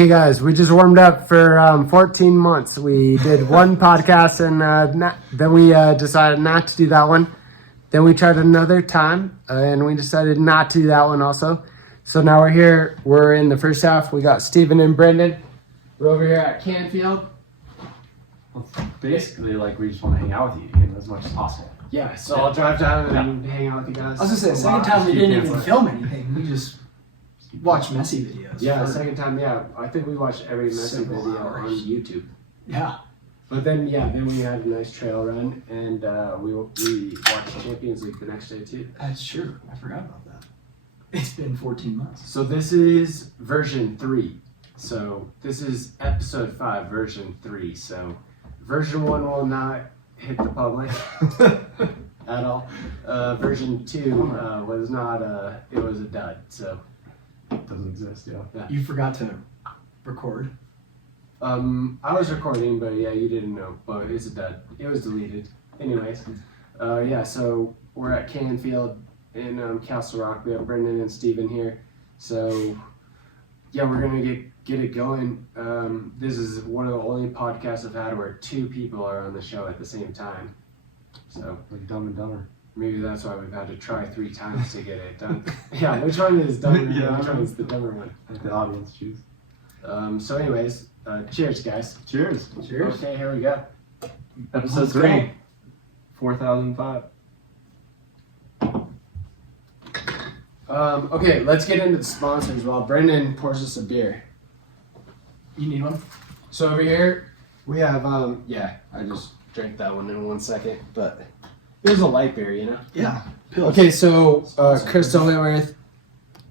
Okay, guys, we just warmed up for 14 months. We did one podcast, and then we decided not to do that one. Then we tried another time, and we decided not to do that one also. So now we're here. We're in the first half. We got Steven and Brenden. We're over here at Canfield. Well, basically, like, we just want to hang out with you as much as possible. Yeah, so I'll drive down and hang out with you guys. I was going to say, second time we didn't even film anything. We just watched Messi videos. Yeah, second time, yeah. I think we watched every Messi video on YouTube. Yeah. But then we had a nice trail run, and we watched Champions League the next day too. That's true. I forgot about that. It's been 14 months. So this is version 3. So this is episode 5, version 3. So version 1 will not hit the public at all. Version 2 was not it was a dud. So it doesn't exist, yeah. You forgot to record. I was recording, but yeah, you didn't know. But it's a dud. It was deleted. Anyways, yeah. So we're at Canfield in Castle Rock. We have Brenden and Steven here. So yeah, we're gonna get it going. This is one of the only podcasts I've had where 2 people are on the show at the same time. So like Dumb and Dumber. Maybe that's why we've had to try 3 times to get it done. Yeah, which one is dumber? Yeah, which one is the dumber one? Let the audience choose. So anyways, cheers, guys. Cheers. Cheers. Okay, here we go. Episode Let's 3. go. 4005. Okay, let's get into the sponsors while Brenden pours us a beer. You need one? So over here, we have, yeah, I just drank that one in 1 second, but it was a light beer, you know? Yeah. Okay, so Crystal Whitworth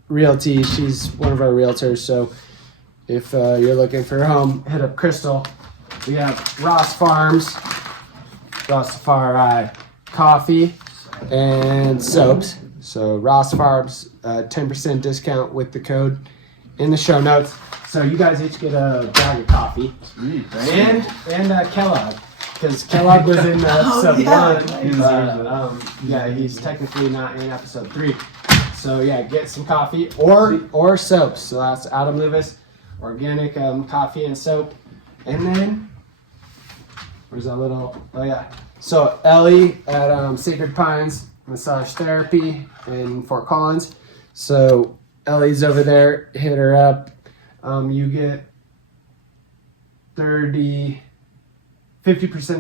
Realty, she's one of our realtors, so if you're looking for a home, hit up Crystal. We have Ross Farms, Rastafari coffee, and soaps. So Ross Farms, 10% discount with the code in the show notes. So you guys each get a bag of coffee. Sweet. And Kellogg, because Kellogg was in episode 1. Yeah, he's technically not in episode 3. So yeah, get some coffee or soaps. So that's Adam Lewis, organic coffee and soap. And then where's that little? Oh yeah. So Ellie at Sacred Pines Massage Therapy in Fort Collins. So Ellie's over there. Hit her up. You get 50%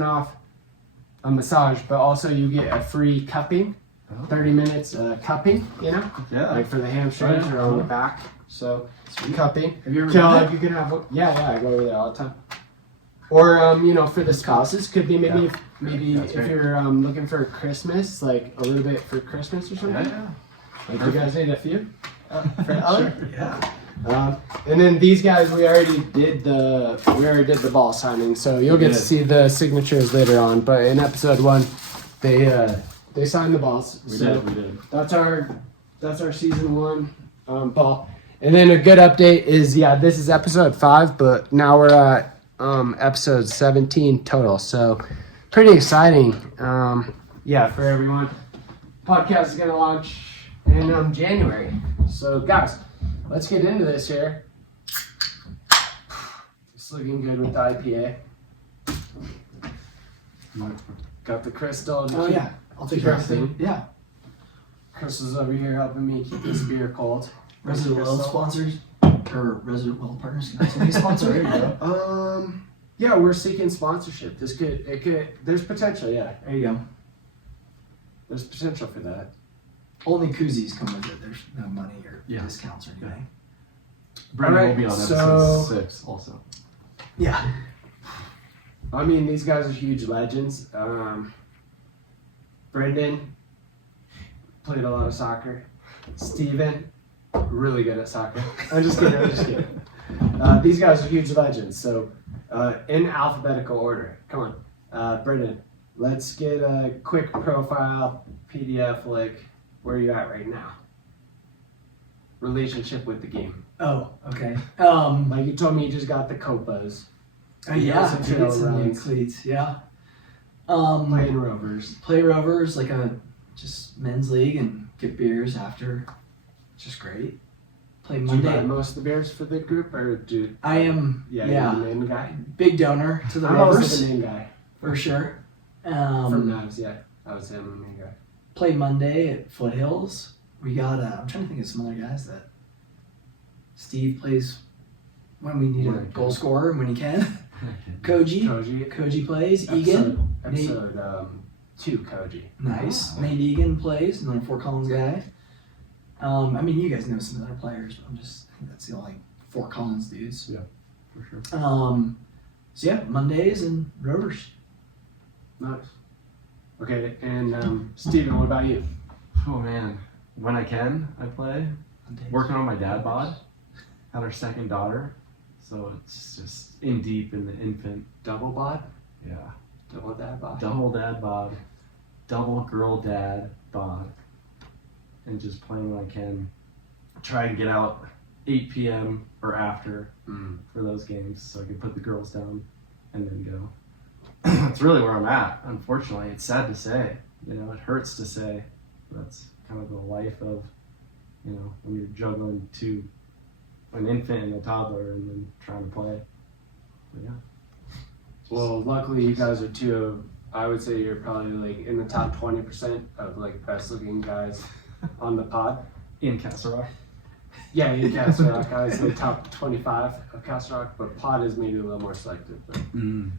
off a massage, but also you get a free cupping, 30 minutes cupping, you know? Yeah. Like for the hamstrings or on the back. So cupping. Have you ever Kill, done that? you can have, yeah, I go over there all the time. Or, you know, for the spouses, could be maybe That's if great. you're looking for Christmas, like a little bit for Christmas or something. Yeah. Like you guys need a few? For Ellie? Yeah. And then these guys, we already did the ball signing, so you'll get to see the signatures later on. But in episode 1, they signed the balls. We did. That's our season 1 ball. And then a good update is this is episode 5, but now we're at episode 17 total. So pretty exciting. For everyone. Podcast is gonna launch in January. So guys, let's get into this here. It's looking good with the IPA. Got the Crystal. Oh, yeah. I'll take your thing. Yeah. Crystal's over here helping me keep this beer cold. Resident Well sponsors. Or Resident Well partners. Can I say sponsor? There you go. Yeah, we're seeking sponsorship. There's potential, yeah. There you go. There's potential for that. Only koozies come with it. There's no money or Yeah. discounts or anything. Brenden will be on episode 6 also. Yeah. I mean, these guys are huge legends. Brenden played a lot of soccer. Steven, really good at soccer. I'm just kidding. These guys are huge legends. So, in alphabetical order. Come on. Brenden, let's get a quick profile PDF, like where you at right now. Relationship with the game. Oh, okay. Like you told me you just got the Copas. Yeah, some to trail get some new runs. cleats. Yeah. Playing Rovers. Play Rovers, like a just men's league, and get beers after. Just great. Play Do you buy Monday. most of the beers for the group, or do? I am. Yeah, Yeah. you're the main guy. Big donor to the I'm also Rovers the main guy for sure. from Mavs. Yeah, I was him, the main guy. Play Monday at Foothills. We got. I'm trying to think of some other guys that. Steve plays when we need a goal scorer when he can. Koji plays. Egan. Episode 2, Koji. Nice. Oh. Nate Egan plays, another Fort Collins guy. I mean, you guys know some of the other players, but I think that's the only Fort Collins dudes. Yeah, for sure. So yeah, Mondays and Rovers. Nice. Okay, and Steven, what about you? Oh man, when I can, I play. Mondays. Working on my dad bod. Had our second daughter, so it's just in deep in the infant. Double bod? Yeah. Double dad bod? Double dad bod, double girl dad bod, and just playing when I can. Try and get out 8 p.m. or after for those games so I can put the girls down and then go. That's really where I'm at, unfortunately. It's sad to say, it hurts to say. That's kind of the life of, when you're juggling an infant and a toddler and then trying to play. But yeah. Well, luckily you guys are two of, I would say you're probably like in the top 20% of like best looking guys on the pod. In Castle Rock. Yeah, in Castle Rock, I would say top 25 of Castle Rock, but pod is maybe a little more selective. But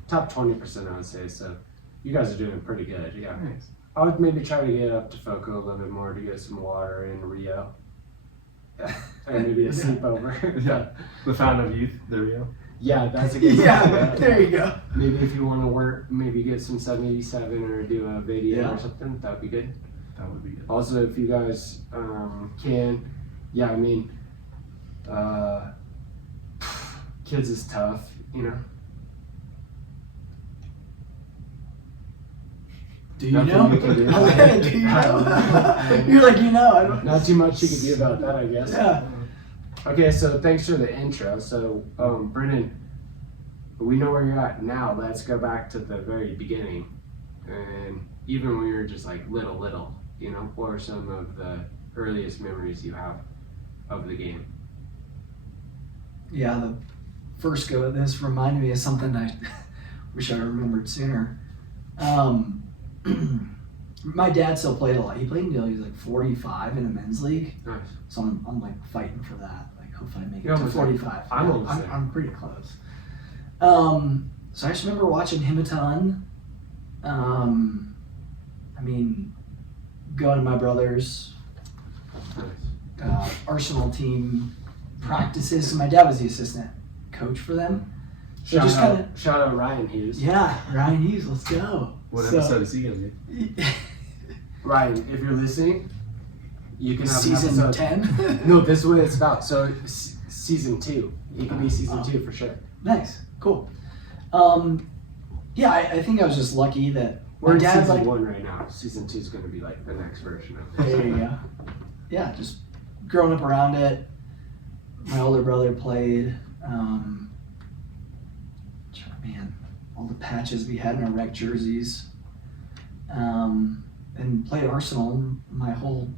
top 20% I would say, so you guys are doing pretty good, yeah. Nice. I would maybe try to get up to Foco a little bit more to get some water in Rio. And maybe a sleepover. Yeah. The Fountain of Youth, the Rio. Yeah, that's a good Yeah, there you go. Maybe if you want to work, maybe get some 787 or do a video or something, that would be good. That would be good. Also, if you guys can, yeah, I mean, kids is tough, Do you Nothing know? you can do. Do you know? You're like, I don't. Not too much you can do about that, I guess. Yeah. Okay, so thanks for the intro. So, Brenden, we know where you're at now. Let's go back to the very beginning. And even when you were just like little, what are some of the earliest memories you have of the game? Yeah, the first go at this reminded me of something I wish I remembered sooner. My dad still played a lot. He played until he was like 45 in a men's league. Nice. So I'm like fighting for that. Like hopefully I make it You're to almost there. 45. I'm almost there. I'm pretty close. So I just remember watching him a ton. I mean, going to my brother's Nice. Arsenal team practices. So my dad was the assistant coach for them. So just kind of Shout out Ryan Hughes. yeah, Ryan Hughes. Let's go. What episode is he going to be? Ryan, if you're listening, you can have Season an episode. 10. No, this is what it's about. So season 2. He can be season 2 for sure. Nice, cool. Yeah, I think I was just lucky that We're my in dad season 1 right now. Season 2 is going to be like the next version of this. There you go. Yeah, just growing up around it. My older brother played. Man, all the patches we had in our rec jerseys. And played Arsenal my whole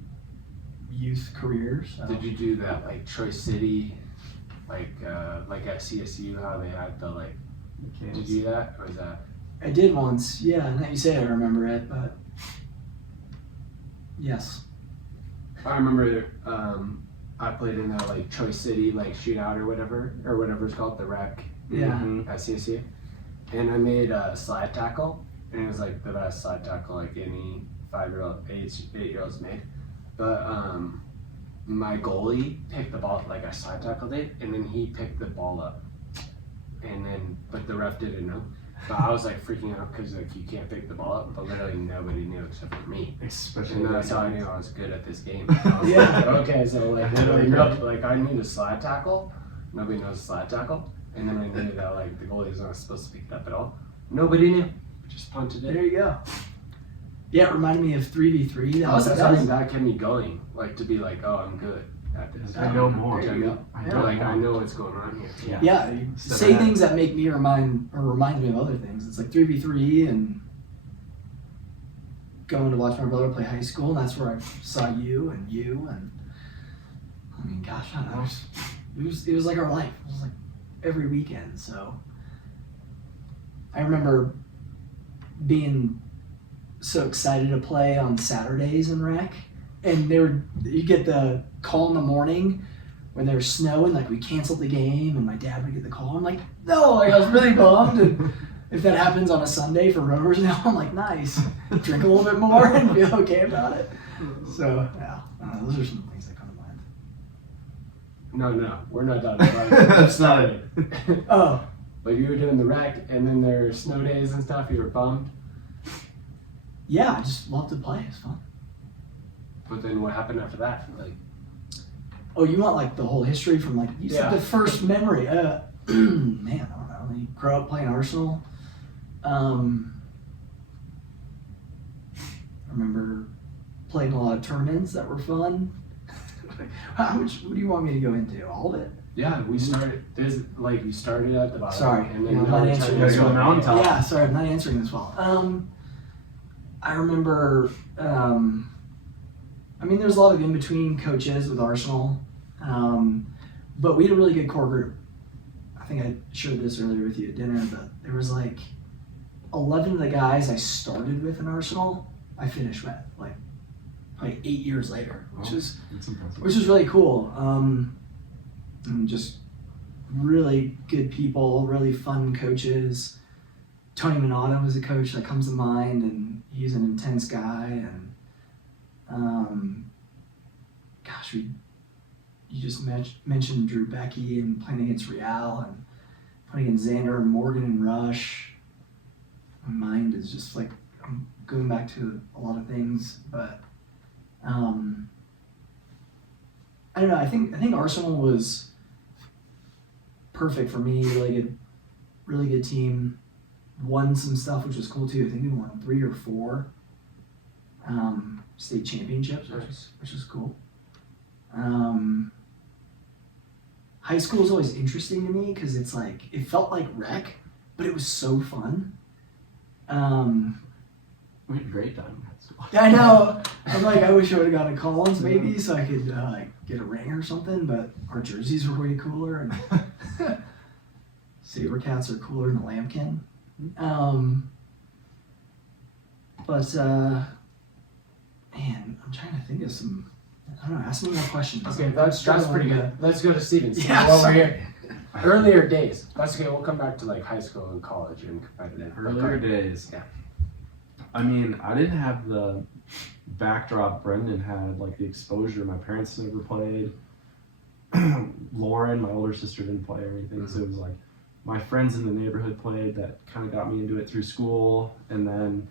youth career. So. Did you do that like Troy City, like at CSU, how they had the like? Did you do that, or is that? I did once. Yeah, now that you say it, I remember it, but yes. I remember I played in that like Troy City like shootout or whatever it's called, the rec. Yeah. At CSU, and I made a slide tackle, and it was like the best slide tackle like any 8-year-olds made. But my goalie picked the ball, like I slide tackled it, and then he picked the ball up, but the ref didn't know. But I was like freaking out because like you can't pick the ball up, but literally nobody knew except for me. Especially And that's how I knew I was good at this game. I was Yeah. like, okay, so like literally, like I knew the slide tackle. Nobody knows slide tackle, and then I knew that like the goalie was not supposed to pick it up at all. Nobody knew. Just punted it. There you go. Yeah, it reminded me of 3v3. That was That kept me going, like to be like, oh, I'm good at this. I know more. There you go. I Or, know like more. I know what's going on here. Yeah, you say things that make me remind me of other things. It's like 3v3 and going to watch my brother play high school, and that's where I saw you and I mean, gosh, I don't know. It was like our life. It was like every weekend. So I remember being so excited to play on Saturdays in rec, and you get the call in the morning when there was snow and like we canceled the game, and my dad would get the call. I'm like, no, like I was really bummed. And if that happens on a Sunday for rowers now, I'm like, nice, drink a little bit more and feel okay about it. So yeah, those are some things that come to mind. No, we're not done. That's not it. Oh, But you were doing the rec, and then there's snow days and stuff. You were bummed. yeah, I just love to play. It's fun. But then what happened after that? Like, Oh, you want like the whole history from like you said Yeah. the first memory? Man, I don't know. You grew up playing Arsenal. I remember playing a lot of tournaments that were fun. How much? What do you want me to go into? All of it? yeah, we started. You started at the bottom. Sorry, and then I'm now not we're answering turning this to one. the Mountaintop. Yeah, sorry, I'm not answering this well. I remember. I mean, there's a lot of in between coaches with Arsenal, but we had a really good core group. I think I shared this earlier with you at dinner, but there was like 11 of the guys I started with in Arsenal, I finished with like 8 years later, which is really cool. And just really good people, really fun coaches. Tony Minato was a coach that comes to mind, and he's an intense guy. And you just mentioned Drew Becky and playing against Real and playing against Xander and Morgan and Rush. My mind is just like I'm going back to a lot of things, but I don't know. I think Arsenal was perfect for me. Really good team. Won some stuff, which was cool too. I think we won 3 or 4 state championships, which is cool. High school was always interesting to me because it's like it felt like rec, but it was so fun. We had a great time in high school. Yeah, I know. I'm like, I wish I would have gone to Collins maybe so I could get a ring or something, but our jerseys were way cooler, and Sabercats are cooler than a lambkin. Man, I'm trying to think of some. I don't know. Ask me more questions. Okay, that's pretty good. Let's go to Stevens. Yeah, Over sorry. here. Earlier days. That's okay. We'll come back to like high school and college and competitive. Earlier days. Yeah. I mean, I didn't have the backdrop Brenden had, like the exposure. My parents never played. Lauren, my older sister, didn't play or anything, so it was like my friends in the neighborhood played. That kind of got me into it through school, and then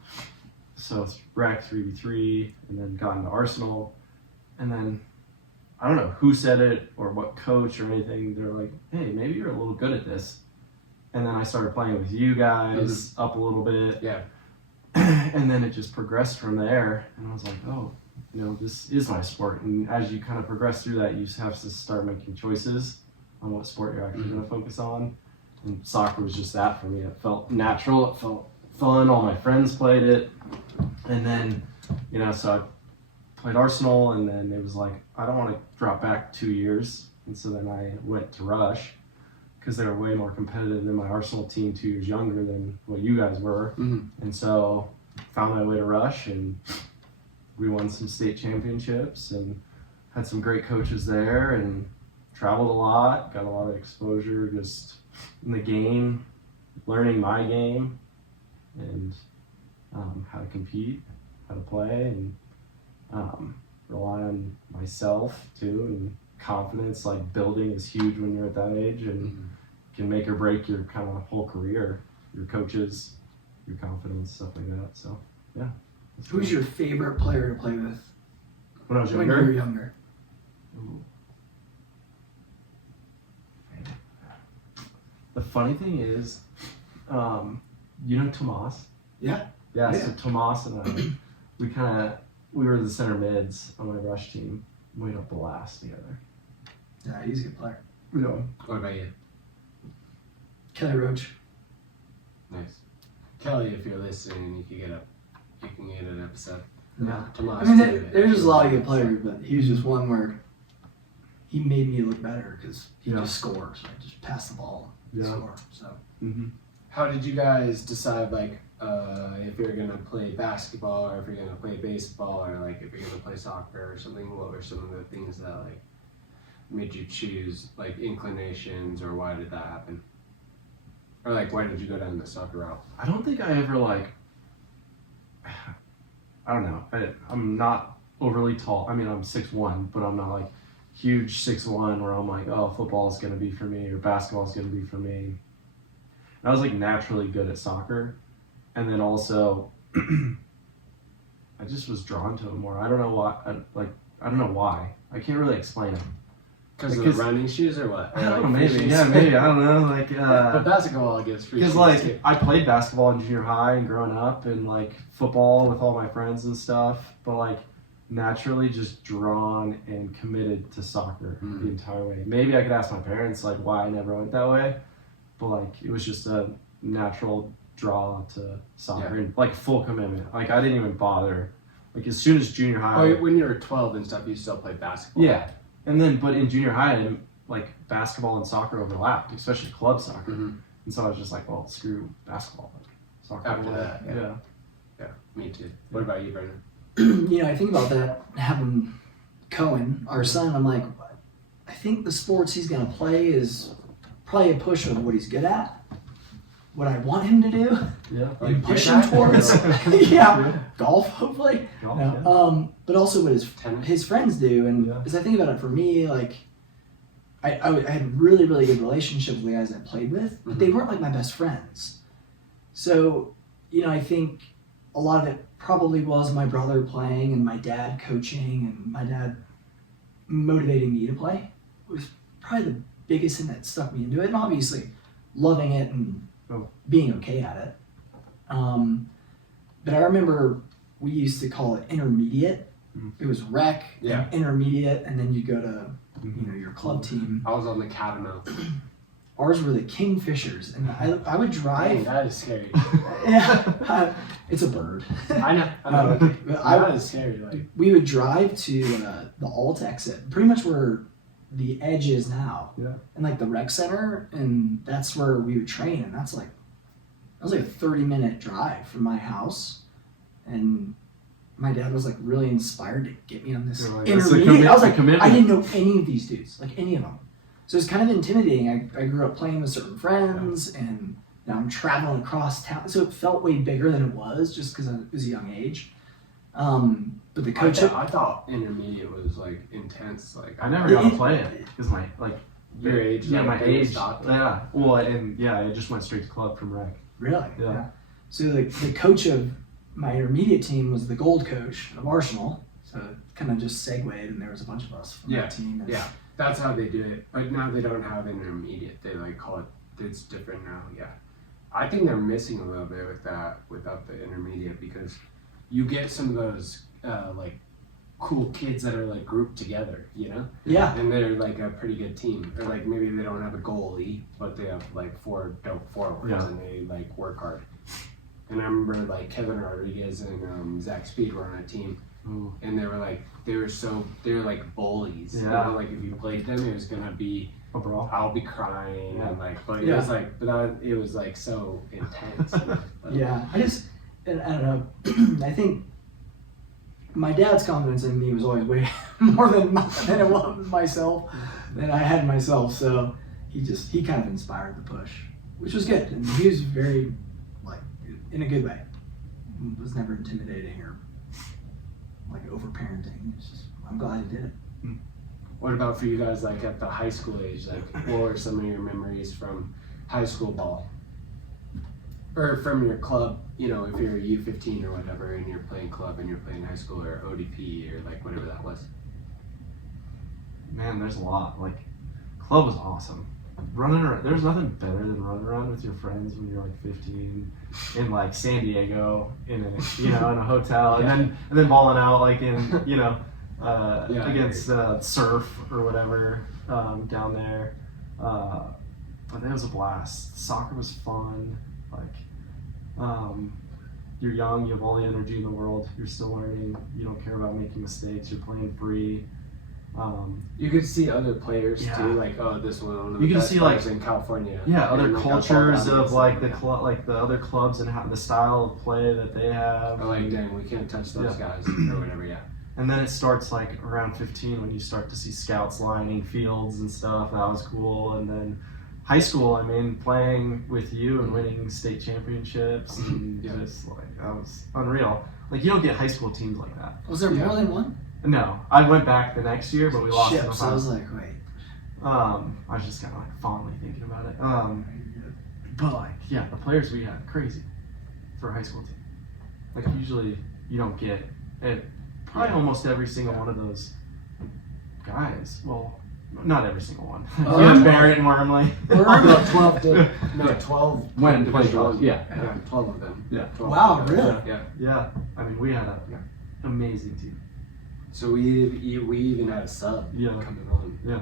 so it's rec 3v3, and then got into Arsenal, and then I don't know who said it or what coach or anything. They're like, "Hey, maybe you're a little good at this," and then I started playing with you guys up a little bit. Yeah. And then it just progressed from there, and I was like, oh, this is my sport. And as you kind of progress through that, you just have to start making choices on what sport you're actually going to focus on. And soccer was just that for me. It felt natural, it felt fun, all my friends played it. And then, so I played Arsenal, and then it was like, I don't want to drop back 2 years. And so then I went to Rush, because they were way more competitive than my Arsenal team 2 years younger than what you guys were. And so found my way to Rush, and we won some state championships and had some great coaches there, and traveled a lot, got a lot of exposure just in the game, learning my game, and how to compete, how to play, and rely on myself too. And confidence, like building, is huge when you're at that age, and can make or break your kind of whole career, your coaches, your confidence, stuff like that. So yeah. Who's your favorite player to play with When I was when younger? you were younger? Ooh. The funny thing is, Tomas? Yeah. Yeah, Yeah. so Tomas and I, we were the center mids on my Rush team. We had a blast together. Yeah, he's a good player. Yeah. What about you? Kelly Roach. Nice. Kelly, if you're listening, you can get an episode. Yeah. Tomas, I mean, too. there's just a lot of good players, but he was just one where he made me look better because he Yeah. just scores. Right? Just pass the ball, score. So. Mm-hmm. How did you guys decide, like, if you're gonna play basketball or if you're gonna play baseball or like if you're gonna play soccer or something? What were some of the things that like made you choose, like inclinations, or why did that happen? Or like why did you go down the soccer route? I don't think I ever like. I don't know. I'm not overly tall. I mean, I'm 6'1", but I'm not like huge 6'1" where I'm like, oh, football is gonna be for me or basketball is gonna be for me. And I was like naturally good at soccer, and then also I just was drawn to it more. I don't know why. I don't know why. I can't really explain it. Because of the running shoes or what? I Or, don't like, know, maybe. fishes? Yeah, maybe. I don't know. Like, But basketball, I guess, free because shoes like too. I played basketball in junior high and growing up, and like football with all my friends and stuff. But like naturally, just drawn and committed to soccer the entire way. Maybe I could ask my parents like why I never went that way, but like it was just a natural draw to soccer and like full commitment. Like I didn't even bother. Like as soon as junior high. Oh, when you were 12 and stuff, you still played basketball. Yeah, and then but in junior high, like basketball and soccer overlapped, especially club soccer. Mm-hmm. And so I was just like, well, screw basketball. Like, soccer. After that, Yeah. Yeah, me too. What about you, Brenden? You know, I think about that, having Cohen, our son, I'm like, I think the sports he's going to play is probably a push of what he's good at, what I want him to do, Yeah. and push good him at? towards, golf, hopefully. Golf, No, but also what Tennis? his friends do. And Yeah. as I think about it, for me, like, I had really, really good relationships with the guys I played with, but they weren't like my best friends. So, you know, I think a lot of it probably was my brother playing and my dad coaching and my dad motivating me to play. It was probably the biggest thing that stuck me into it, and obviously loving it and being okay at it. But I remember we used to call it intermediate. It was rec, Yeah. and intermediate, and then you go to your club team. I was on the Catamount. Ours were the Kingfishers, and I would Dang, drive. that is scary. Yeah, it's a bird. I know. But That is scary. Like, we would drive to the alt exit, pretty much where the edge is now, Yeah. and like the rec center, and that's where we would train, and that was like a 30-minute drive from my house, and my dad was like really inspired to get me on this You're like, that's a intermediate. I was like, commitment. I didn't know any of these dudes, like any of them. So it's kind of intimidating. I grew up playing with certain friends, and now I'm traveling across town. So it felt way bigger than it was just because it was a young age. But the coach, I thought intermediate was like intense. Like I never got to play it because my like your age. Yeah, like, my they age. stopped. Yeah. Well, and yeah, I just went straight to club from rec. really, Yeah. So the coach of my intermediate team was the gold coach of Arsenal. So it kind of just segued, and there was a bunch of us from that team. And Yeah, that's how they do it. But now they don't have intermediate. They like call it. It's different now. Yeah, I think they're missing a little bit with that without the intermediate, because you get some of those like cool kids that are like grouped together, you know? Yeah. And they're like a pretty good team. Or like maybe they don't have a goalie, but they have like 4 dope forwards and they like work hard. And I remember like Kevin Rodriguez and Zach Speed were on a team. Ooh. And they were like bullies. Yeah. You know, like if you played them, it was gonna be A brawl. I'll be crying and like, but it Yeah. was like, it was like so intense. You know? But, Yeah, I don't know. I think my dad's confidence in me was always way more than it was myself, than I had myself. So he kind of inspired the push, which was good. And he was very, like, in a good way. It was never intimidating or like over-parenting. It's just, I'm glad he did it. What about for you guys, like at the high school age? Like, what were some of your memories from high school ball? Or from your club, you know, if you're a U15 or whatever, and you're playing club and you're playing high school or ODP or like whatever that was. Man, there's a lot. Like, club was awesome. Running around, there's nothing better than running around with your friends when you're like 15 in like San Diego in a hotel, and then balling out like in against surf or whatever down there. But that was a blast. Soccer was fun. Like, you're young, you have all the energy in the world. You're still learning. You don't care about making mistakes. You're playing free. You could see other players Yeah. too, like this one of the You can best see, players like, in California. other And, like, cultures I'll of like the other clubs and how the style of play that they have. I'm like, dang, we can't touch those guys or whatever. Yeah. And then it starts like around 15 when you start to see scouts lining fields and stuff. That was cool. And then high school, I mean, playing with you and winning state championships and just like that was unreal. Like, you don't get high school teams like that. Was there more than one? No, I went back the next year, but we lost in the So I was finals. like, wait. I was just kind of like fondly thinking about it. But like, yeah, the players we had, crazy for a high school team. Like, usually you don't get probably almost every single one of those guys. Well, not every single one. Barrett and Wormley. No, 12 did. No, 12 Went to play Division golf. One. Yeah. 12 of them. Yeah. 12 Wow, of them. really? Yeah. Yeah, I mean, we had an amazing team. So we even had a sub coming on. Yeah.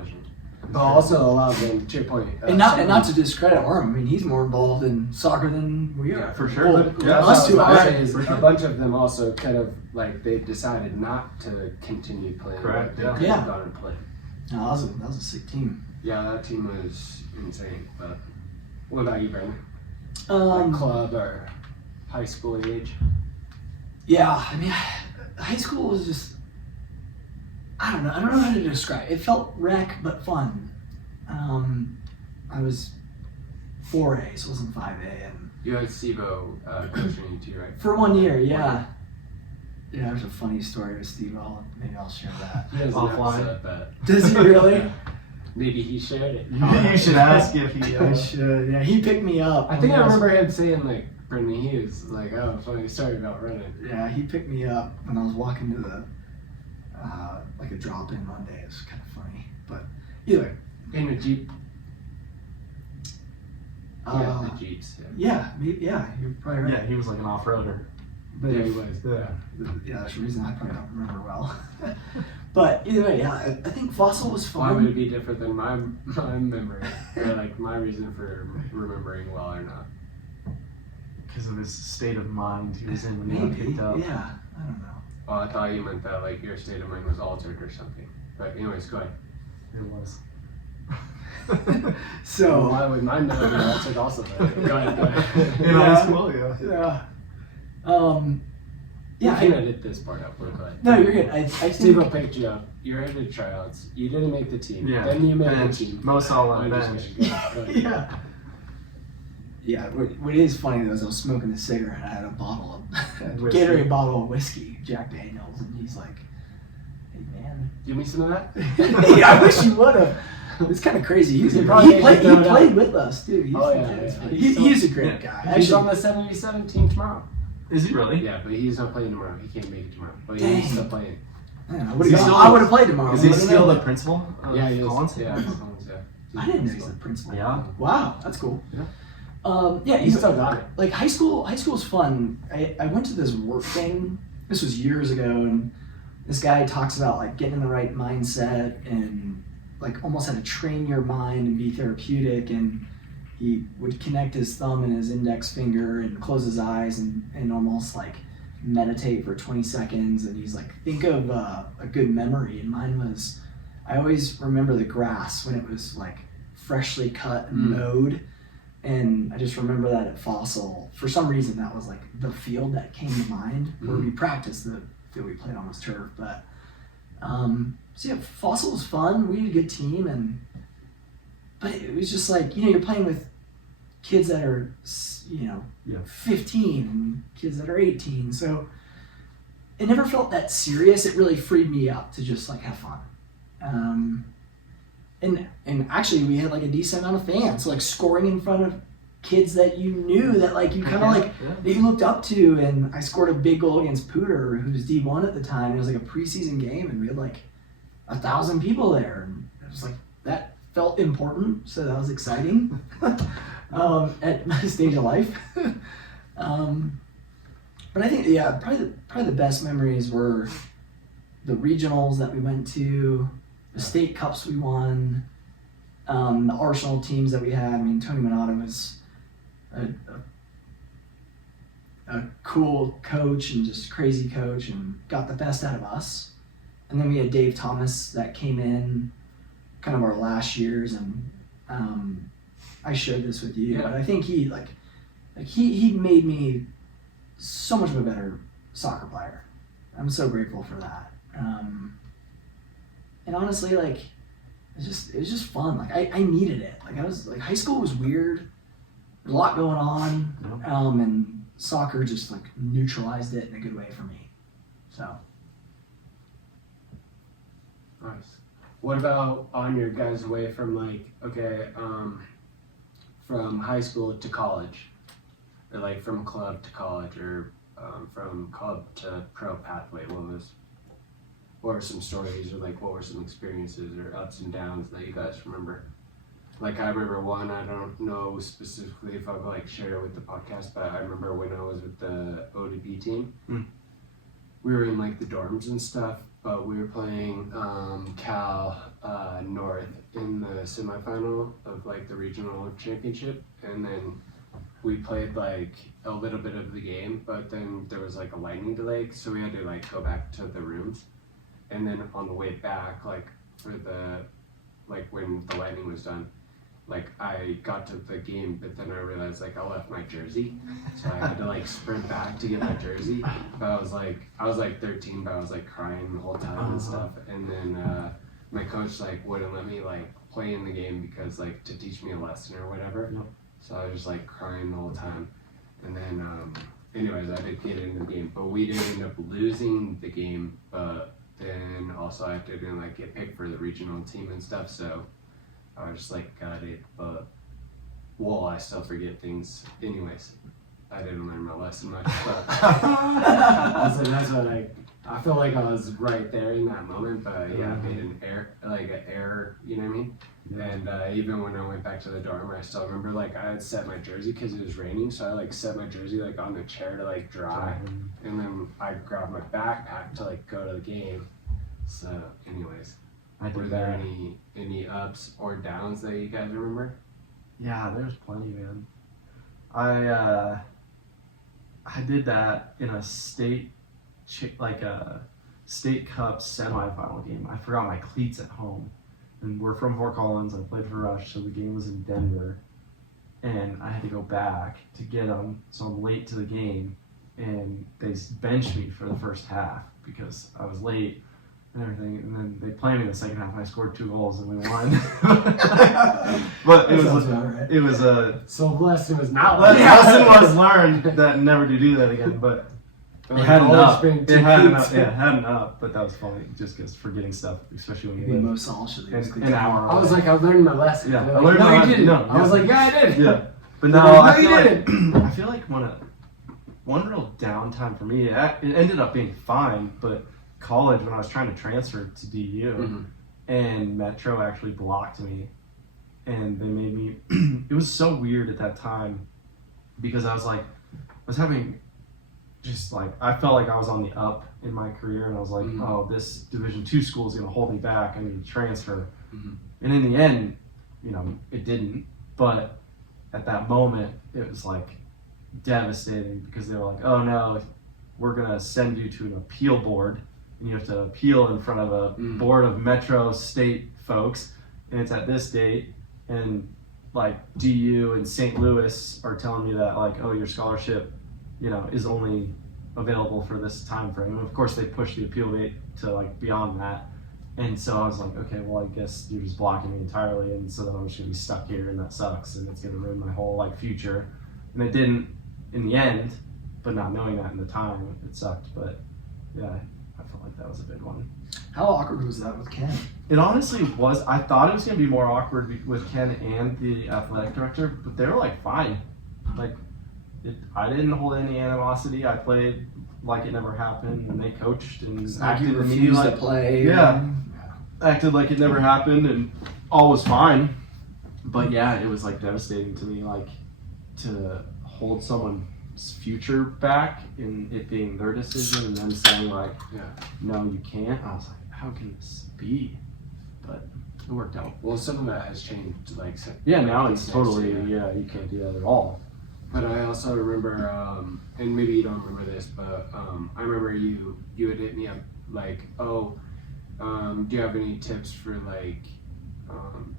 But also a lot of them, to your point. And not to discredit Orm. I mean, he's more involved in soccer than we are. Yeah, for sure. Well, But Yeah, us two I are. is a bunch of them also kind of like they decided not to continue playing. Correct, They yeah. could Yeah. have gone and played. No, that was a sick team. Yeah, that team was insane. But what about you, Brenden? Um, Like club or high school age? Yeah, I mean, high school was just, I don't know how to describe it. It felt rec, but fun. I was 4A, so it wasn't 5A. And You had Steve-O coaching you too, right? for 1 year, yeah. Yeah, there's a funny story with Steve. Maybe I'll share that. He has an Offline. episode, but Does he really? maybe he shared it. You should ask if he. I should. Yeah, he picked me up. I think I remember him saying like Brenden Hughes, like, oh, funny story about running. Yeah, he picked me up when I was walking to the like a drop-in one day. It was kind of funny, but either way. In a Jeep. Uh, The Jeeps. Yeah, you're probably right. Yeah, he was like an off-roader. But Yeah, if- he was. yeah, that's the reason I probably don't remember well. But either way, yeah, I think Fossil was Why would it fun. be different than my memory, or like my reason for remembering well or not? Because of his state of mind he was in when he got Maybe, picked up. yeah, I don't know. Well, I thought you meant that like your state of mind was altered or something. But anyways, go ahead. It was. So why would mine not be altered also? Then? Go ahead. In high school, yeah. yeah, You yeah. can edit this part up. We're good. No, you're good. I Steve-O think picked you up. You're in the tryouts. You didn't make the team. Yeah. Then you made Bench. the team. Mo Salah I'm just bench. kidding. Go ahead. yeah. Yeah, what is funny though is I was smoking a cigarette. I had a bottle of a Whiskey. Gatorade bottle of whiskey, Jack Daniels, and he's like, "Hey man, Give me some of that. hey, I wish you would have." It's kind of crazy. He probably He played throw it out. with us too. He's, Oh, yeah. he's a great guy. He's on Actually, the 77 team tomorrow. Is he really? Yeah, but he's not playing tomorrow. He can't make it tomorrow. But Dang. he's still playing. man, Is he still- I would have played tomorrow. Is he Would've still known. the principal of Yeah, he is. Collins? Yeah, he's Collins, yeah. I didn't know he's the principal. Yeah. Wow, that's cool. Yeah. Yeah, He's still got it. like high school's fun. I went to this work thing. This was years ago, and this guy talks about like getting in the right mindset and like almost how to train your mind and be therapeutic. And he would connect his thumb and his index finger and close his eyes and almost like meditate for 20 seconds. And he's like, think of a good memory. And mine was, I always remember the grass when it was like freshly cut and mowed. And I just remember that at Fossil. For some reason, that was like the field that came to mind where we practiced. The field we played on was turf. But so yeah, Fossil was fun. We had a good team, but it was just like, you know, you're playing with kids that are, you know, 15 and kids that are 18. So it never felt that serious. It really freed me up to just like have fun. And actually we had like a decent amount of fans, so like scoring in front of kids that you knew that like you kind of like that you looked up to. And I scored a big goal against Pooter, who was D1 at the time. It was like a preseason game, and we had like 1,000 people there, and it was like that felt important, so that was exciting at my stage of life. But I think probably the best memories were the regionals that we went to, the state cups we won, the Arsenal teams that we had. I mean, Tony Minato was a cool coach and just crazy coach, and got the best out of us. And then we had Dave Thomas that came in kind of our last years, and I shared this with you, but I think he he made me so much of a better soccer player. I'm so grateful for that. And honestly, like, it was just fun. Like I needed it. Like I was like, high school was weird. There's a lot going on, and soccer just like neutralized it in a good way for me. So. Nice. What about on your guys' way from from high school to college, or like from club to college, or from club to pro pathway? What were some stories, or like what were some experiences or ups and downs that you guys remember? Like I remember one, I don't know specifically if I'll like share it with the podcast, but I remember when I was with the ODB team, we were in like the dorms and stuff, but we were playing Cal North in the semifinal of like the regional championship, and then we played like a little bit of the game, but then there was like a lightning delay, so we had to like go back to the rooms, and then on the way back, like for the when the lightning was done, like I got to the game, but then I realized like I left my jersey, so I had to like sprint back to get my jersey. But I was like 13, but I was like crying the whole time and stuff. And then my coach like wouldn't let me like play in the game because like to teach me a lesson or whatever. So I was just like crying the whole time. And then anyways, I did get in the game, but we did end up losing the game. But then also I didn't like get picked for the regional team and stuff. So I was just like, got it, but I still forget things. Anyways, I didn't learn my lesson much, but that's what I feel like I was right there in that moment, but yeah, I made an error, you know what I mean? And even when I went back to the dorm, I still remember like I had set my jersey because it was raining, so I like set my jersey like on the chair to like dry, and then I grabbed my backpack to like go to the game. So anyways. Were there any ups or downs that you guys remember? Yeah, there's plenty, man. I did that in a state cup semifinal game. I forgot my cleats at home, and we're from Fort Collins. I played for Rush, so the game was in Denver, and I had to go back to get them. So I'm late to the game, and they benched me for the first half because I was late. And everything, and then they played me in the second half, and I scored 2 goals, and we won. But it was a so lesson was not lesson was learned that never to do that again. But it had an up, but that was funny just because forgetting stuff, especially when you live an hour. I was like, I learned my lesson. Yeah, I learned my lesson. You didn't. No, I was like, yeah, I did. Yeah, but no, I feel like one real downtime for me. It ended up being fine, but college when I was trying to transfer to DU, and Metro actually blocked me, and they made me. It was so weird at that time because I was having just like I felt like I was on the up in my career, and I was like, oh, this Division II school is gonna hold me back. I need to transfer, and in the end, it didn't. But at that moment, it was like devastating because they were like, oh no, we're gonna send you to an appeal board. And you have to appeal in front of a board of Metro State folks, and it's at this date, and like DU and St. Louis are telling me that like, oh, your scholarship, is only available for this time frame. And of course they push the appeal date to like beyond that. And so I was like, okay, well, I guess you're just blocking me entirely, and so then I'm just gonna be stuck here, and that sucks, and it's gonna ruin my whole like future. And it didn't in the end, but not knowing that in the time, it sucked. But yeah, I felt like that was a big one. How awkward was that with Ken? It honestly was. I thought it was going to be more awkward with Ken and the athletic director, but they were like fine. Like, I didn't hold any animosity. I played like it never happened, and they coached and acted to me like to play. Yeah, acted like it never happened, and all was fine. But yeah, it was like devastating to me, like to hold someone future back in it being their decision and then saying like, no, you can't. I was like, how can this be? But it worked out. Well, some of that has changed, like now it's totally you can't do that at all. But I also remember, and maybe you don't remember this, but I remember you had hit me up like, oh, Do you have any tips for like,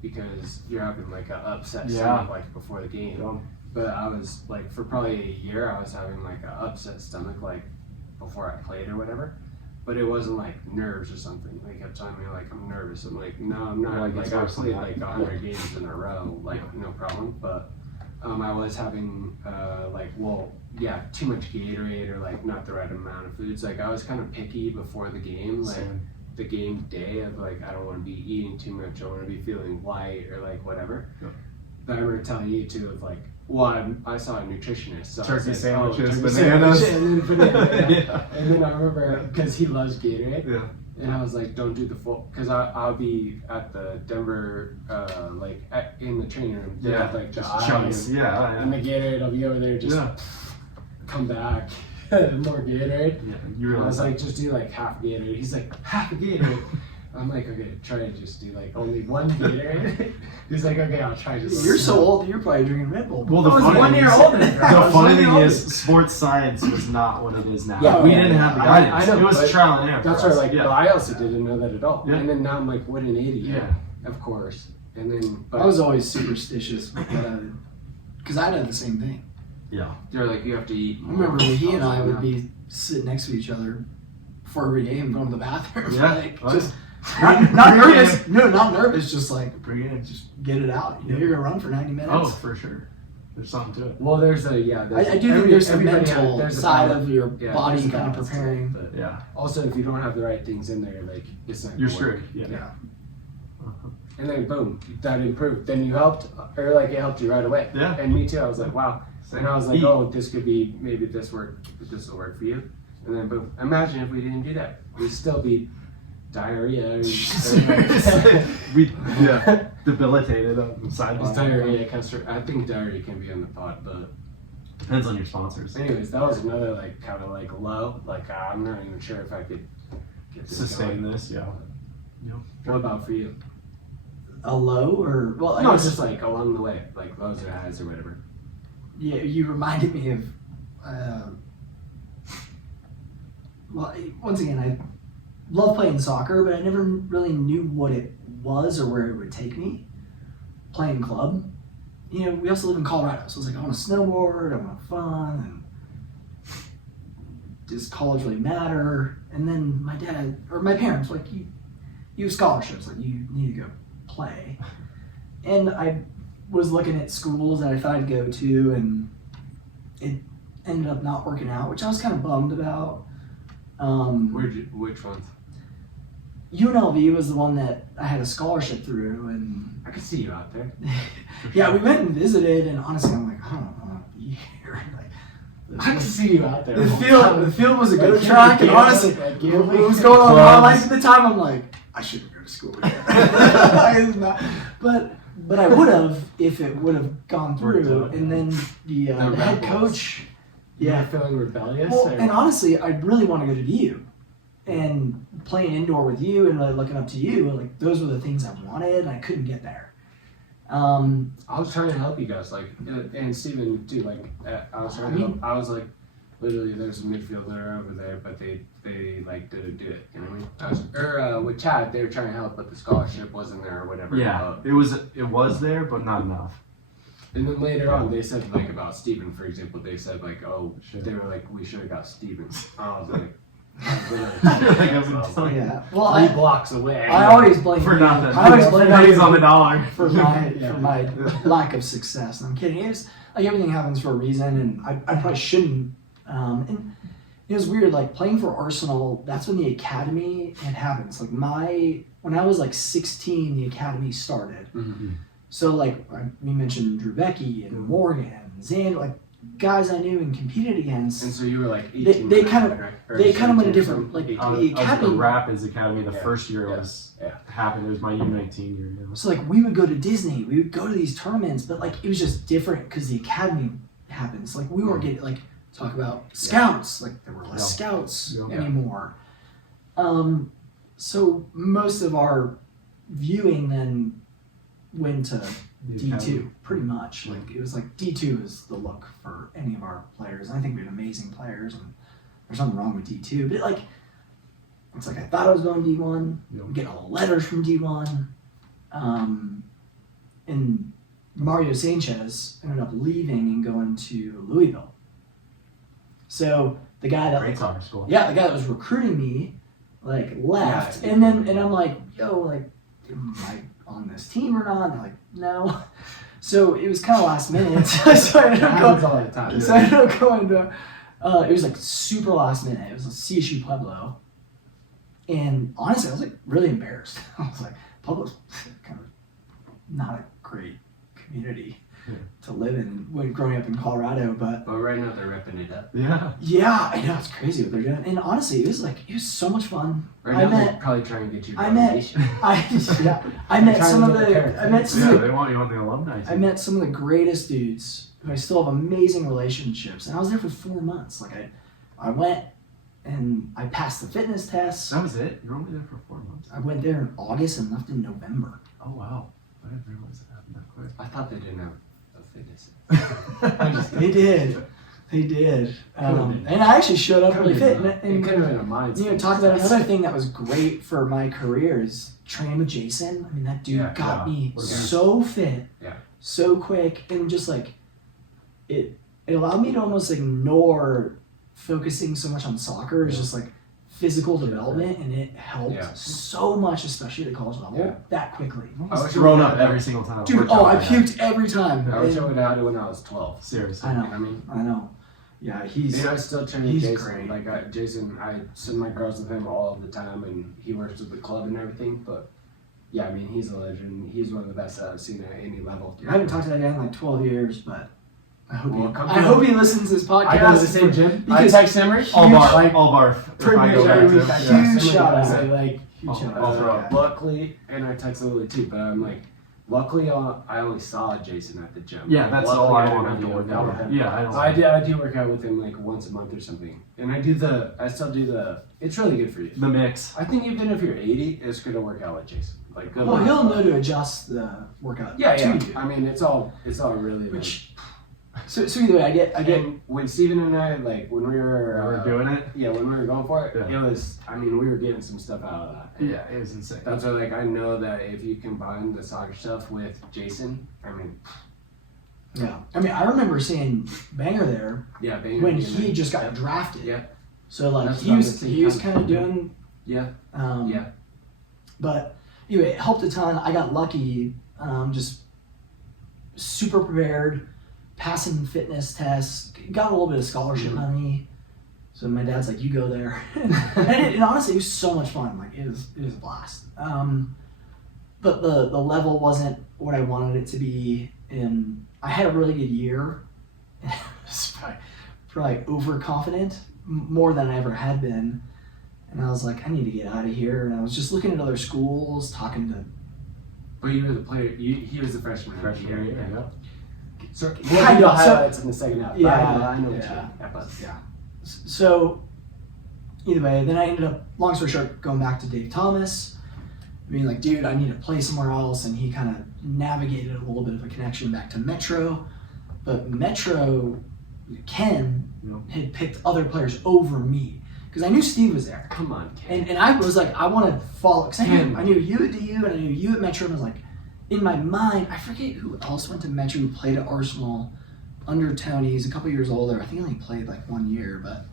because you're having like an upset Yeah. stomach like before the game? Yeah. But I was like, for probably a year, I was having like an upset stomach like before I played or whatever. But it wasn't like nerves or something. They kept telling me like I'm nervous. I'm like, no, I'm not. Yeah, Like it's I worse than played that. like 100 games in a row, like no problem. But I was having too much Gatorade or like not the right amount of foods. Like I was kind of picky before the game, like Same. the game day of like I don't want to be eating too much. I want to be feeling light or like whatever. Yep. But I remember telling you too of like, well, I saw a nutritionist. So I was Turkey like, sandwiches, turkey bananas. sandwich, and then banana. Yeah. And then I remember because he loves Gatorade. Yeah. And I was like, don't do the full, because I'll be at the Denver, in the training room. They have, like, the ice, Yeah. and the Gatorade, I'll be over there, just come back, more Gatorade. Yeah. And I was like, just do like half Gatorade. He's like, half a Gatorade. I'm like, okay, try to just do like only one Gatorade. He's like, okay, I'll try just. You're so old. You're probably drinking Red Bull. Well, the I was funny 1 thing year is- older. The funny thing is, sports science was not what it is now. Yeah, we didn't have the guidance. I know, it was but trial and error. That's for right. us. Like, yeah. but I also didn't know that at all. Yeah. And then now I'm like, what an idiot. Yeah. Of course. And then, but I was always superstitious because I did the same thing. Yeah. they're like, you have to eat I more. remember when he and I would Yeah. be sitting next to each other before every game, going to the bathroom. Yeah. Like, Well, just not Bring it nervous. No, not nervous. Just like Bring it in. just get it out. You know, you're gonna run for 90 minutes. Oh, for sure. There's something to it. Well, there's a I do think there's the everybody mental there's a side balance. of your Yeah, body there's a kind of balance to it, preparing. but Yeah. also, if you don't have the right things in there, like it's not. You're gonna work. screwed. Yeah. Yeah. And then boom, that improved. Then you helped, or like it helped you right away. Yeah. And me too. I was like, wow. And I was like, Eat. oh, this could be maybe this will work for you. And then boom. Imagine if we didn't do that, we'd still be diarrhea. We debilitated on the sideline. It's diarrhea. I think diarrhea can be on the pod, but Depends on your sponsors. anyways, that was another like kind of like low. Like I'm not even sure if I could get this Sustain going. this, yeah. What about for you? A low or well, I No, guess, it's just like along the way, like lows or highs or whatever. yeah. You reminded me of. Well, once again, I love playing soccer, but I never really knew what it was or where it would take me. Playing club, you know, we also live in Colorado, so it's like I want to snowboard, I want to have fun, and does college really matter? And then my dad or my parents were like, you have scholarships, like you need to go play. And I was looking at schools that I thought I'd go to, and it ended up not working out, which I was kind of bummed about. Which ones? UNLV was the one that I had a scholarship through, and I could see you out there. yeah, we went and visited, and honestly, I'm like, I don't want to be here. Like, I could see you out there. the field was a good Like, track, and yeah, honestly, like, what yeah, was going on in my clubs. life at the time, I'm like, I shouldn't go to school again. But I would have if it would have gone Worked through, out, and then the head rebels. coach. Yeah, Yeah, feeling rebellious. well, or- and honestly, I really want to go to VU, and playing indoor with you and like looking up to you, like those were the things I wanted. And I couldn't get there. I was trying to help you guys, like, and Steven too. Like, I was trying to help. I was like, literally, there's a midfielder over there, but they like didn't do it. You know what I mean? With Chad, they were trying to help, but the scholarship wasn't there or whatever. Yeah, it was there, but not enough. And then later on, they said like about Steven, for example, they said like, oh, Shit. they were like, we should have got Steven. I was like, Yeah. Well, 3 I blocks away. always blame For you. nothing. I always blame Pennies you on the dollar. for my lack of success. And I'm kidding. It's like everything happens for a reason, and I probably shouldn't. And it was weird. Like playing for Arsenal, that's when the academy it happens. Like when I was like 16, the academy started. Mhm. So like we mentioned Drew Becky and Morgan, and Xander, like guys I knew and competed against. And so you were like 18. They kind of- right? Or they kind of went a 17, different like 18. I was the at the academy. Rapids Academy the Yeah. first year Yeah. it was Yeah. happened. It was my U19 year. You know? So like we would go to Disney, we would go to these tournaments, but like it was just different because the academy happens. Like we weren't getting like talk about scouts, like there were less Yeah. scouts Yeah. anymore. So most of our viewing then went to The D2 academy. pretty much. Like it was like D2 is the look for any of our players. And I think we had amazing players, and there's nothing wrong with D2, but like It's like I thought I was going D1. Yep. I'm getting all the letters from D1. And Mario Sanchez ended up leaving and going to Louisville. So the guy that Great soccer school. the guy that was recruiting me like left, and I'm like, yo, like, am I on this team or not? And they're like, no. So it was kind of last minute. So I ended up Happens all the time. So I ended up going to, it was like super last minute. It was a CSU Pueblo. And honestly, I was like really embarrassed. I was like, Pueblo's kind of not a great community to live in when growing up in Colorado, but right now they're ripping it up. yeah, I know, it's crazy what they're doing. And honestly, it was so much fun. Right now they're probably trying to get you. I met some of the They want you on the alumni team. I met some of the greatest dudes who I still have amazing relationships, and I was there for 4 months. Like I went and I passed the fitness test. That was it? You were only there for 4 months? I went there in August and left in November. Oh, wow. I didn't realize it happened that quick. I thought they didn't have a fitness. They did. And I actually showed up really fit. It could have been a mindset. Talk about another thing that was great for my career is training with Jason. I mean, that dude got me so fit, so quick, and just like it allowed me to almost ignore focusing so much on soccer. It's just like physical development, and it helped so much, especially at the college level, that quickly. I was thrown up every single time. Dude, I puked every time. I wish I would have had it when I was 12. Seriously. I know. You know what I mean? I know. Yeah, I still train with he's Jason. great. Like Jason, I send my girls with him all the time, and he works with the club and everything. But yeah, I mean, he's a legend. He's one of the best that I've seen at any level. I haven't talked to that guy in like 12 years, but I hope Well, I hope he listens to this podcast. I go to the same gym. I Because text Emory. All barf. pretty much every week. Huge shout out. Yeah. Like huge shout I'll throw out. up. Luckily, and I text Lily too, but I'm like, luckily I only saw Jason at the gym. Yeah, that's Luckily, all I didn't want have to do. work out with him. Yeah, I don't. I do work out with him like once a month or something, and I still do the. It's really good for you. The mix. I think even if you're 80, it's good to work out with Jason. Like, good Well, luck. he'll know to adjust the workout to Yeah. you. I mean, it's all really. Which so either way, I get And when Steven and I when we were doing it. Yeah, when we were going for it, Yeah. it was. I mean, we were getting some stuff out of that. Yeah, it was insane. That's why, I know that if you combine the soccer stuff with Jason, I mean, yeah. I mean, I remember seeing Banger there yeah, Banger when being he there. just got drafted. Yeah. So like That's he about was the he was same kind of time. doing Yeah. yeah. But anyway, it helped a ton. I got lucky, just super prepared, passing fitness tests, got a little bit of scholarship money. So my dad's like, you go there. and honestly, it was so much fun. Like it was a blast. But the level wasn't what I wanted it to be. And I had a really good year. I was probably overconfident, more than I ever had been. And I was like, I need to get out of here. And I was just looking at other schools, talking to. But you were the player. He was the freshman. Yeah. So Kind we'll do the of, so- highlights in the second half. Yeah, I know what you yeah. mean. Yeah. So, either way, then I ended up, long story short, going back to Dave Thomas. Being like, dude, I need to play somewhere else. And he kind of navigated a little bit of a connection back to Metro. But Metro, Ken, had picked other players over me. Because I knew Steve was there. Come on, Ken. And I was like, I want to follow. Because I knew you at DU and I knew you at Metro. And I was like, in my mind, I forget who else went to Metro who played at Arsenal under Tony. He's a couple years older. I think he only played like 1 year. But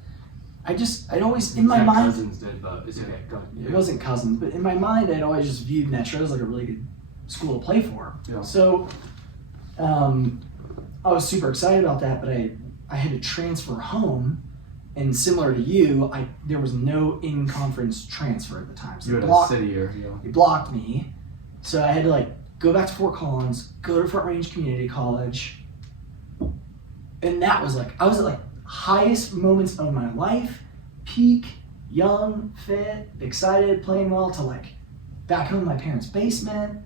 I'd always, in my mind. Cousins did, but it's okay. Go ahead. It wasn't Cousins, but in my mind, I'd always just viewed Metro as like a really good school to play for. Yeah. So, I was super excited about that, but I had to transfer home, and similar to you, there was no in-conference transfer at the time. So You had a city year. they blocked me, so I had to go back to Fort Collins, go to Front Range Community College, and that was I was at highest moments of my life, peak, young, fit, excited, playing well, to back home in my parents' basement,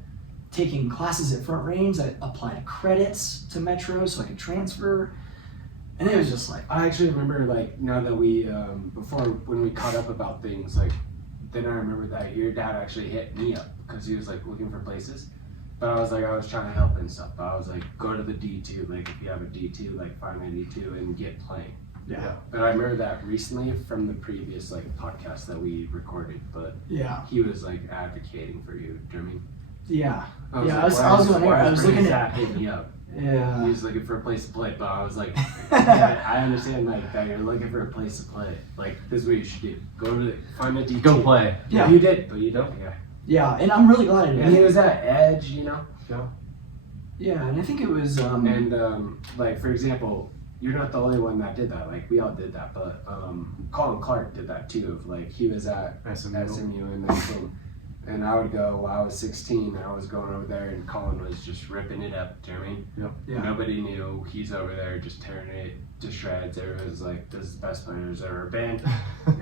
taking classes at Front Range that applied credits to Metro so I could transfer. And it was just I actually remember now that we before when we caught up about things then I remember that your dad actually hit me up because he was looking for places, but I was trying to help and stuff. But I was go to the D2, if you have a D2, find a D2 and get playing. Yeah. But I remember that recently from the previous like podcast that we recorded, but Yeah. he was like advocating for you. Do you know what I mean? Yeah. I was Yeah, like, I was going there. I was looking at hitting me up. He Yeah. was looking for a place to play, but I was like, yeah, I understand like that you're looking for a place to play. Like this is what you should do. Find a D2. Go play. Yeah. You did, but you don't. Yeah. Yeah, and I'm really glad I did. And he was at Edge, you know. Yeah, and I think it was Like for example, you're not the only one that did that. Like we all did that, but Colin Clark did that too. Of like he was at SMU and then boom. And I would go while I was 16. I was going over there, and Colin was just ripping it up. Do you know what I mean? Yep. Yeah. Nobody knew. He's over there just tearing it to shreds. Everyone's like, "This is the best player there's ever been."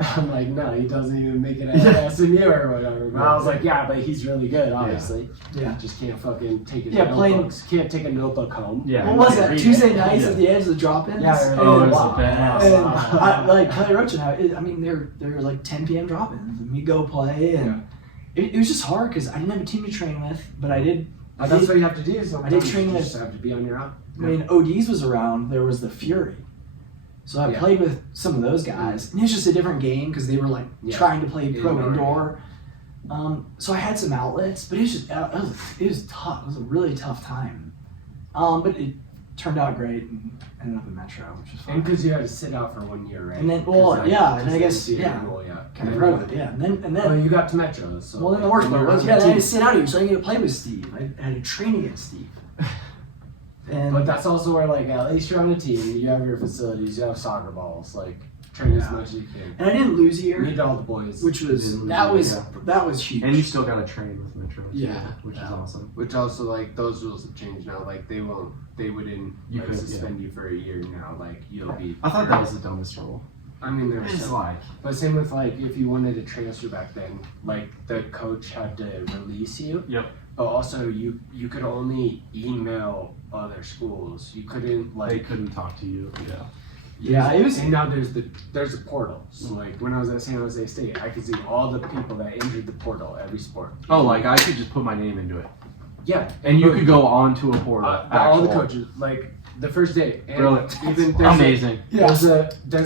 I'm like, "No, he doesn't even make it at SMU or whatever." But I was like, "Yeah, but he's really good, obviously. Yeah. Just can't fucking take his playing. notebooks. Can't take a notebook home." Yeah. What was that? Read Tuesday it. nights Yeah. at the edge of the drop-ins? Yeah. Oh, it and, was the best. and I, like Kelly Roach and I mean, they're like 10 p.m. drop-ins, and we go play, and it was just hard because I didn't have a team to train with, but I did. That's what you have to do. I did train You with. just have to be on your own. When ODs was around, there was the Fury. So I played with some of those guys, and it was just a different game because they were like trying to play pro indoor. So I had some outlets, but it was just it was tough. It was a really tough time. But it turned out great and ended up in Metro, which was fun. And because you had to sit out for 1 year, right? And then, and I guess kind of broke it, and then. Well, you got to Metro, so. Well, then the worst part was, then I had to sit out here, so I didn't get to play with Steve. I had to train against Steve. And But that's also where, like, at least you're on a team. You have your facilities. You have soccer balls. Like, train as much as you can. I didn't lose a year, Meet all the boys. which was that was huge. And you still got to train with Metro. Too, Yeah. which is awesome. Which also, like, those rules have changed now. Like, they wouldn't You like, could, suspend you for a year now. Like, you'll be. I thought that was the dumbest rule. I mean, there's It's like, but same with like if you wanted to transfer back then, like the coach had to release you. Yep. But also you could only email other schools. You couldn't like. they couldn't talk to you. Yeah. Yeah, it was. And now there's a portal. So like when I was at San Jose State, I could see all the people that entered the portal every sport. Oh, like I could just put my name into it. Yeah. And you could go onto a portal. All the coaches like. The first day, and Brilliant. even Amazing. There's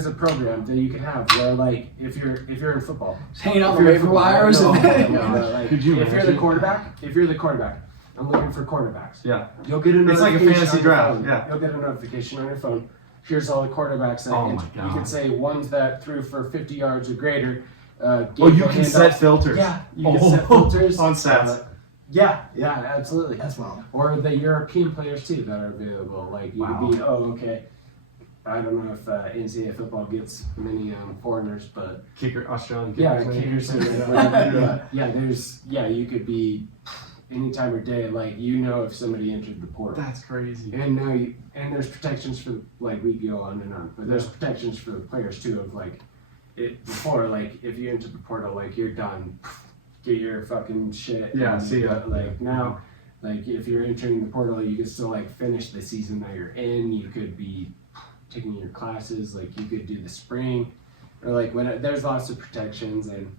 a program that you can have where like if you're in football, Just hanging out the waiver wires. no, And like, Could you if you're imagine? the quarterback, I'm looking for quarterbacks. Yeah. You'll get a It's like a notification fantasy on your draft, phone. yeah. You'll get a notification on your phone. Here's all the quarterbacks that Oh entered. my You can God. say ones that threw for 50 yards or greater. Oh, you can set filters. Yeah, you can set filters on stats. Yeah, absolutely. that's wild. Or the European players too that are available. Like you could be, okay. I don't know if NCAA football gets many foreigners, but Australian kickers. You could be any time of day. Like if somebody entered the portal. That's crazy. And now there's protections for like we go on and on, but there's protections for the players too. Of like it before, like if you enter the portal, like you're done. Get your fucking shit. Yeah, see ya. Like now, like if you're entering the portal, you can still like finish the season that you're in. You could be taking your classes. Like you could do the spring, or like there's lots of protections and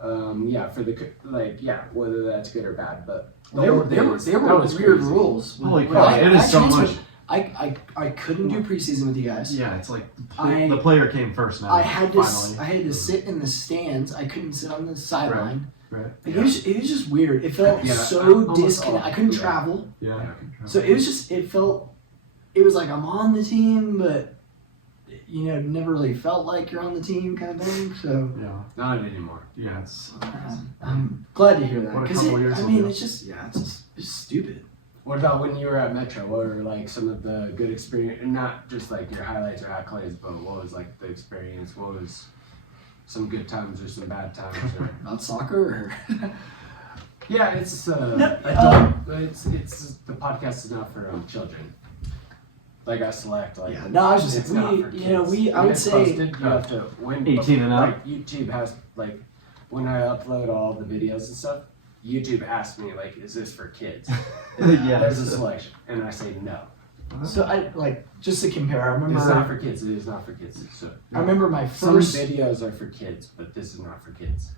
for the whether that's good or bad. But They were weird rules. Holy When cow! I It is so transferred, much. I couldn't do preseason with you guys. Yeah, it's like the player came first now. I had to finally. sit in the stands. I couldn't sit on the sideline. Right. Like, it was just weird. It felt so almost disconnected. all. I couldn't Yeah. travel. Yeah. So it was like I'm on the team, but never really felt like you're on the team kind of thing. So Yeah. not anymore. Yeah. It's I'm glad to hear that What a because couple years ago. it's just stupid. What about when you were at Metro? What were like some of the good experience, and not just like your highlights or accolades, but what was like the experience? What was some good times or some bad times? Or About soccer? yeah, it's it's the podcast is not for children. Like I select like No, I was just it's not for kids. I would say posted, you have to when 18 and up. Like YouTube has like when I upload all the videos and stuff. YouTube asked me like, "Is this for kids?" Yeah. There's a selection, and I say no. So I just to compare. I remember It's not for kids. It is not for kids. So I remember my some first videos are for kids, but this is not for kids.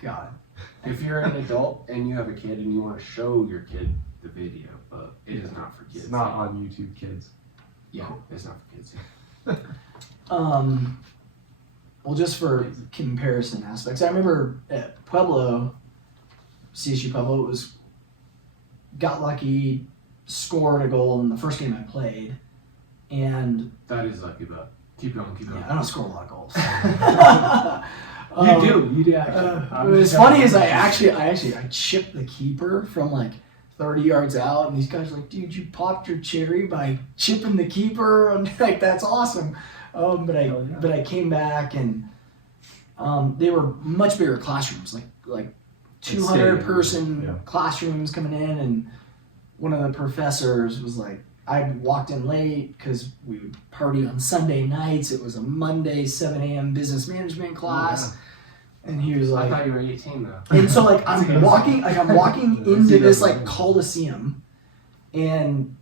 God. If you're an adult and you have a kid and you want to show your kid the video, but it is not for kids. It's not on YouTube Kids. Yeah, it's not for kids. Well, just for comparison aspects, I remember at Pueblo, CSU Pueblo, got lucky, scored a goal in the first game I played, and That is lucky, but keep going. yeah, I don't score a lot of goals. You do actually. What's funny is I chipped the keeper from like 30 yards out, and these guys are like, dude, you popped your cherry by chipping the keeper. I'm like, that's awesome. But I came back, and they were much bigger classrooms, like 200 person classrooms coming in, and one of the professors was like, I walked in late because we would party on Sunday nights. It was a Monday 7 a.m. business management class. And he was like, I thought you were 18 though. and so like I'm walking into this like coliseum, and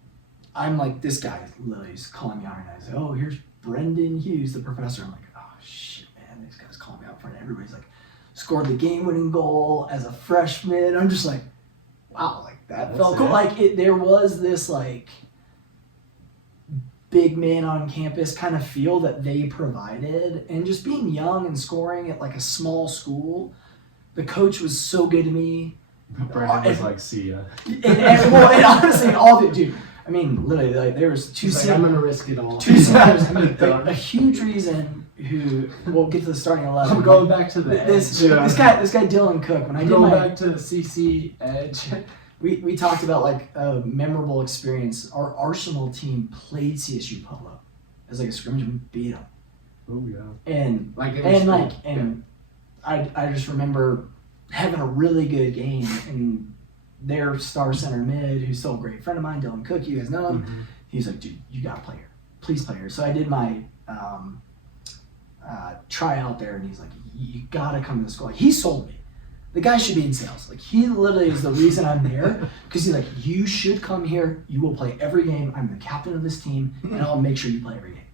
I'm like, this guy Lily's calling me out, and I say, oh, here's Brenden Hughes, the professor. I'm like, oh shit, man, this guy's calling me out in front of everybody's like, scored the game-winning goal as a freshman. I'm just like, wow, like that felt cool. Like there was this like big man on campus kind of feel that they provided, and just being young and scoring at like a small school, the coach was so good to me. Brenden was like, see ya. And honestly, all of it, dude. I mean, literally, like there was two. I'm gonna risk it all. Two seniors. I mean, a huge reason who we'll get to the starting 11. I'm going back to the this edge. this guy Dylan Cook. When I did back to the CC edge. We talked about like a memorable experience. Our Arsenal team played CSU Pueblo as like a scrimmage, and we beat them. Oh yeah. And Like I just remember having a really good game, and their star center mid, who's still a great friend of mine, Dylan Cook, you guys know him. Mm-hmm. He's like, dude, you gotta play here. Please play here. So I did my tryout there, and he's like, you gotta come to the school. Like, he sold me. The guy should be in sales. Like, he literally is the reason I'm there, because he's like, you should come here. You will play every game. I'm the captain of this team, and I'll make sure you play every game.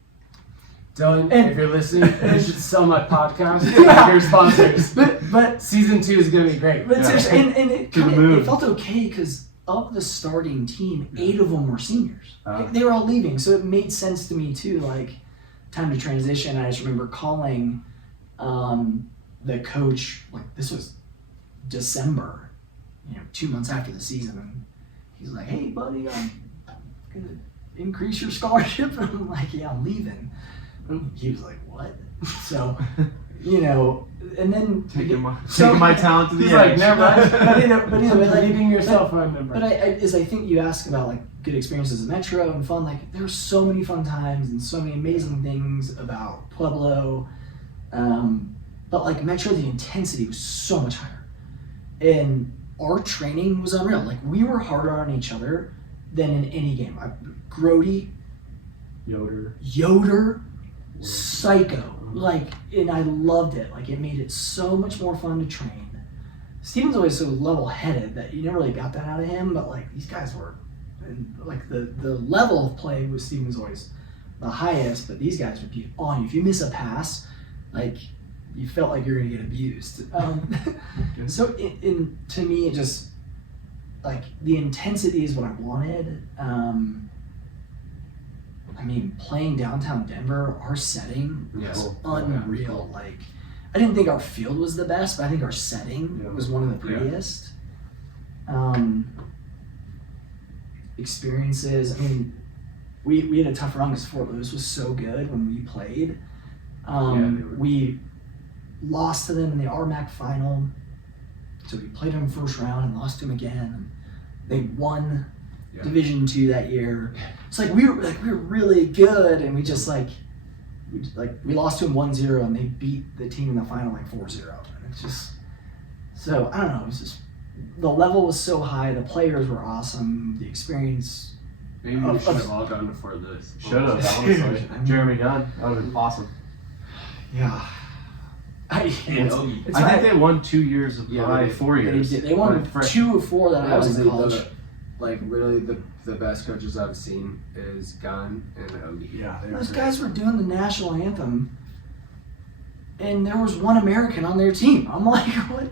Dylan, And- if you're listening, you should sell my podcast. Your sponsors. But Season 2 is gonna be great. But seriously, and it, To the kinda, moon. it felt okay because of the starting team, 8 of them were seniors. Ah. Like, they were all leaving, so it made sense to me too. Like, time to transition. I just remember calling the coach. Like, this was December, 2 months after the season, and he's like, "Hey, buddy, I'm gonna increase your scholarship." And I'm like, "Yeah, I'm leaving." And he was like, "What?" So, and then Taking my talent to the He's edge. like, never mind. but like, Leaving your cell phone number. But I think you ask about like good experiences at Metro and fun. Like, there were so many fun times and so many amazing things about Pueblo. But like Metro, the intensity was so much higher, and our training was unreal. Like, we were harder on each other than in any game. Grody, Yoder, psycho. Like, and I loved it. Like, it made it so much more fun to train. Steven's always so level-headed that you never really got that out of him, but like these guys were, and like the level of play with Steven's always the highest, but these guys would be on you. If you miss a pass, like, you felt like you're gonna get abused. So to me, it just, like, the intensity is what I wanted. I mean, playing downtown Denver, our setting was unreal. Like, I didn't think our field was the best, but I think our setting was one of the prettiest. Experiences. I mean, we had a tough run because Fort Lewis was so good when we played. We lost to them in the RMAC final, so we played them in the first round and lost to them again. And they won Division II that year. It's like we were really good, and we just we lost to them 1-0, and they beat the team in the final like 4-0. And it's just, so I don't know. It's just, the level was so high. The players were awesome. The experience. Maybe we should have all gone to Fort Lewis. Should have. That was Jeremy Gunn. That would have been awesome. Yeah. I think they won 2 years of 4 years. They won 2 of 4 that I was in college. Like, literally the best coaches I've seen is Gunn and Odie. Yeah, Those guys were doing the national anthem, and there was one American on their team. I'm like, what?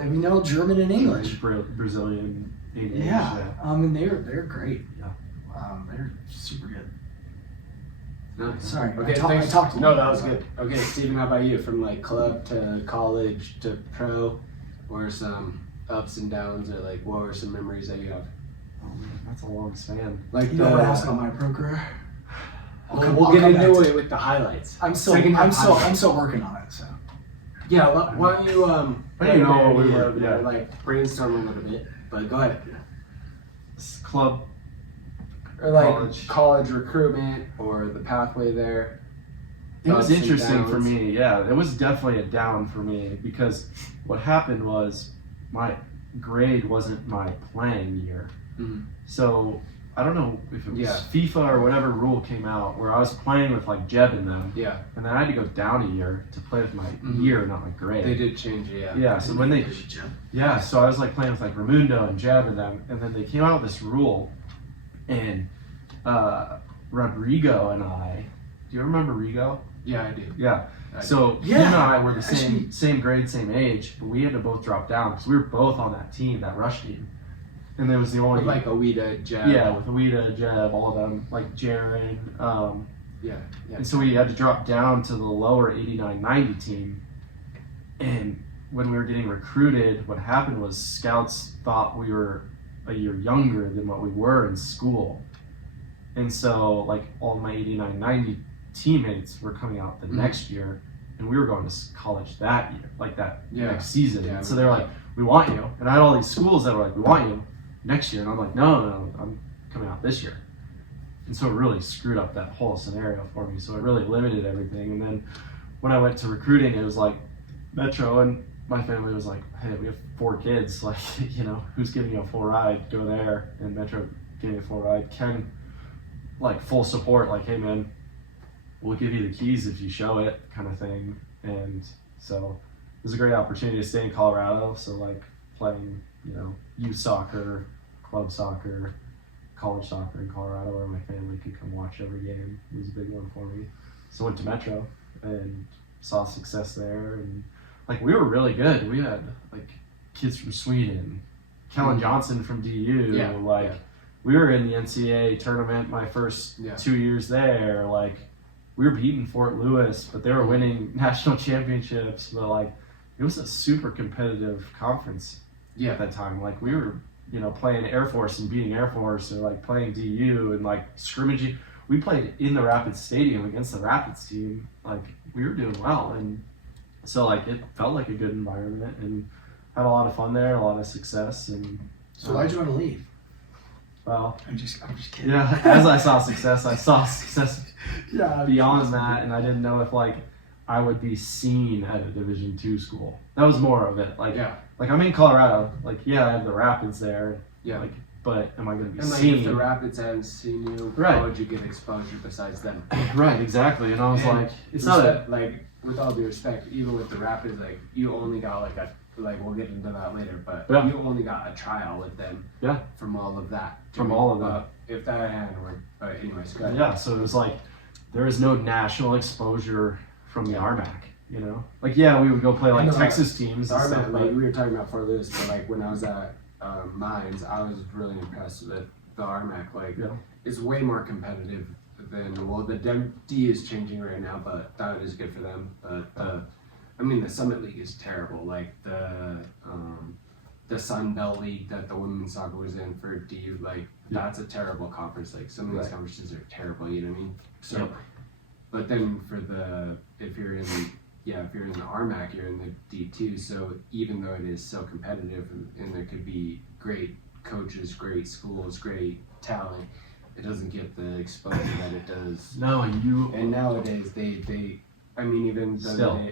I mean, they're all German and English. Brazilian, English. Yeah. I mean, they're great. Yeah. They're super good. No. Sorry, Okay, I thanks. talked. No, that was good. Okay, Steven, how about you? From like club to college to pro, what are some ups and downs, or like what were some memories that you have? Oh man, that's a long span. Like You know what I asked about my pro career? we'll get into it with the highlights. I'm still working on it. So Yeah, why don't you But you know, we yeah, were, yeah. like brainstorm a little bit, but go ahead. Club, Or like college recruitment or the pathway there. it was Ups and interesting for downs. me. Yeah, it was definitely a down for me because what happened was my grade wasn't my playing year. Mhm. So I don't know if it was Yeah. FIFA or whatever rule came out where I was playing with like Jeb and them, Yeah, and then I had to go down a year to play with my Mhm. year, not my grade. they did change it. Yeah. Yeah, so when they so I was like playing with like Raimundo and Jeb and them, and then they came out with this rule, and Rodrigo and I, do you remember Rigo? Yeah, I do. Yeah. I do. So Yeah, him and I were the actually- same grade, same age, but we had to both drop down because we were both on that team, that rush team, and there was the only With like Oida, Jab. yeah with Awida, Jeb, all of them, like Jaron. Yeah. And so we had to drop down to the lower 89-90 team. And when we were getting recruited, what happened was scouts thought we were a year younger than what we were in school. And so like all my 89-90 teammates were coming out the Mhm. next year, and we were going to college that year, like that Yeah. next season. Yeah, And so they were like, we want you. And I had all these schools that were like, we want you next year. And I'm like, no, I'm coming out this year. And so it really screwed up that whole scenario for me. So it really limited everything. And then when I went to recruiting, it was like Metro, and my family was like, hey, we have 4 kids. Like, you know, who's giving you a full ride? Go there. And Metro gave me a full ride. Ken, like, full support, like, hey, man, we'll give you the keys if you show it, kind of thing. And so it was a great opportunity to stay in Colorado. So, like, playing, you know, youth soccer, club soccer, college soccer in Colorado where my family could come watch every game. It was a big one for me. So I went to Metro and saw success there, and like we were really good. We had like kids from Sweden, Kellen Johnson from DU, Yeah, like yeah. we were in the NCAA tournament my first 2 years there. Like we were beating Fort Lewis, but they were winning national championships. But like it was a super competitive conference at that time. Like we were, you know, playing Air Force and beating Air Force, or like playing DU and like scrimmaging. We played in the Rapids Stadium against the Rapids team. Like we were doing well, and so like it felt like a good environment, and had a lot of fun there, a lot of success. And So why'd you want to leave? well, I'm just kidding. yeah, as I saw success Yeah. beyond that, and I didn't know if like I would be seen at a Division II school. That was more of it. Like like I'm in Colorado. Like yeah, I have the Rapids there. Yeah. Like, but am I going to be And like seen? if the Rapids hadn't seen you, Right. how would you get exposure besides them? Right, exactly. And I was And like, it's not a like with all due respect, even with the Rapids, like you only got like a we'll get into that later, but Yeah. you only got a trial with them. Yeah. From all of that. From all of that. If that hadn't worked, but anyways, go ahead. yeah. So it was like there is no national exposure from the RMAC. You know, like yeah, we would go play like And the- Texas teams. And stuff, Like but we were talking about Fort Lewis, but like when I was at Mines, I was really impressed with the RMAC. Like Yeah. it's way more competitive than the D is changing right now, but that is good for them. But I mean the Summit League is terrible. Like the Sun Belt League that the women's soccer was in for DU, like that's a terrible conference. Like some of these Right. conferences are terrible. You know what I mean? So, Yep. but then for if you're in the RMAC, you're in the D2. So even though it is so competitive, and there could be great coaches, great schools, great talent, it doesn't get the exposure that it does. no, you And nowadays, they I mean, even though Still.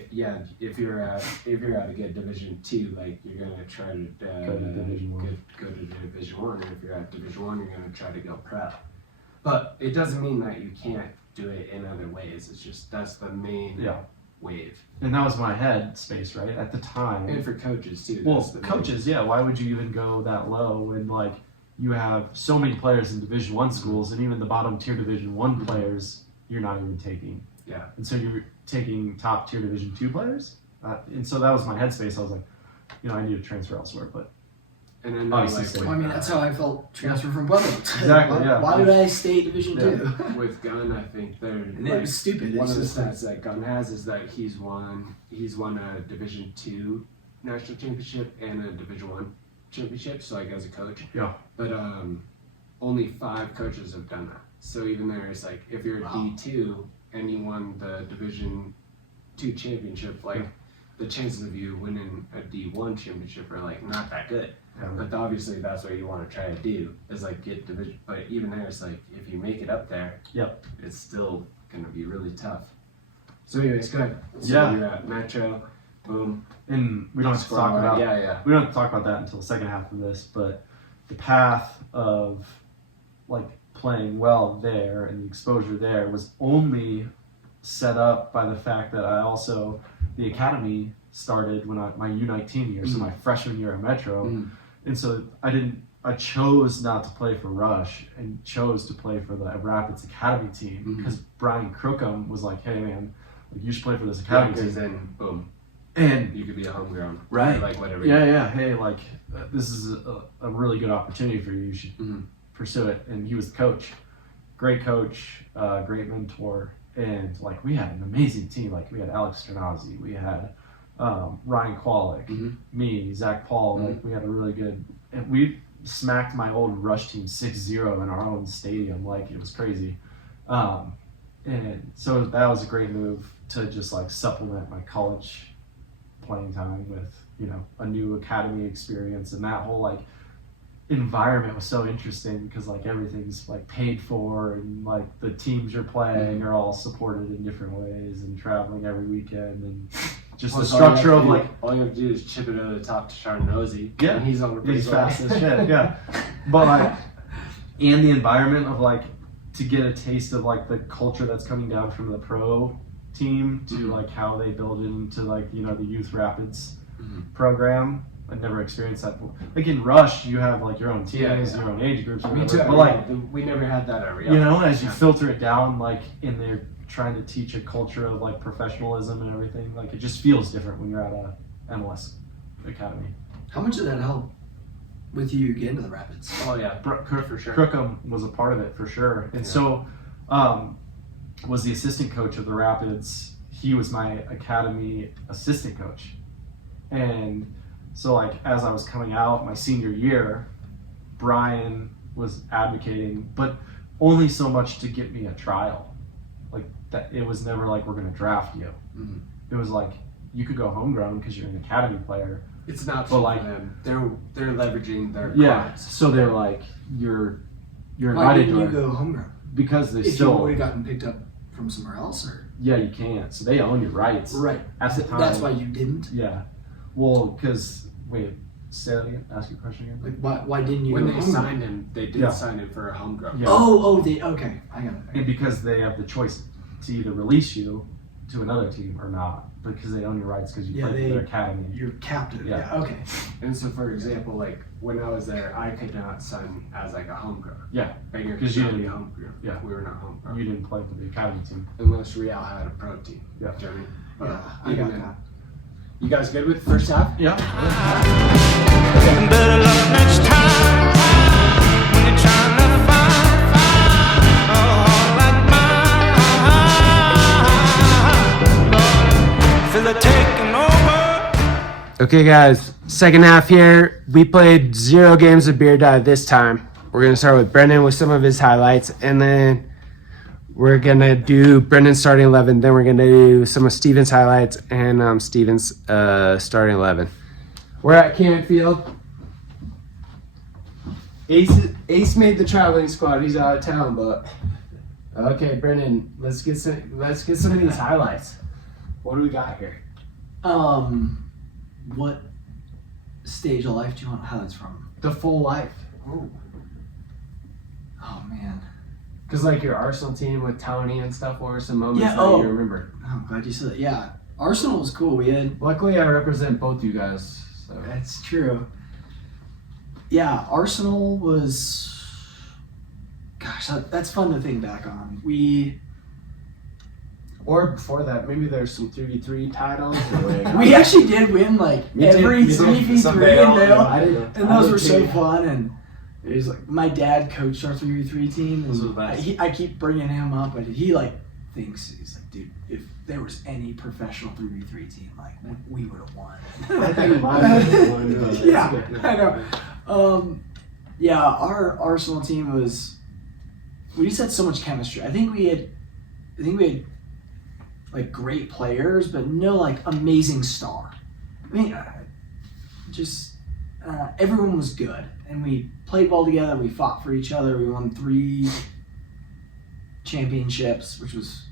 if you're at a good Division II, like you're gonna try to Go to Division I. go to Division I, and if you're at Division I, you're gonna try to go pro. But it doesn't mean that you can't do it in other ways. It's just that's the main yeah. wave. And that was my head space, right? At the time. And for coaches too. Well, that's the main- coaches, yeah. Why would you even go that low when like you have so many players in Division I schools, and even the bottom tier Division I players, you're not even taking. Yeah. And so you're taking top tier Division II players, and so that was my headspace. I was like, you know, I need to transfer elsewhere, but And I know, obviously like, stay. Well, I mean, that's how I felt transfer from Pueblo. Exactly, yeah. Why did I stay Division Yeah. 2? with Gunn, I think they're And it was stupid. one It's of the just like, stats that Gunn has is that he's won a Division 2 national championship and a Division 1 championship. So like as a coach. Yeah. But only 5 coaches have done that. So even there, it's like if you're a D2 and you won the Division 2 championship, like the chances of you winning a D1 championship are like not that good. Yeah. But obviously that's what you want to try to do is like get division. But even there, it's like if you make it up there, Yep. it's still gonna be really tough. So anyways, go ahead. So Yeah. you're at Metro, boom. And we don't have to talk Squad. about Yeah. we don't have to talk about that until the second half of this, but the path of like playing well there and the exposure there was only set up by the fact that the academy started when my U19 year, so my freshman year at Metro. And so I chose not to play for Rush and chose to play for the Rapids Academy team because Brian Crookham was like, hey man, like, you should play for this academy Because team. then boom, And you could be a homegrown. Right. Like whatever. yeah, hey, like this is a really good opportunity for you. You should pursue it. And he was the coach, great mentor, and like we had an amazing team. Like we had Alex Sternazzi, we had Ryan Kwalik, me, Zach Paul. Like we had a really good, and we smacked my old Rush team 6-0 in our own stadium. Like it was crazy. And so that was a great move to just like supplement my college playing time with, you know, a new academy experience. And that whole like environment was so interesting because like everything's like paid for and like the teams you're playing are all supported in different ways and traveling every weekend and just the structure of like all you have to do is chip it over the top to Charnozy. Yeah. And he's on the he's fast as shit, yeah. But like, and the environment of like to get a taste of like the culture that's coming down from the pro team to like how they build it into like, you know, the youth Rapids program. I never experienced that. Like in Rush, you have like your own teams, your own age groups. Me too. But like, we never had that at Real. you know, as you filter it down, like in they're trying to teach a culture of like professionalism and everything. Like it just feels different when you're at a MLS academy. how much did that help with you get into the Rapids? Oh yeah, for sure. Crookham was a part of it for sure, and so was the assistant coach of the Rapids. He was my academy assistant coach, and so like as I was coming out my senior year, Brian was advocating, but only so much to get me a trial. Like that, it was never like we're gonna draft you. It was like you could go homegrown because you're an academy player. It's not But, for like, them. They're leveraging their Yeah, cards. so they're like you're Why invited didn't you to it go homegrown? because they If you still would have gotten picked up from somewhere else, or yeah you can't. So they own your rights. right? At the time. That's why you didn't. Yeah. Well, because wait, say that again. Ask your question again. Like why didn't you When go they homegrown? signed him, they did Yeah. sign him for a homegrown. Yeah. Oh, they okay. I got it. And because they have the choice to either release you to another team or not, because they own your rights because you Yeah, played for their academy. You're captive. Yeah. Yeah. Okay. And so, for example, like when I was there, I could not sign as like a homegrown. Yeah. Banger 'Cause could you not be didn't- homegrown. yeah. We were not homegrown. You didn't play for the academy team. Unless Real had a pro team. Yeah. Do you know what I mean? But Yeah, I even got then- that. You guys good with the first half? Yeah. Better luck next time when you're trying to find a heart like mine. Feel it taking over. Okay, guys, second half here. We played 0 games of beer dive this time. We're going to start with Brenden with some of his highlights, and then we're going to do Brendan's starting 11. Then we're going to do some of Steven's highlights and Steven's starting 11. We're at Canfield. Ace made the traveling squad. He's out of town, but okay, Brenden, let's get some of these highlights. What do we got here? What stage of life do you want highlights from? The full life. Oh man. Because like your Arsenal team with Tony and stuff, what were some moments Yeah, that you remember? I'm glad you said that. Yeah, Arsenal was cool. We had. Luckily, I represent both you guys. So. That's true. Yeah, Arsenal was. Gosh, that's fun to think back on. Or before that, maybe there's some 3v3 titles. We actually did win like every 3v3 in there. And those were so fun. And it was like my dad coached our 3v3 team. And I keep bringing him up, but he like thinks, he's like, dude, if there was any professional 3v3 team, like we would have won. I think mine would have won. Yeah, I know. Yeah, our Arsenal team we just had so much chemistry. I think we had like great players, but no like amazing star. I mean, everyone was good, and we played well together. We fought for each other. We won 3 championships, which was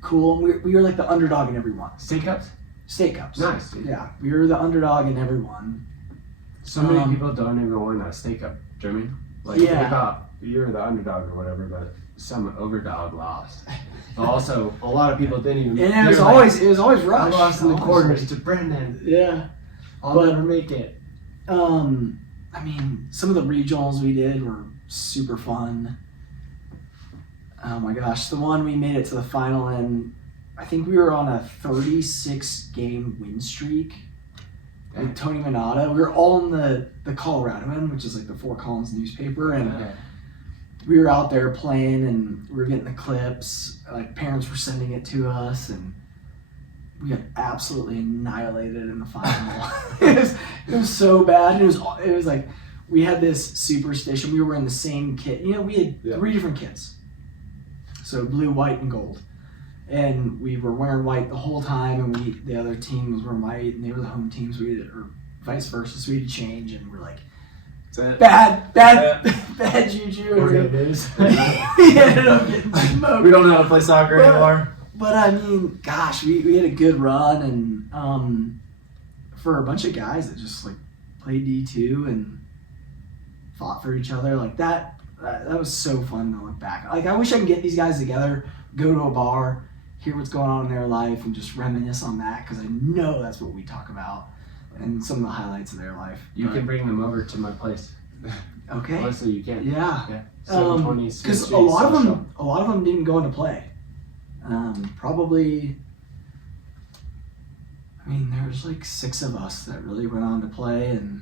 cool. And we were like the underdog in every one. State Cups? State Cups. Nice. Yeah, we were the underdog in every one. So many people don't even win a State Cup, Jimmy. Like, Yeah. we thought you were the underdog or whatever, but some overdog lost. But also, a lot of people didn't even. And it was always I rushed. lost in the quarters to Brenden. Yeah. I'll never make it. I mean, some of the regionals we did were super fun. Oh my gosh, the one we made it to the final in, I think we were on a 36-game win streak with Tony Manata. We were all in the Coloradoan, which is like the Four Columns newspaper, and we were out there playing, and we were getting the clips. Like parents were sending it to us, and we got absolutely annihilated in the final. it was so bad. It was like we had this superstition. We were in the same kit. You know, we had 3 different kits. So blue, white, and gold. And we were wearing white the whole time, and the other team was wearing white, and they were the home team, so or vice versa. So we had to change, and we're like, bad juju. We're good news. We ended up getting smoked. We don't know how to play soccer anymore. But I mean, gosh, we had a good run, and for a bunch of guys that just like played D2 and fought for each other, like that was so fun to look back. Like I wish I could get these guys together, go to a bar, hear what's going on in their life, and just reminisce on that, because I know that's what we talk about and some of the highlights of their life. You can bring them over to my place. Okay. Honestly, you can. Yeah. 720 Because a lot of them didn't go into play. Probably. I mean, there's like 6 of us that really went on to play, and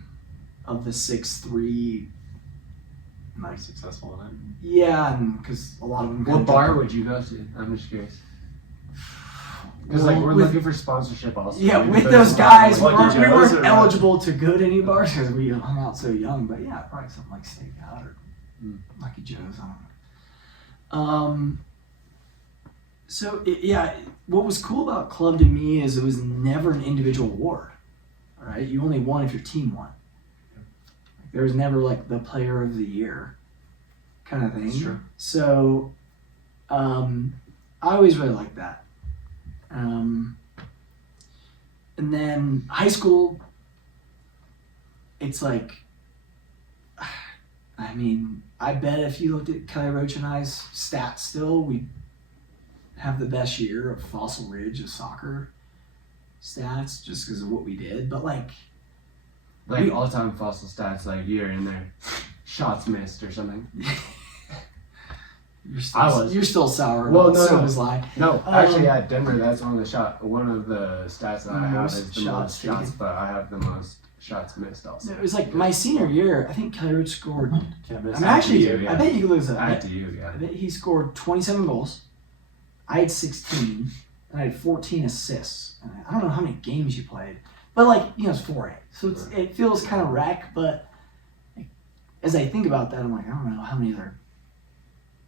of the 6, 3. Like successful in it. Yeah, and because a lot of them. What bar would you go to? I'm just curious. Because we're looking for sponsorship also. Yeah, Maybe with there's those guys, we Lucky Joe's weren't or eligible to go to any bars because we hung out so young. But yeah, probably something like Stakeout or Lucky Joe's. I don't know. So what was cool about club to me is it was never an individual award. All right, you only won if your team won. There was never like the player of the year kind of thing. That's true. So I always really liked that. And then high school, it's like, I mean, I bet if you looked at Kelly Roach and I's stats still, we have the best year of Fossil Ridge of soccer stats just because of what we did. But like all-time Fossil stats, like you're in there, shots missed or something. You're still sour. Well, no, so no. was I. No, actually at Denver, that's one of the stats that I have Most is the shots most shots, taken. but I have the most shots missed also. It was like my senior year. I think Kelly Roach scored. Can't miss I'm that. actually. you, yeah. I bet you could lose that. Back to you, yeah. I bet he scored 27 goals. I had 16, and I had 14 assists. And I don't know how many games you played, but it's 4A, so it feels kind of wreck. But as I think about that, I'm like, I don't know how many other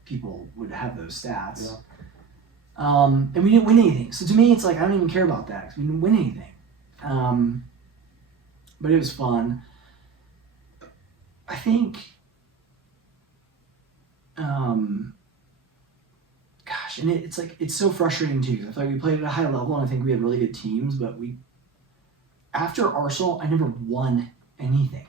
people would have those stats. Yeah. And we didn't win anything. So to me, it's like I don't even care about that because we didn't win anything. But it was fun. I think. Gosh, and it's like it's so frustrating too. 'Cause I feel like we played at a high level, and I think we had really good teams. But after Arsenal, I never won anything.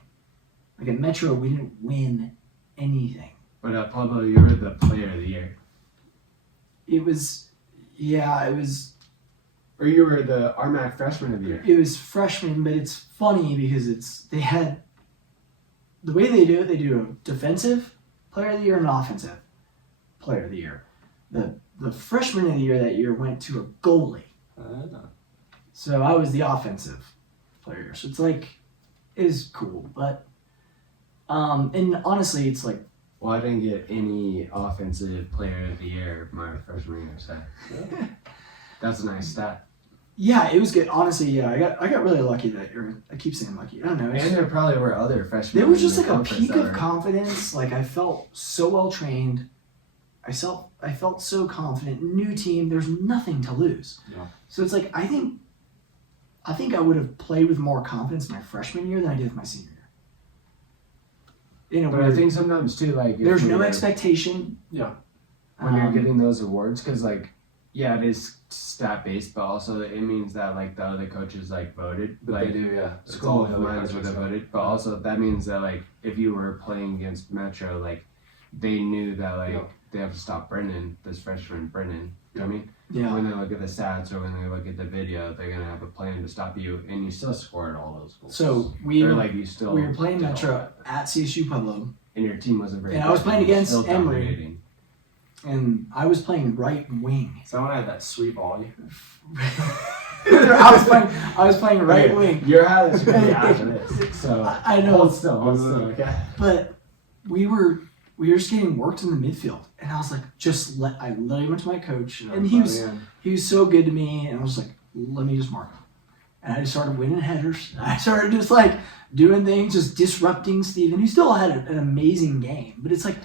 Like at Metro, we didn't win anything. But at Pueblo, you were the player of the year. It was. Or you were the RMAC freshman of the year. It was freshman, but it's funny because they had the way they do it. They do a defensive player of the year and an offensive player of the year. The the freshman of the year that year went to a goalie. So I was the offensive player. So it's like, it is cool. But, and honestly, it's like, Well, I didn't get any offensive player of the year my freshman year, so that's a nice stat. yeah, it was good. Honestly, yeah, I got really lucky that year. I keep saying lucky. I don't know. And there probably were other freshmen. There was in just the like a conference peak that of were- confidence. Like I felt so well trained. I felt so confident. New team. There's nothing to lose. Yeah. So it's like I think I would have played with more confidence my freshman year than I did my senior year. But I think sometimes too, like if there's no you're- expectation. Yeah. when you're getting those awards, because like yeah, it is stat based, but also it means that like the other coaches like voted, like They do, yeah. It's school all of the other mines would coaches, have so- voted, but also that means that like if you were playing against Metro, like they knew that like Yeah. they have to stop Brenden, this freshman Brenden. You know what I mean? Yeah. When they look at the stats or when they look at the video, they're gonna have a plan to stop you, and you still scored all those goals. So we or were, like you still we were playing did all Metro that. at CSU Pueblo, and your team wasn't very. And I good, was playing but you were against still Emory. dominating. and I was playing right wing. Someone had that sweet volley. I was playing right Okay, wing. Your highlights are gonna be after this, so I know. hold still, okay. But we were just getting worked in the midfield, and I was like, I literally went to my coach, and he was so good to me, and I was like, let me just mark him. And I just started winning headers. I started just like doing things, just disrupting Steven, who still had an amazing game. But it's like,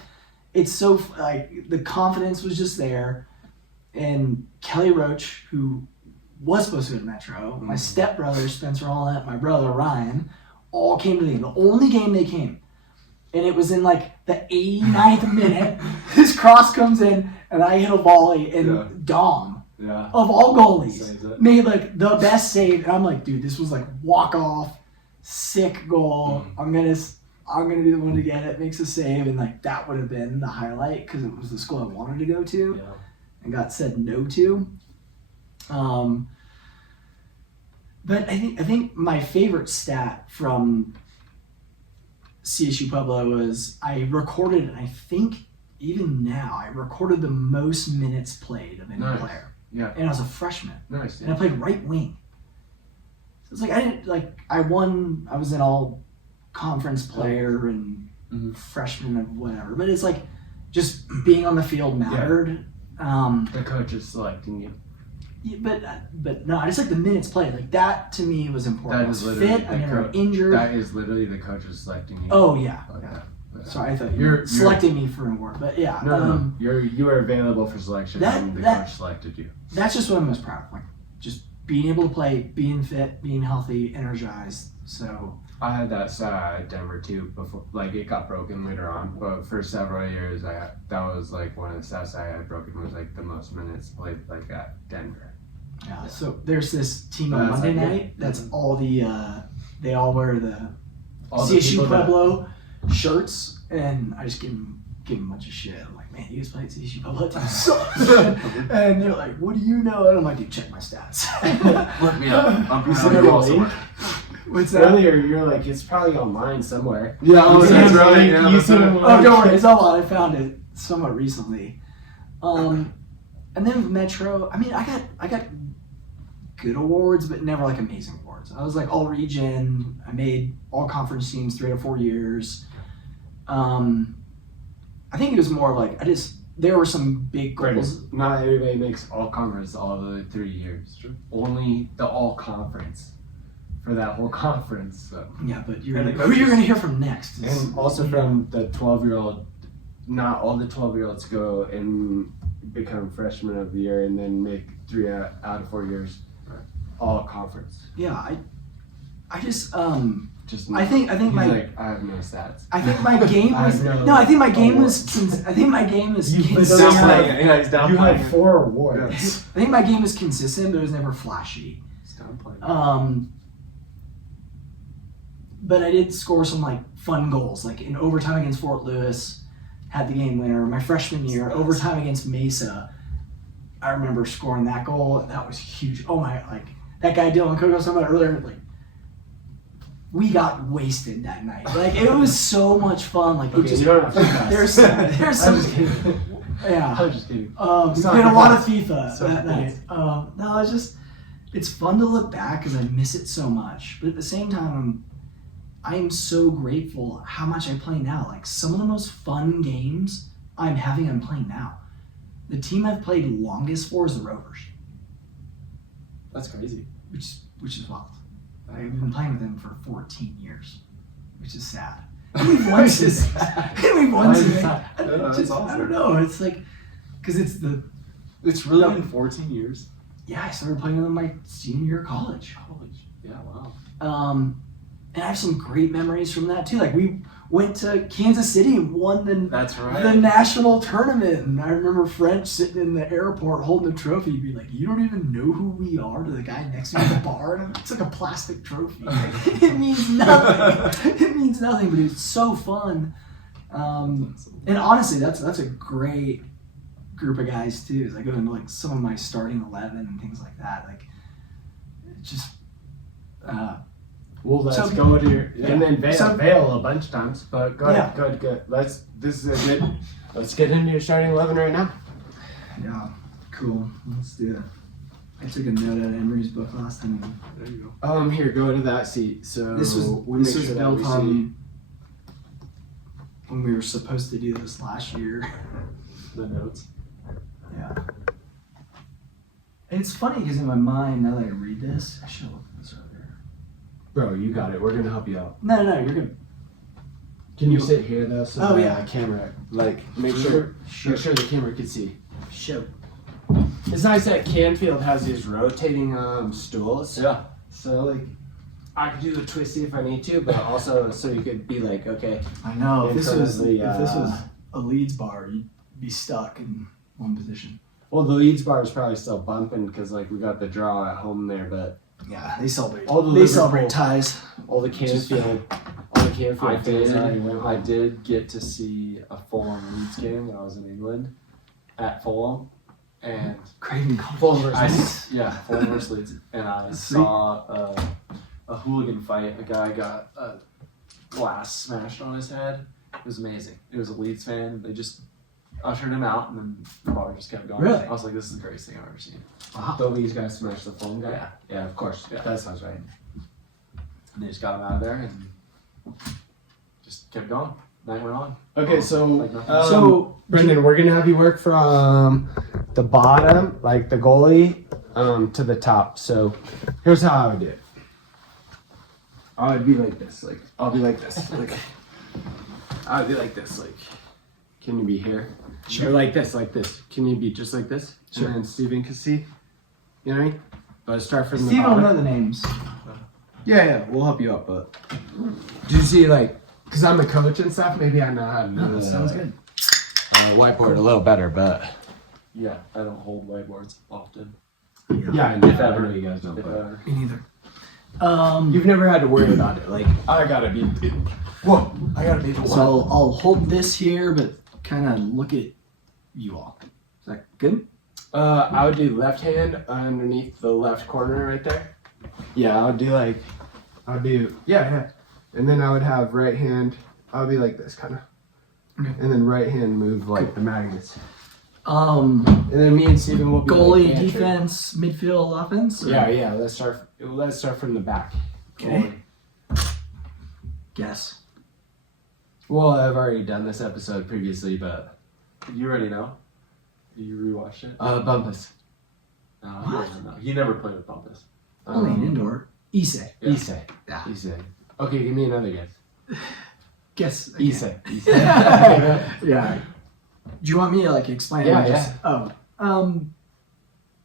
it's so like the confidence was just there, and Kelly Roach, who was supposed to go to Metro, my stepbrother Spencer Allnett, my brother Ryan, all came to the game. The only game they came. And it was in like the 89th minute. This cross comes in, and I hit a volley, and Dom, Yeah. of all goalies, Saves it. made like the best save. And I'm like, dude, this was like walk off, sick goal. I'm gonna be the one to get it. Makes a save, and like that would have been the highlight because it was the school I wanted to go to, and got said no to. But I think my favorite stat from CSU Pueblo was I recorded, and I think even now, I recorded the most minutes played of any Nice. player. Yeah. And I was a freshman. Nice. And I played right wing. So it's like I was an all conference player and freshman of whatever. But it's like just being on the field mattered. The coach is selecting you. Yeah, but no, I just like the minutes played. Like that to me was important. That I is was literally fit. I the never coach. injured. That is literally the coach is selecting you. Oh yeah. Like Yeah. that. But, Sorry, I thought you You're- were selecting me for an award, but yeah. No. You were available for selection, and the coach selected you. That's just what I'm most proud of. Like just being able to play, being fit, being healthy, energized. So I had that stat at Denver too. Before, like it got broken later on, but for several years, that was like one of the stats I had broken was like the most minutes played like at Denver. yeah. So there's this team on That's Monday like night. That's all the they all wear the All the CSU people that- Pueblo shirts, and I just give them a bunch of shit. I'm like, man, you guys play at CSU Pueblo, team sucks. And they're like, what do you know? And I'm like, dude, check my stats. Look me up. I'm You proud said of you it also. link? What's that? Earlier, you're like, it's probably online somewhere. Yeah, You see that's him right. link, Yeah, you that's see him right. link. Oh, don't worry, it's all on. I found it somewhat recently. And then with Metro, I mean, I got good awards, but never like amazing awards. I was like all region. I made all conference teams 3 to 4 years. I think it was more of like there were some big goals. Not everybody makes all conference all the 3 years. Only the all conference for that whole conference. So. Yeah, but who And the you're gonna hear from next? is- And also from the 12-year-old, not all the 12-year-olds go and become freshman of the year and then make 3 out of 4 years all conference. Yeah, I just Just I think he's my like, I have no stats. I think my game I was know. no. I think my game was. I think my game was. You played consistent. downplaying Yeah, he's downplaying. You had it. 4 awards. I think my game was consistent, but it was never flashy. He's downplaying. But I did score some like fun goals, like in overtime against Fort Lewis, had the game winner. My freshman year, overtime against Mesa, I remember scoring that goal, and that was huge. Oh my, like that guy Dylan Cook I was talking about earlier, like we got wasted that night. Like it was so much fun. Like it Okay, just you don't have to cuss. there's some I'm just kidding. Yeah. I'm just kidding. We played a lot of FIFA that night. No, it's fun to look back because I miss it so much. But at the same time, I'm so grateful how much I play now. Like some of the most fun games I'm playing now. The team I've played longest for is the Rovers, That's crazy. which is wild. I've been playing with them for 14 years, which is sad. And we've won since. We've won since. I don't know. It's like because It's really been 14 years. Yeah, I started playing them my senior year of college. Yeah, wow. And I have some great memories from that too. Like we went to Kansas City and won That's right. the national tournament. And I remember French sitting in the airport holding a trophy, being like, "You don't even know who we are," to the guy next to me at the bar. And it's like a plastic trophy. It means nothing. It means nothing, but it's so fun. And honestly, that's a great group of guys too. As I go into like some of my starting 11 and things like that, like it's just. Well, let's So- go to your, Yeah. and then So- Vail a bunch of times, but go ahead, good. Let's get into your starting 11 right now. Yeah, cool. Let's do it. I took a note out of Emory's book last time. There you go. Here, go to that seat. So This was we make sure that built we see- on when we were supposed to do this last year. The notes. Yeah. It's funny because in my mind, now that I read this, I should have looked at this earlier. Bro, you got it. We're gonna help you out. No, you're good. Can you sit here though? So Oh, the yeah. camera, like make sure the camera can see. Show. It's nice that Canfield has these rotating stools. Yeah. So like, I could do the twisty if I need to, but also so you could be like, okay. I know. If In this front was of the, a Leeds bar, you'd be stuck in one position. Well, the Leeds bar is probably still bumping because like we got the draw at home there, but Yeah, they celebrate. All the they Liverpool- celebrate ties. all the Canfield fans already went I home. did get to see a Fulham Leeds game when I was in England at Fulham, and Craven Fulham versus Nice. Fulham versus Leeds, and I Sweet. saw a hooligan fight. A guy got a glass smashed on his head. It was amazing. It was a Leeds fan. They just ushered him out, and then the bar just kept going. Really? I was like, this is the greatest thing I've ever seen. The Leeds guys smashed the phone guy. Yeah. Yeah, of course. Yeah. That sounds right. And they just got him out of there and just kept going. Night went on. Okay, so Like nothing. So Brenden, we're gonna have you work from the bottom, like the goalie, to the top. So here's how I would do it. I would be like this, like I'll be like this, like I would be like this, like. Can you be here? Sure. Or like this. Can you be just like this? Sure. And then Steven can see. You know what I mean? But start from the Steve will bottom. know the names. Yeah, we'll help you out. But do you see, like, because I'm a coach and stuff, maybe I know how to No, that sounds good. Whiteboard a little better, but Yeah, I don't hold whiteboards often. yeah, I know you guys don't. If But ever. Me neither. you've never had to worry about it. Like, I gotta be the one. So I'll hold this here, but kind of look at you all. Is that good? I would do left hand underneath the left corner right there. Yeah, yeah. And then I would have right hand, I would be like this kind of. Okay. And then right hand move like the magnets. Um, And then me and Steven will be goalie, like bantering. defense, midfield, offense. or- Yeah. Let's start from the back. Okay. Guess. Well, I've already done this episode previously, but You already know? You rewatched it? Bumpus. No, What? he doesn't know. He never played with Bumpus. Only an indoor. Ise. Yeah. Ise. Yeah. Ise. Okay, give me another guess. Guess. again. Ise. Yeah. Do you want me to like explain? Yeah, it?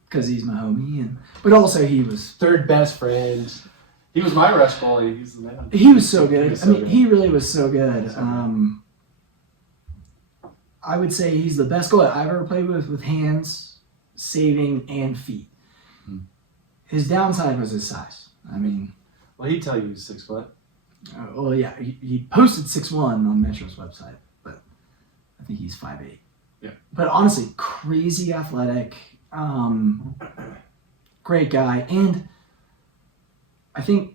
Because he's my homie, but also he was Third best friend. He was my rush goalie. He's the man. He was so good. He was I so mean, good. he really was so good. So good. I would say he's the best goalie I've ever played with hands, saving, and feet. His downside was his size. I mean, Well, he'd tell you he's 6 foot. well, yeah, he posted 6'1" on Metro's website, but I think he's 5'8". Yeah. But honestly, crazy athletic, great guy, and I think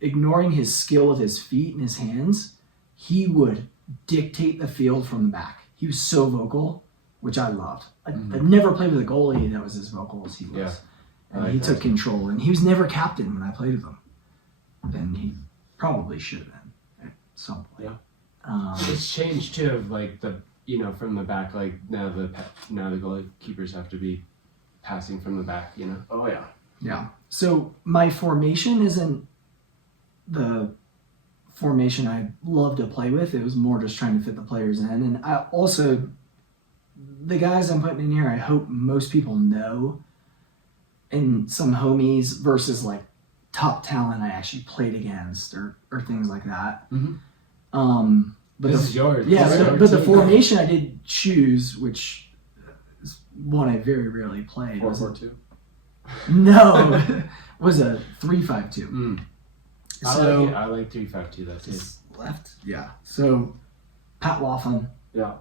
ignoring his skill with his feet and his hands, he would dictate the field from the back. He was so vocal. which I loved. I've never played with a goalie that was as vocal as he was. Yeah. And he took control, and he was never captain when I played with him. And he probably should have been at some point. Yeah. It's changed too of like the, you know, from the back, like now the goalkeepers have to be passing from the back, you know? Oh, yeah. Yeah. So my formation isn't the formation I love to play with. It was more just trying to fit the players in. And I also, the guys I'm putting in here, I hope most people know, and some homies versus like top talent I actually played against or things like that. Mm-hmm. But this is yours. Yeah, but the formation I did choose, which is one I very rarely played. 4-4-2. No, was a 3-5-2. Mm. So I like 3-5-2. That's it. Left. Yeah. So Pat Laughlin. Yeah.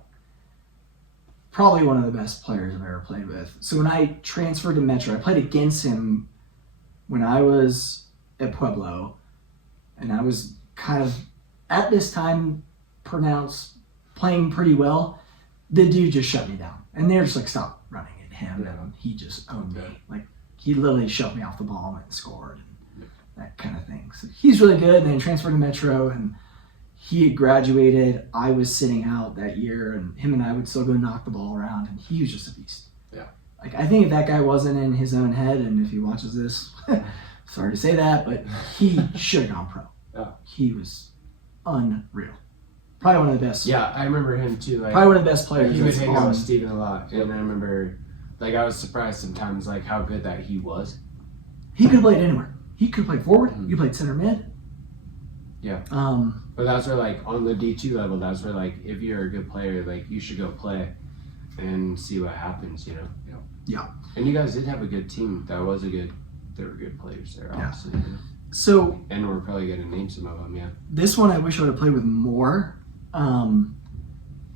Probably one of the best players I've ever played with. So when I transferred to Metro, I played against him when I was at Pueblo, and I was kind of at this time playing pretty well. The dude just shut me down, and they're just like, stop running at him, and he just owned me. Like he literally shoved me off the ball and scored, and that kind of thing. So he's really good. And then transferred to Metro, and he had graduated. I was sitting out that year, and him and I would still go knock the ball around, and he was just a beast. Yeah. Like I think if that guy wasn't in his own head, and if he watches this, sorry to say that, but he should have gone pro. Yeah. He was unreal. Probably one of the best. Yeah, I remember him too. Like, probably one of the best players. he would that's hang out on. with Steven a lot, and I remember, like, I was surprised sometimes, like, how good that he was. He could have played anywhere. He could have played forward. He could have played center mid. Yeah. Um, But that's where, like, on the D2 level, that's where, like, if you're a good player, like, you should go play and see what happens, you know? Yeah. And you guys did have a good team. There were good players there, obviously. You know? So And we're probably going to name some of them, yeah. this one I wish I would have played with more.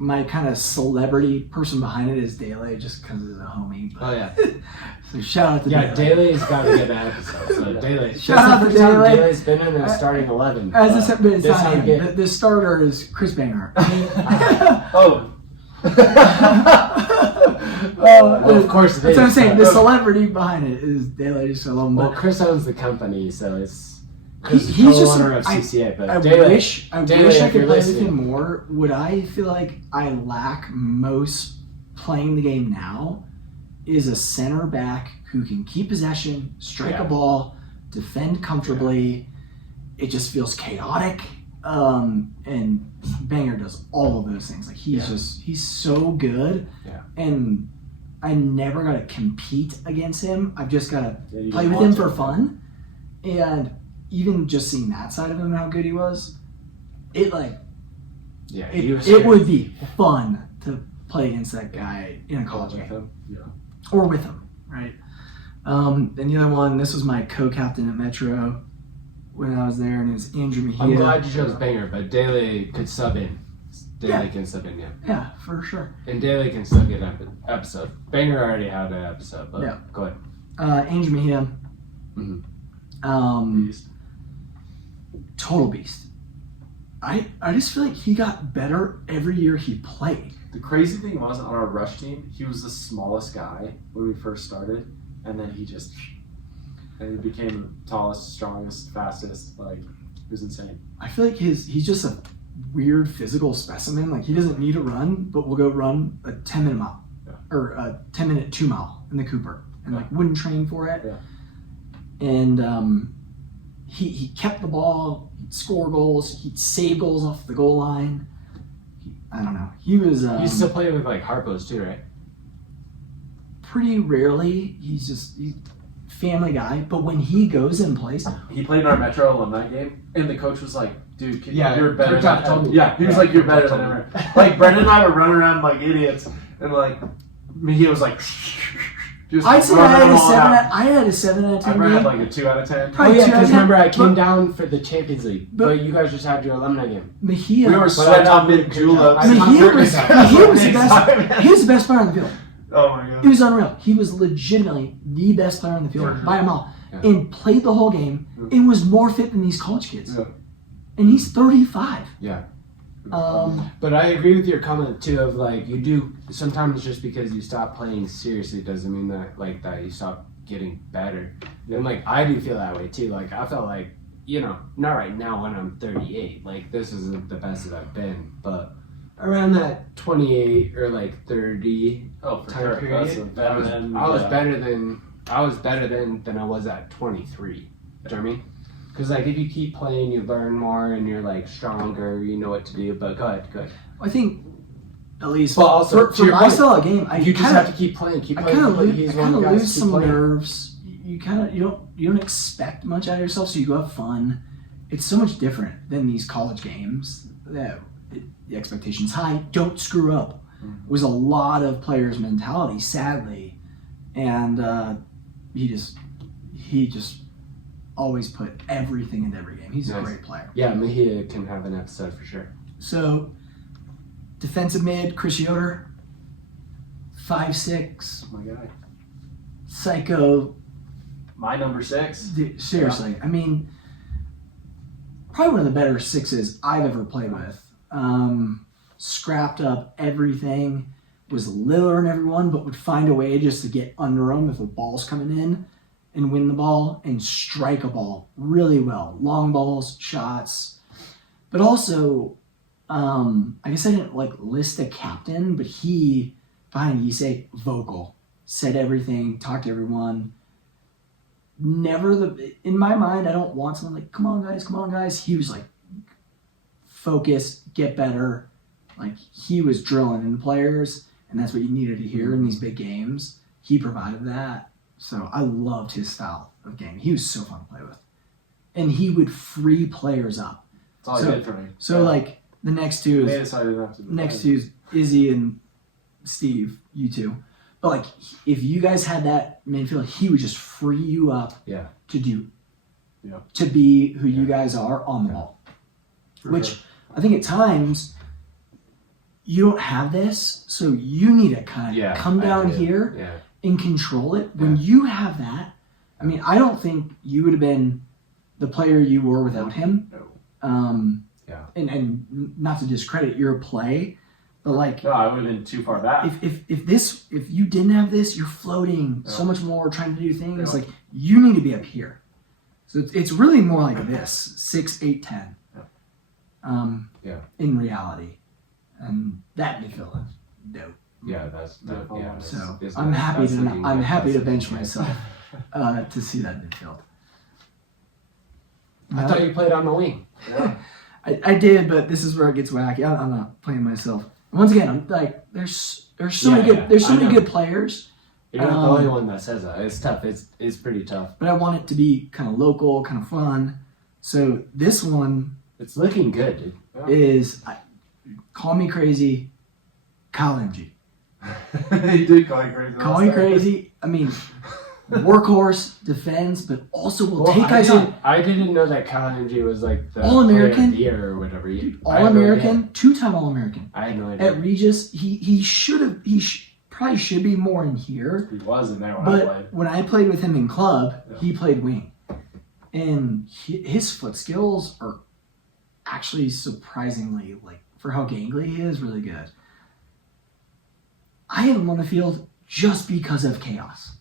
My kind of celebrity person behind it is Dele, just because he's a homie. But, Oh, yeah. so shout out to Yeah, Dele. Dele's got to get that episode. So, Dele. Shout out to Dele. Dele's been in a starting 11. As I said, but it's this not ain't him. good. The starter is Chris Banger. Oh. Well, of course it That's is. what I'm saying. The but- celebrity behind it is Dele Shalom. Well, But Chris owns the company, so it's Chris is he's just co-owner of CCA. But I Dele, wish I Dele, wish I if could you're play with listening. him more. Would I feel like I lack most playing the game now is a center back who can keep possession, strike a ball, defend comfortably. It just feels chaotic. And Banger does all of those things. Like he's so good. Yeah. And I never got to compete against him. I've just got to you play don't with him want for to. fun. And even just seeing that side of him, how good he was, it would be fun to play against that guy in a college game. Yeah. Or with him, right? And the other one, this was my co-captain at Metro when I was there, and it was Andrew Mejia. I'm glad you chose Banger, but Dele could sub in. Dele can sub in, yeah. Yeah, for sure. And Dele can still get an episode. Banger already had an episode, but go ahead. Andrew Mejia. Mm-hmm. Beast. Total beast. I just feel like he got better every year he played. The crazy thing was, on our rush team, he was the smallest guy when we first started, and then he became the tallest, strongest, fastest. Like, it was insane. I feel like he's just a weird physical specimen. Like he doesn't need to run, but will go run a 10-minute mile or a 10-minute 2-mile in the Cooper, and like wouldn't train for it. Yeah. And he kept the ball. He'd score goals. He'd save goals off the goal line. I don't know. He was. You still play with like Harpo's too, right? Pretty rarely. He's family guy. But when he goes and plays, He played in our Metro alumni game, and the coach was like, "Dude, you're better." Kirk Todd told me. Yeah, he was like, "You're better than ever." Like Brenden and I would run around like idiots, and like he was like, just I'd say I running had them all out. I had a 7 out of 10 I game. had like a 2 out of 10. Oh Probably yeah, 2 out of because 10, remember I came but down for the Champions League, but you guys just had your alumni game. Mejia. We were sweating on mid juleps. Mejia was the best. He was the best player on the field. Oh my god. It was unreal. He was legitimately the best player on the field by a mile, and played the whole game and was more fit than these college kids. Yeah. And he's 35. Yeah. But I agree with your comment too of like you do sometimes just because you stop playing seriously doesn't mean that you stop getting better. And like I do feel that way too. Like I felt like, not right now when I'm 38. Like this isn't the best that I've been, but around that 28 or like 30 for time sure. period, I was better than I was at 23. Do you know what I mean? Because like if you keep playing, you learn more and you're like stronger. You know what to do. But go ahead. I think at least but also, for my style of game, you just have to keep playing. I kind of lose some nerves. You don't expect much out of yourself, so you go have fun. It's so much different than these college games that the expectation's high. Don't screw up. It was a lot of players' mentality, sadly, and he just always put everything into every game. He's a great player. Yeah, Mejia can have an episode for sure. So, defensive mid, Chris Yoder, 5'6". My guy. Psycho. My number 6. Seriously, I mean, probably one of the better sixes I've ever played with. Scrapped up everything, was littler than everyone, but would find a way just to get under them if the ball's coming in and win the ball and strike a ball really well. Long balls, shots. But also, I guess I didn't list a captain, but he, behind Yisei, vocal, said everything, talked to everyone. In my mind, I don't want someone like, come on guys. He was like, focus, get better. Like he was drilling in the players, and that's what you needed to hear in these big games. He provided that. So I loved his style of game. He was so fun to play with. And he would free players up. That's all he did for me. So the next two is Izzy and Steve, you two. But if you guys had that midfield, he would just free you up to be who you guys are on the ball. Which I think at times you don't have this, so you need to kind of come down here and control it. When you have that, I mean, I don't think you would have been the player you were without him. And not to discredit your play, but no, I would have been too far back. If you didn't have this, you're floating so much more, trying to do things like you need to be up here. So it's really more like this 6, 8, 10. In reality, and that midfield is dope. Yeah, that's dope. Yeah, so I'm happy to bench myself to see that midfield. I thought you played on the wing. Yeah. I did, but this is where it gets wacky. I'm not playing myself. Once again, I'm like, there's so many good players. You're not the only one that says that. It's tough. It's pretty tough. But I want it to be kind of local, kind of fun. So this one, it's looking good, dude. Is call me crazy, Kyle MG. He did call you crazy. Call me crazy. I mean, workhorse, defends, but also will take guys on. I didn't know that Collin Audley was like the All-American player of the year or whatever. All-American, 2-time All-American. I had no idea. At Regis, he probably should be more in here. He was in there when but I played. When I played with him in club, he played wing. And his foot skills are actually surprisingly, for how gangly he is, really good. I have him on the field just because of chaos.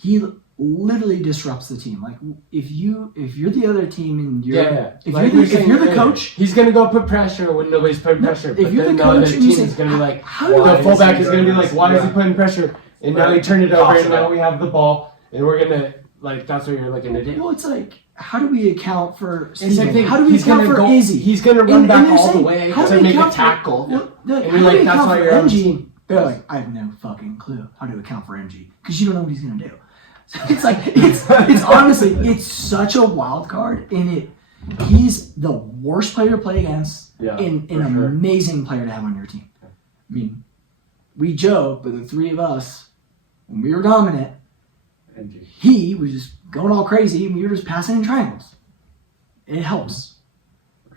He literally disrupts the team. If you're the other team and you're if you're the coach, he's gonna go put pressure when nobody's putting pressure. If you're the coach, team is gonna be like, the fullback is gonna be like, why is he putting pressure? And now he turned it over, and now we have the ball, and we're gonna that's what you're looking to do. Well, it's how do we account for Steven? How do we account for Izzy? He's gonna run back all the way to make a tackle. And you're like, that's why you're on the team. They're like, I have no fucking clue how to account for MG because you don't know what he's gonna do. So it's honestly, it's such a wild card, and he's the worst player to play against, and an amazing player to have on your team. I mean, we joke, but the three of us, when we were dominant, MG. He was just going all crazy, and we were just passing in triangles. It helps.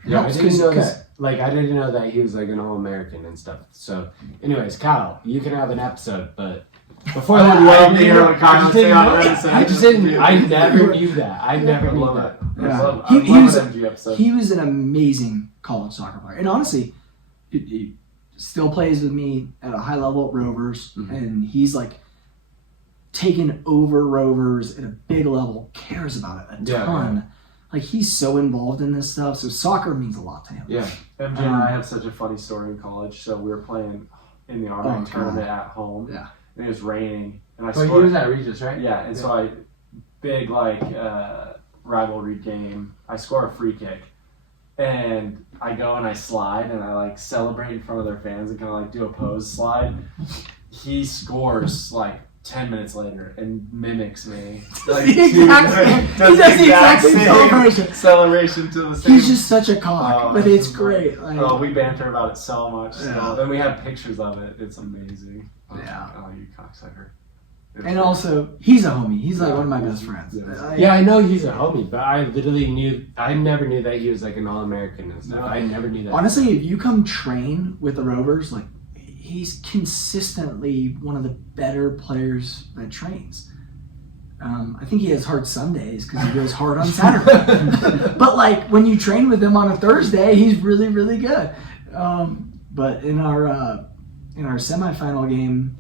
I didn't know that. I didn't know that he was an All-American and stuff. So, anyways, Kyle, you can have an episode, but Before I that, love the Aaron Collins thing on Reddit. I never knew that. I never knew that. Yeah. I He love was- an MG episode. He was an amazing college soccer player, and honestly, he still plays with me at a high level at Rovers, and he's like taken over Rovers at a big level, cares about it a ton. Yeah. Like he's so involved in this stuff, so soccer means a lot to him. Yeah. MJ and I had such a funny story in college. So we were playing in the Army tournament at home. Yeah. And it was raining, and I But he scored. was at Regis, right? Yeah, and so I big rivalry game. I score a free kick, and I go and I slide and I like celebrate in front of their fans and kind of like do a pose slide. He scores like 10 minutes later and mimics me. Like, The exact same- he does the exact same celebration. celebration to the same. He's just such a cock, but it's great. Like, Oh, we banter about it so much. Yeah. And we have pictures of it. It's amazing. Yeah. Oh, you cocksucker. and also, he's a homie. He's like one of my best friends. Yeah. Like, Yeah, I know he's a homie, but I never knew that he was like an All-American and stuff. No. I never knew that. honestly, if you come train with the Rovers, like he's consistently one of the better players that trains. I think he has hard Sundays because he goes hard on Saturday. But like when you train with him on a Thursday, he's really, really good. But in our semifinal game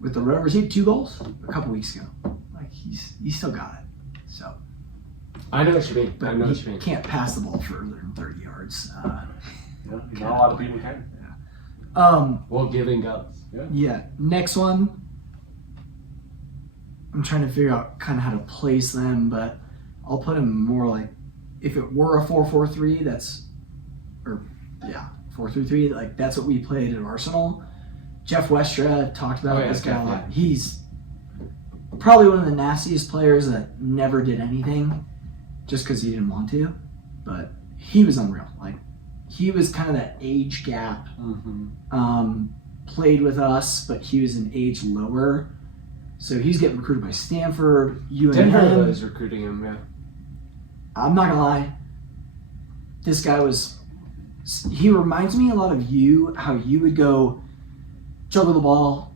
with the Rovers, he had 2 goals a couple weeks ago. Like he's still got it. So, I know what you mean. but I know what you he mean. can't pass the ball further than 30 yards. Not a lot of people can. Well, giving up. Yeah. Next one. I'm trying to figure out kind of how to place them, but I'll put them more like if it were a 4-4-3, 4-3-3, like that's what we played at Arsenal. Jeff Westra talked about this guy a lot. He's probably one of the nastiest players that never did anything just because he didn't want to, but he was unreal. Like he was kind of that age gap. Played with us, but he was an age lower. So he's getting recruited by Stanford, Denver UNM. was recruiting him, yeah. I'm not gonna lie. This guy he reminds me a lot of you, how you would go juggle the ball,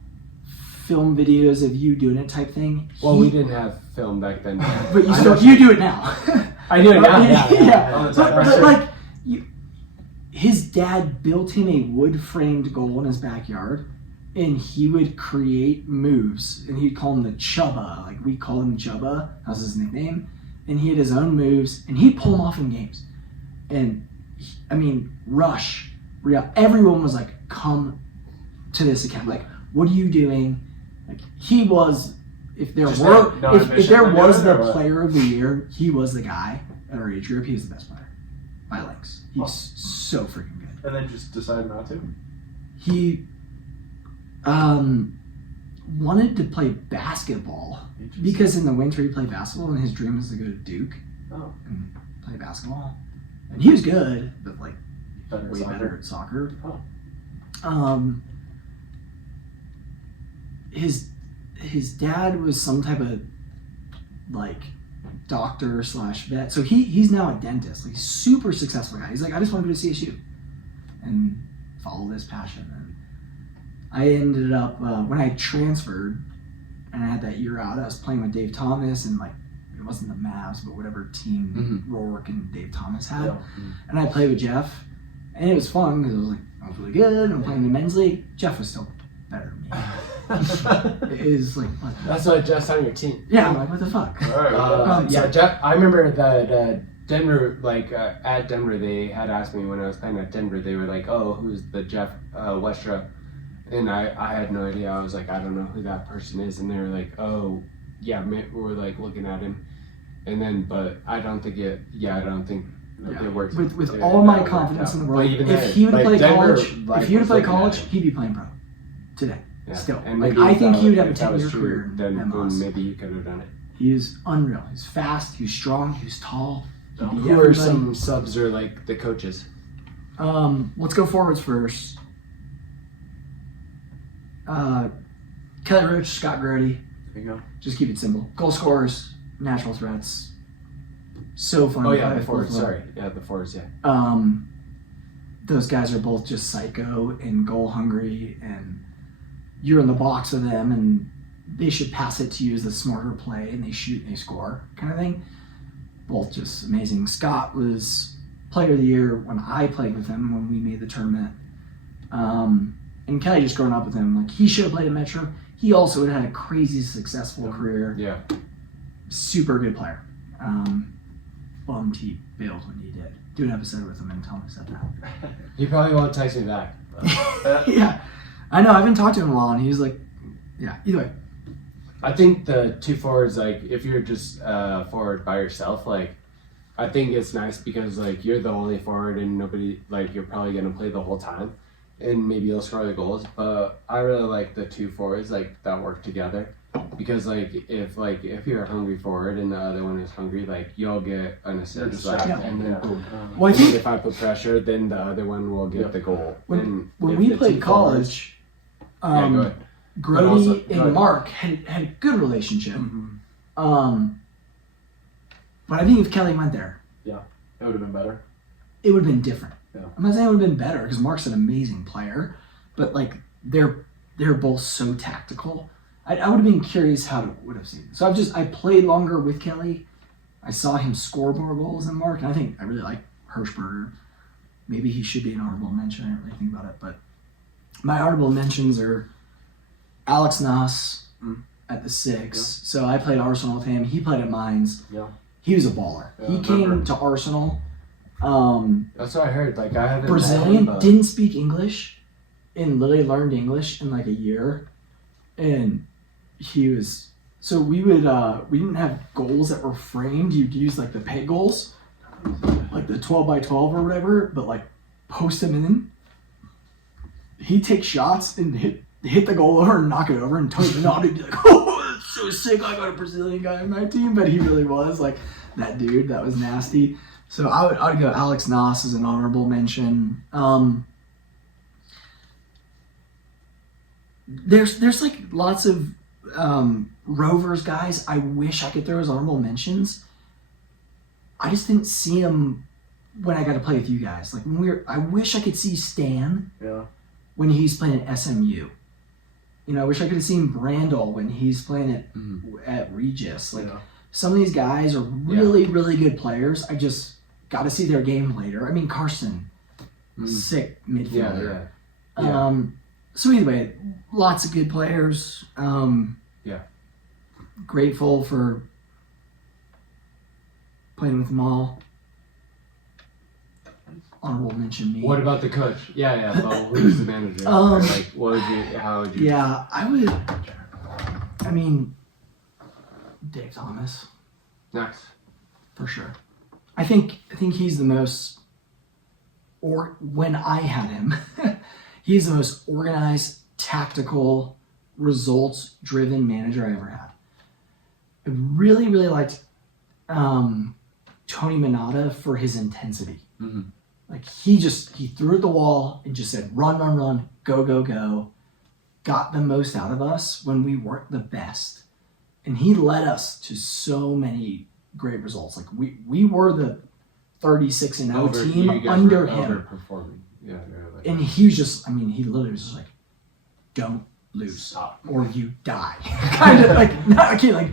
film videos of you doing it type thing. Well, we didn't have film back then. But you do it now. I do it now. Yeah. All the But, time. but like, his dad built him a wood-framed goal in his backyard, and he would create moves, and he'd call him the Chubba. Like we call him Chubba. That was his nickname. And he had his own moves, and he'd pull them off in games. And Rush, Real, everyone was like, "Come to this account. Like, what are you doing?" Like he was. If there Just were, no if admission there to was it, the or what? player of the year, he was the guy at our age group. He was the best player by lengths. He's so freaking good. And then just decide not to. He wanted to play basketball because in the winter he played basketball, and his dream was to go to Duke and play basketball. And he was good, but like way better at soccer. His dad was some type of like doctor / vet, so he's now a dentist. Like super successful guy. He's like, I just want to go to CSU and follow this passion. And I ended up when I transferred and I had that year out, I was playing with Dave Thomas, and like it wasn't the Mavs, but whatever team Rourke and Dave Thomas had. And I played with Jeff, and it was fun because I was really good. I'm playing in the men's league. Jeff was still better than me. It is like what? That's why Jeff's on your team. Yeah, I'm like, what the fuck? Yeah, Jeff. I remember that Denver, at Denver, they had asked me when I was playing at Denver. They were like, "Oh, who's the Jeff Westra?" And I had no idea. I was like, "I don't know who that person is." And they were like, "Oh, yeah." We're like looking at him, and then, but I don't think it. Yeah, I don't think it worked. With all my confidence in the world, if he would play college, he'd be playing pro today. Yeah. Still, And like maybe I think he would have a if that was 10-year true, career in then MLS. maybe you could have done it. He is unreal. He's fast. He's strong. He's tall. He beat Who are everybody. some subs or like the coaches? Let's go forwards first. Kelly Roach, Scott Grody. There you go. Just keep it simple. Goal scorers, natural threats. So fun. Oh to yeah, play the with forwards. both of Sorry, yeah, the forwards. Yeah. them. Those guys are both just psycho and goal hungry, and you're in the box with them, and they should pass it to you as the smarter play, and they shoot and they score kind of thing. Both just amazing. Scott was player of the year when I played with him when we made the tournament. And Kelly, just growing up with him, like he should have played at Metro. He also had a crazy successful career. Yeah. Super good player. Bummed he bailed when he did. Do an episode with him and tell him I said that. He probably won't text me back. Yeah. I know, I haven't talked to him in a while, and he was like, yeah, either way. I think the two forwards, like, if you're just forward by yourself, like, I think it's nice because, like, you're the only forward and nobody, like, you're probably going to play the whole time and maybe you'll score the goals. But I really like the two forwards, like, that work together because, like, if you're a hungry forward and the other one is hungry, like, you'll get an assist, like, and then boom. Well, I think if I put pressure, then the other one will get the goal. when if we the played two college, go ahead. Grody also- go and ahead. Mark had a good relationship. But I think if Kelly went there, It would have been better. it would have been different. Yeah. I'm not saying it would have been better because Mark's an amazing player, but like they're both so tactical. I would have been curious how it would have seemed. So I played longer with Kelly. I saw him score more goals than Mark, and I think I really like Hirschberger. Maybe he should be an honorable mention. I didn't really think about it, but my honorable mentions are Alex Nass at the 6. So I played Arsenal with him. He played at Mines. Yeah. He was a baller. Yeah, He I came remember. to Arsenal. That's what I heard. Like, I haven't Brazilian, met him, but didn't speak English, and literally learned English in like a year. And he was, so we didn't have goals that were framed. You'd use like the peg goals, like the 12 by 12 or whatever, but like post them in. He'd take shots and hit the goal over and knock it over, and Tony Bernardo would be like, oh, that's so sick, I got a Brazilian guy on my team. But he really was like that dude. That was nasty. So I would go Alex Nass as an honorable mention. There's like lots of Rovers guys I wish I could throw as honorable mentions. I just didn't see them when I got to play with you guys. Like I wish I could see Stan when he's playing at SMU. You know, I wish I could have seen Brandel when he's playing at Regis. Like some of these guys are really, really good players. I just got to see their game later. I mean, Carson, sick midfielder. So either way, lots of good players. Grateful for playing with them all. Honorable mention me. what about the coach? Yeah. But who's the manager? Or, like, how would you? Yeah, I mean, Dave Thomas. Nice. For sure. I think he's the most, or when I had him, he's the most organized, tactical, results-driven manager I ever had. I really, really liked Tony Minata for his intensity. Like he threw at the wall and just said, run, go. Got the most out of us when we weren't the best. And he led us to so many great results. Like we were the 36-0 team under him. Overperforming. Yeah. And he was just, he literally was just like, don't lose or you die. Kind of like, not a kid, like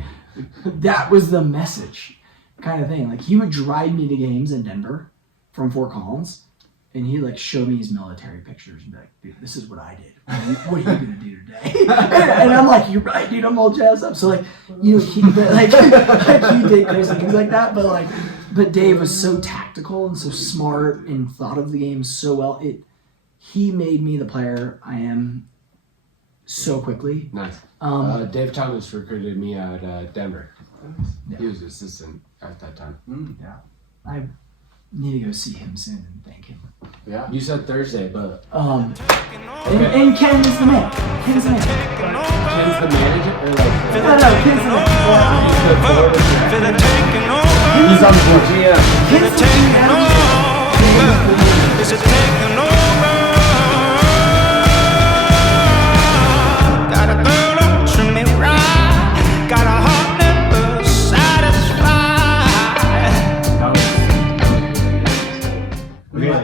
that was the message kind of thing. Like he would drive me to games in Denver from Fort Collins, and he'd like show me his military pictures and be like, dude, this is what I did. What are you gonna do today? And I'm like, you're right, dude, I'm all jazzed up. So like, he did crazy things like that, but Dave was so tactical and so smart and thought of the game so well. He made me the player I am so quickly. Nice. Dave Thomas recruited me at Denver. Yeah. He was assistant at that time. I need to go see him soon and thank him. Yeah. You said Thursday, but And Ken's the man. Ken's the man. Ken's the manager, or like Ken's the man. he's on the board. GM. Ken's the man. Got a girl up to me right, got a heart never satisfied.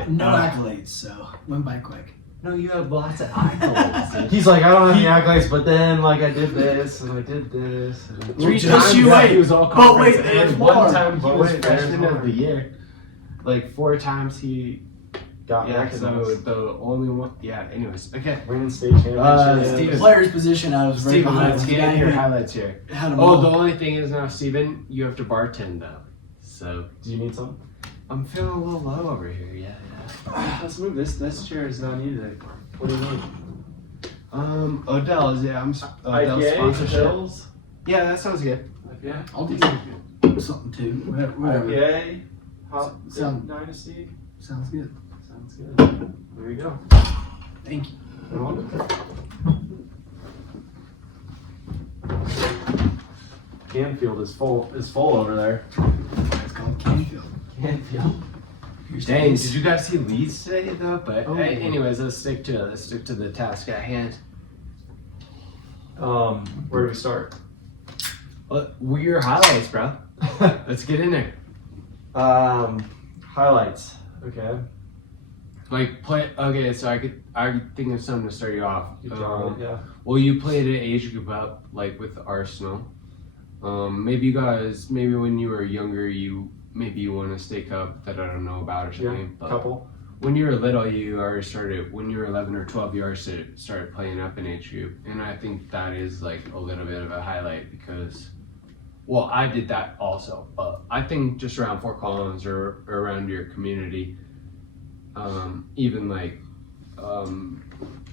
No accolades, so went by quick. No, you have lots of accolades. He's like, I don't have any accolades, but then like I did this and I did this. And Three just times you wait. he was all But conference, wait, and there's one more. time he But was wait, there's freshman of more. the year. Like 4 times he got Yeah, so recognized. the only one. Yeah. Anyways, okay. Winning state championships. Steve- Player's position, I was right Steven, behind let's him. get The in guy your who highlights here. had him Oh, all. the only thing is now, Steven, you have to bartend though. So Do you need some? I'm feeling a little low over here. Yeah. Let's move this. This chair is not needed. What do you need? Odell, Odell's sponsorship. Hills? Yeah, that sounds good. Yeah. I'll do something too. Whatever. IPA. Hop Sound- Dynasty. Sounds good. Sounds good. There you go. Thank you. You're welcome. Canfield is full over there. It's called Canfield. Canfield. Here's Dang, Lee's. did you guys see Leeds today though? But Oh. hey, anyways, let's stick to the task at hand. Where do we start? What are your highlights, bro? Let's get in there. Highlights. Okay. Like play. Okay, so I could think of something to start you off. Yeah. Well, you played an age group up like with Arsenal. Maybe when you were younger, you won a state cup that I don't know about or Yeah. something. But Couple. when you were little, you already started. When you were 11 or 12, you already started playing up in age group, and I think that is like a little bit of a highlight because, well, I did that also. But I think just around Fort Collins or around your community, even like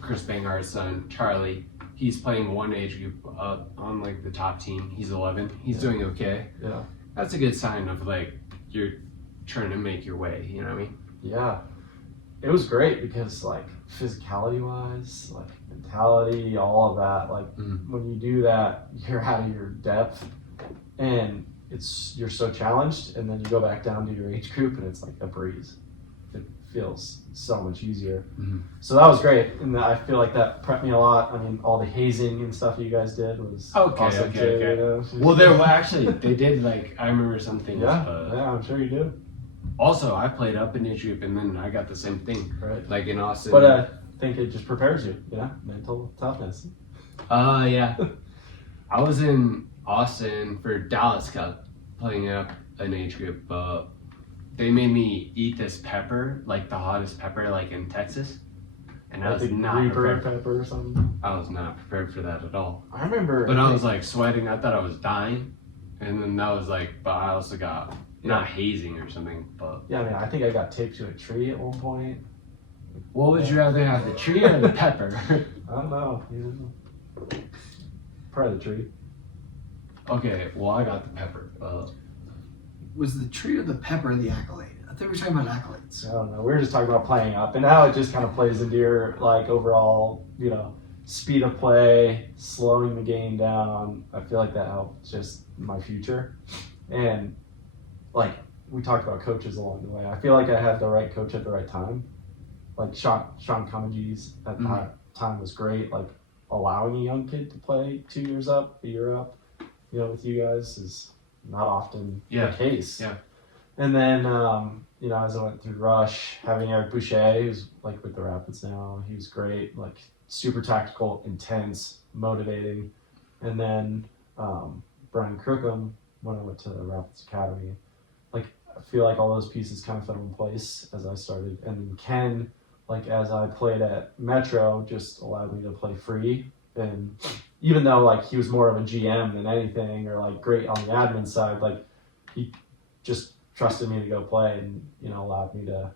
Chris Banghart's son Charlie, he's playing one age group up on like the top team. He's 11. He's doing okay. Yeah. That's a good sign of like you're trying to make your way. You know what I mean? Yeah. It was great because like physicality wise, like mentality, all of that, like when you do that, you're out of your depth and you're so challenged, and then you go back down to your age group and it's like a breeze. It feels so much easier. Mhm. So that was great, and I feel like that prepped me a lot. I mean, all the hazing and stuff you guys did was awesome too. Okay. You know? Well, there were actually they did like I remember some things. yeah, I'm sure you do. Also, I played up in age group, and then I got the same thing, Right. like in Austin. But I think it just prepares you, mental toughness. Yeah, I was in Austin for Dallas Cup, playing up an age group. They made me eat this pepper, like the hottest pepper, like in Texas, and I was not Reaper prepared. pepper or something. I was not prepared for that at all. I remember. But I was like sweating. I thought I was dying, and then that was like. But I also got not hazing or something. But Yeah, I mean, I think I got taped to a tree at one point. what would you rather have, the tree or the pepper? I don't know. Probably the tree. Okay, well I got the pepper. Was the tree or the pepper the accolade? I thought we were talking about accolades. I don't know. We were just talking about playing up, and now it just kind of plays into your like overall, speed of play, slowing the game down. I feel like that helped just my future, and like we talked about coaches along the way. I feel like I had the right coach at the right time. Like Sean Comagese at that time was great. Like allowing a young kid to play 2 years up, a year up, with you guys is not often the case. Yeah. And then, as I went through Rush, having Eric Boucher, who's like with the Rapids now, he was great, like super tactical, intense, motivating. And then Brian Crookham, when I went to the Rapids Academy, like I feel like all those pieces kind of fell in place as I started. And then Ken, like as I played at Metro, just allowed me to play free. And even though like he was more of a GM than anything, or like great on the admin side, like he just trusted me to go play and allowed me to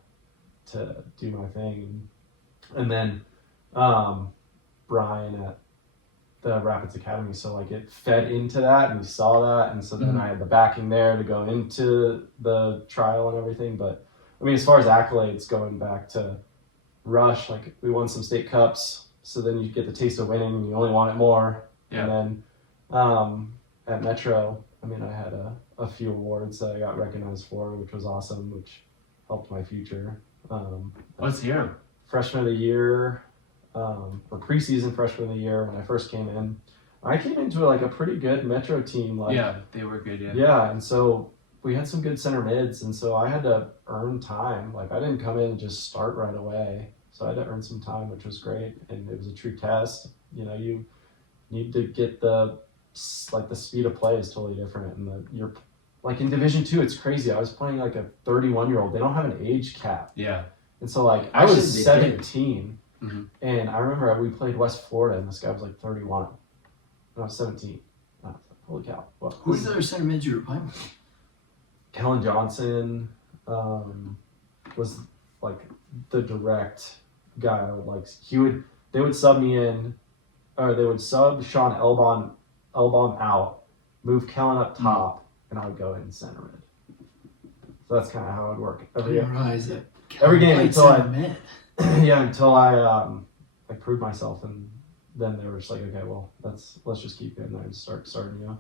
do my thing. And then Brian at the Rapids Academy, so like it fed into that, and he saw that, and so then I had the backing there to go into the trial and everything. But I mean, as far as accolades, going back to Rush, like we won some state cups, so then you get the taste of winning and you only want it more. Yeah. And then at Metro, I mean, I had a few awards that I got recognized for, which was awesome, which helped my future. Let's hear 'em. Freshman of the year, or preseason freshman of the year when I first came in. I came into like a pretty good Metro team. Like, Yeah, they were good. Yeah. yeah, and so we had some good center mids, and so I had to earn time. Like I didn't come in and just start right away. So I had to earn some time, which was great, and it was a true test. You know, you need to get the speed of play is totally different, and you're like in Division II, it's crazy. I was playing like a 31-year-old. They don't have an age cap. Yeah. And so like I Actually, was they 17, Mhm. and I remember we played West Florida, and this guy was like 31, and I was 17. I was like, holy cow! Well, Who's the other center mid you were playing with? Kellen Johnson was like the direct guy. I would like. They would sub me in, or they would sub Sean Elbaum out, move Kellen up top, and I would go in center mid. So that's kind of how it would work I didn't realize that. Every game played until center mid. until I proved myself, and then they were just like, okay, well, let's just keep you in there and starting you.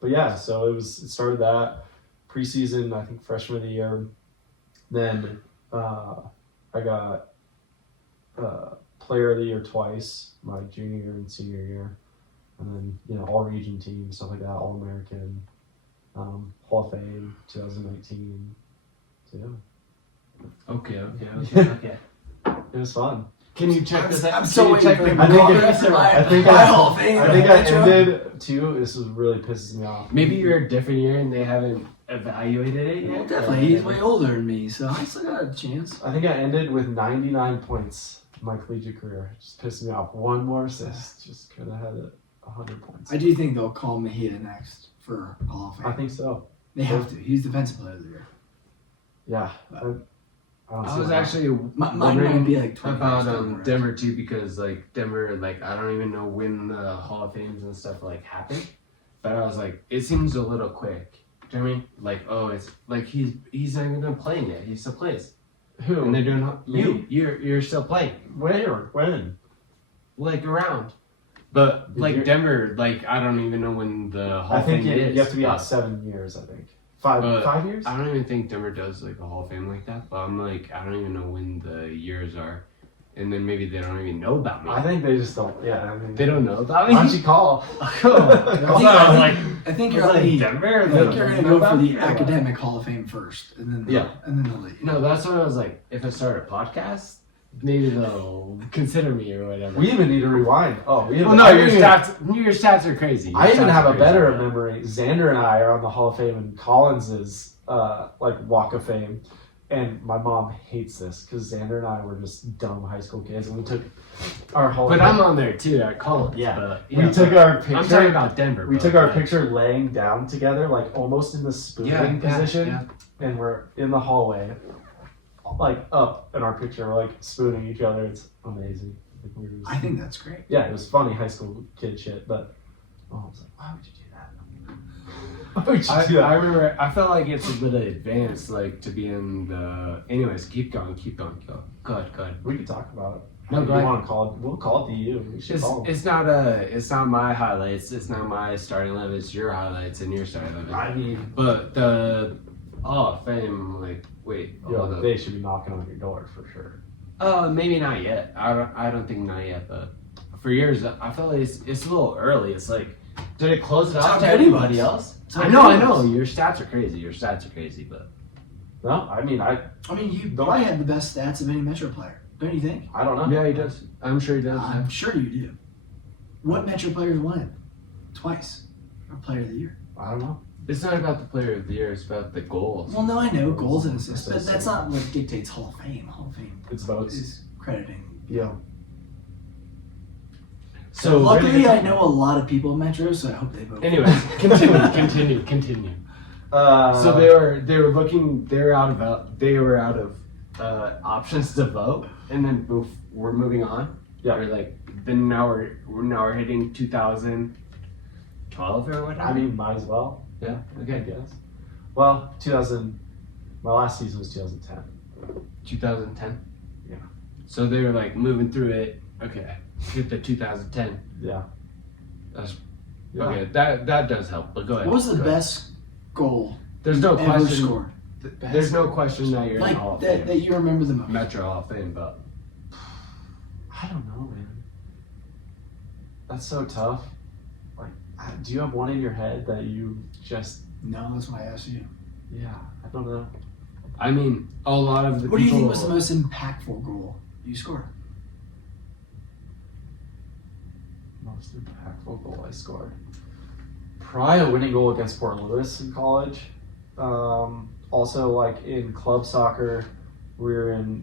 But yeah, so it started that preseason, I think freshman of the year. Then I got player of the year twice, my junior year and senior year, and then all region team, stuff like that, All American, Hall of Fame 2019. So yeah, Okay. it was fun. Can you check this out? I'm so Can you check waiting the for him to Google call this me. or- I think My Hall of Fame, I think I Metro. ended too. This was really pisses me off. Maybe you're a different year and they haven't evaluated it Well, yet. definitely. He's way older than me, so I still got a chance. I think I ended with 99 points in my collegiate career. It just pissed me off. One more assist. Just could have had it 100 points. I do think they'll call Mejia next for Hall of Fame. I think so. They have to. He's defensive player of the year. Yeah. I don't I see was why not. actually Mine wondering might be like 20 about years old. Denver too, because like Denver, like I don't even know when the Hall of Fames and stuff like happen, but I was like, it seems a little quick. Do you know what I mean? Like, oh, it's like he's not even done playing yet. He still plays, Who? and they're doing Me? you're still playing, Where? When? like around. But Did like you- Denver, like I don't even know when the Hall I of think Fame is. you have to be out but 7 years, I think. Five But 5 years? I don't even think Denver does like a Hall of Fame like that. But I'm like, I don't even know when the years are, and then maybe they don't even know about me. I think they just don't. Yeah, I mean. They don't know about Why me. don't you call? I think you're like only- Denver. I think you're gonna go for the academic Hall of Fame first, and then Yeah. they'll let you. No, that's what I was like. If I start a podcast, maybe they'll consider me or whatever. We even need to rewind. Oh, we have. Well, no, I your even- stats are crazy. Your I even stats have are a crazy, better bro. memory. Xander and I are on the Hall of Fame and Collins's like Walk of Fame, and my mom hates this because Xander and I were just dumb high school kids, and we took our Hall But of I'm Fame. on there too at college. Yeah. but, We took our I'm talking picture. about Denver. We bro. took our Yeah. picture laying down together, like almost in the spooning Yeah, position, yeah. and we're in the hallway, like up in our picture, we're like spooning each other. It's amazing. Like, we were just- I think that's great. yeah, it was funny high school kid shit, but I was like, why would you do that? Why would you do that? I remember. I felt like it's a bit advanced, like to be in the. Anyways, keep going. Go ahead. We could talk about it. No, If go you ahead. want to call it, we'll call it to you. We should call It's not my highlights. It's not my starting 11. It's your highlights and your starting 11. I mean, But the Hall of Fame, like, wait, hold up. they should be knocking on your door for sure. Maybe not yet. I don't think not yet. But for years, I felt like it's a little early. It's like, did it close it It's off how to good he everybody was. else? It's how I good know. he was. Your stats are crazy. But No, I mean, I You probably had the best stats of any Metro player, don't you think? don't know. yeah, he does. I'm sure he does. I'm sure you do. What Metro players won it? Twice. Or Player of the Year. I don't know. It's not about the player of the year. It's about the goals. Well, no, I know goals and assists, but that's not what dictates Hall of Fame. Hall of Fame It's votes. is crediting. Yeah. So Luckily, I know a lot of people in Metro, so I hope they vote. anyways, continue. So they were looking. They were out of options to vote, and then we're moving on. Yeah. Or like then now we're hitting 2012 or whatever. I mean, might as well. yeah. I Okay. guess. Well, 2000. My last season was 2010. 2010. Yeah. So they were like moving through it. Okay. Hit the 2010. Yeah. That's Yeah. okay. That does help. But go ahead. What was the Go ahead. best goal There's no ever question. scored? There's no question that you're in the Hall Like of that, Fame. that you remember the most. Metro Hall of Fame, but I don't know, man. That's so tough. Like, do you have one in your head that you just? No, that's why I asked you. Yeah, I don't know. I mean, a lot of the What do you people. think was the most impactful goal you score? Most impactful goal I scored. Probably a winning goal against Fort Lewis in college. Also, like in club soccer, we won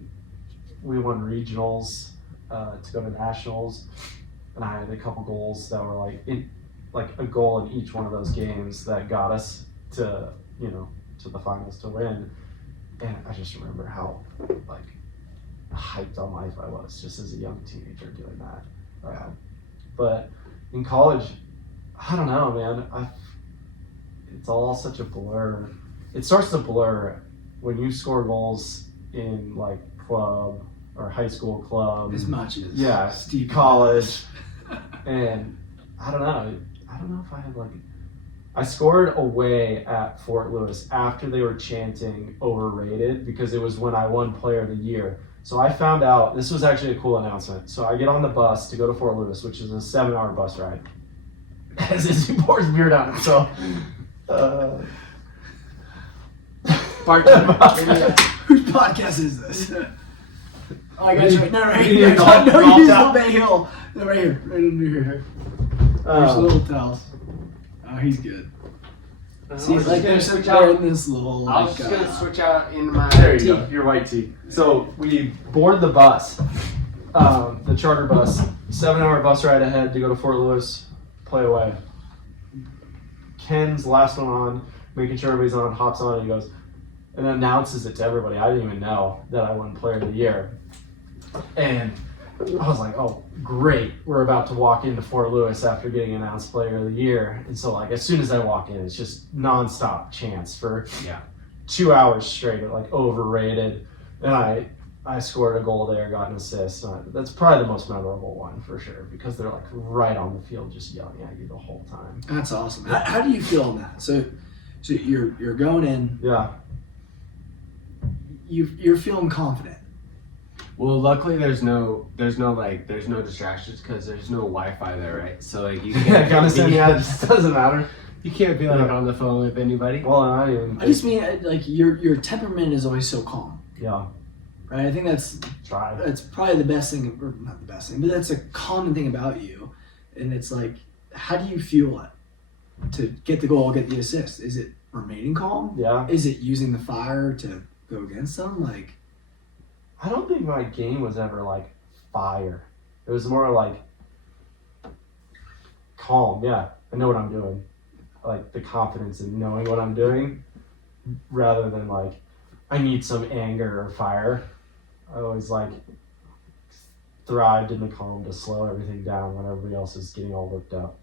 regionals to go to nationals, and I had a couple goals that were like a goal in each one of those games that got us to the finals to win. And I just remember how like hyped on life I was just as a young teenager doing that. But in college, I don't know, man. It's all such a blur. It starts to blur when you score goals in like club or high school club. As much as Steve college. And I don't know if I had like. I scored away at Fort Lewis after they were chanting overrated because it was when I won Player of the Year. So I found out, this was actually a cool announcement. So I get on the bus to go to Fort Lewis, which is a 7-hour bus ride. As he pours beer down. So, whose podcast is this? Oh, I got you. No, right You here. need a golf- No, golf you use towel? Bay Hill. No, right here. Right under here. There's little towels. Oh, he's good. See, was like just they're gonna switch in this little. I was like, just gonna switch out in my. There you tee. go, your white tee. So we board the bus, the charter bus, 7-hour bus ride ahead to go to Fort Lewis, play away. Ken's last one on, making sure everybody's on, hops on, and he goes, and announces it to everybody. I didn't even know that I won Player of the Year. And I was like, oh, great. We're about to walk into Fort Lewis after getting announced Player of the Year. And so, like, as soon as I walk in, it's just nonstop chants for 2 hours straight, like, overrated. And I scored a goal there, got an assist. That's probably the most memorable one for sure because they're, like, right on the field just yelling at you the whole time. That's awesome. How do you feel in that? So you're going in. Yeah. You're feeling confident. Well, luckily there's no distractions because there's no Wi-Fi there, right? So like you Yeah, can't it just doesn't matter. you can't be like on the phone with anybody. Well, I just mean like your temperament is always so calm, yeah, right? I think that's probably the best thing, or not the best thing, but that's a common thing about you. And it's like, how do you feel to get the goal, get the assist? Is it remaining calm? Yeah. Is it using the fire to go against them? Like, I don't think my game was ever like fire. It was more like calm. Yeah, I know what I'm doing. Like the confidence in knowing what I'm doing rather than like I need some anger or fire. I always like thrived in the calm to slow everything down when everybody else is getting all worked up.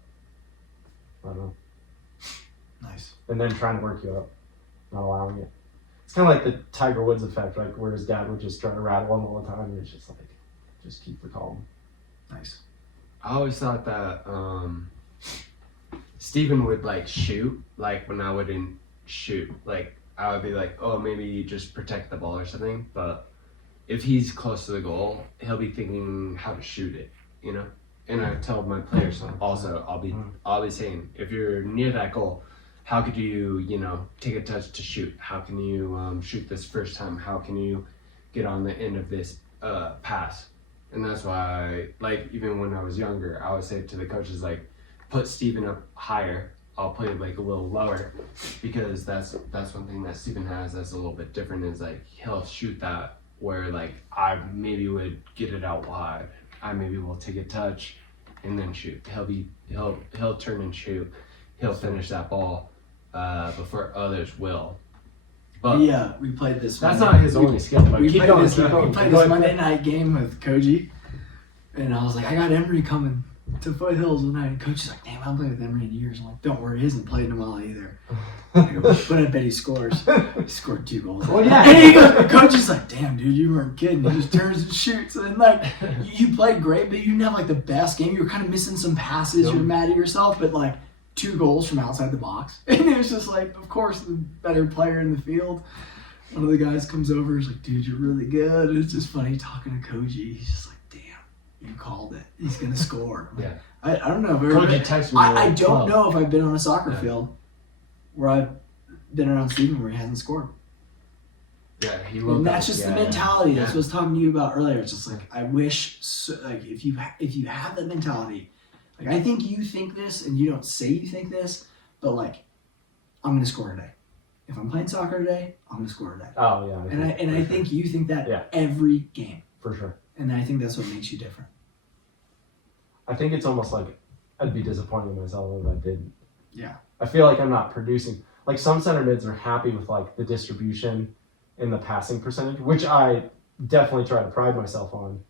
I don't know. nice. And then trying to work you up, not allowing it. It's kind of like the Tiger Woods effect, like where his dad would just try to rattle him all the time, and it's just like, just keep the calm. Nice. I always thought that Steven would like shoot, like when I wouldn't shoot. Like I would be like, oh, maybe you just protect the ball or something. But if he's close to the goal, he'll be thinking how to shoot it, you know? And I tell my players also, I'll be saying, if you're near that goal, how could you, take a touch to shoot? How can you shoot this first time? How can you get on the end of this pass? And that's why, like, even when I was younger, I would say to the coaches, like, put Steven up higher. I'll play like a little lower because that's one thing that Steven has that's a little bit different is like he'll shoot that where like I maybe would get it out wide. I maybe will take a touch and then shoot. He'll turn and shoot. He'll finish that ball before others will. But Yeah, we played this. that's Monday. not his only skill. But We keep played going, this, keep we going. played Go this ahead. Monday night game with Koji, and I was like, I got Emory coming to Foothills tonight. And Coach is like, damn, I haven't played with Emory in years. I'm like, don't worry, he hasn't played in a while either. I go, but I bet he scores. He scored 2 goals. Well, yeah. And he goes, Coach is like, damn, dude, you weren't kidding. He just turns and shoots. And like, you played great, but you didn't have like the best game. You were kind of missing some passes. Yep. You're mad at yourself, but like 2 goals from outside the box. And it was just like, of course, the better player in the field. One of the guys comes over and is like, dude, you're really good. And it's just funny talking to Koji. He's just like, damn, you called it. He's going to score. Yeah. I don't know. If I've Koji ever- texted me. I like don't 12. know if I've been on a soccer Yeah. field where I've been around Steven where he hasn't scored. Yeah, he And will. that's just the mentality. That's what I was talking to you about earlier. It's just like, I wish, like, if you have that mentality, like, I think you think this, and you don't say you think this, but like, I'm gonna score today. If I'm playing soccer today, I'm gonna score today. Oh yeah. I think you think that every game. For sure. And I think that's what makes you different. I think it's almost like I'd be disappointed in myself if I didn't. Yeah. I feel like I'm not producing. Like some center mids are happy with like the distribution and the passing percentage, which I definitely try to pride myself on.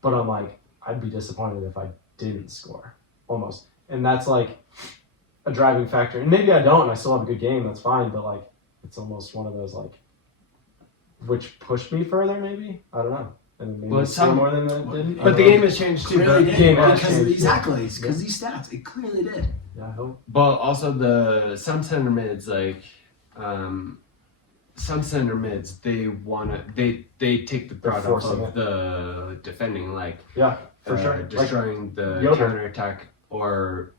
But I'm like, I'd be disappointed if I didn't score, almost. And that's like a driving factor. And maybe I don't, and I still have a good game. That's fine. But like, it's almost one of those like, which pushed me further. Maybe I don't know. And maybe score more than that didn't. But the game has changed too. Clearly The did. game has Because changed. exactly, it's because these stats. It clearly did. Yeah, I hope. But also some center mids, like some center mids, they take the brunt off of the defending, like Yeah, for sure. destroying the Yoda. counterattack or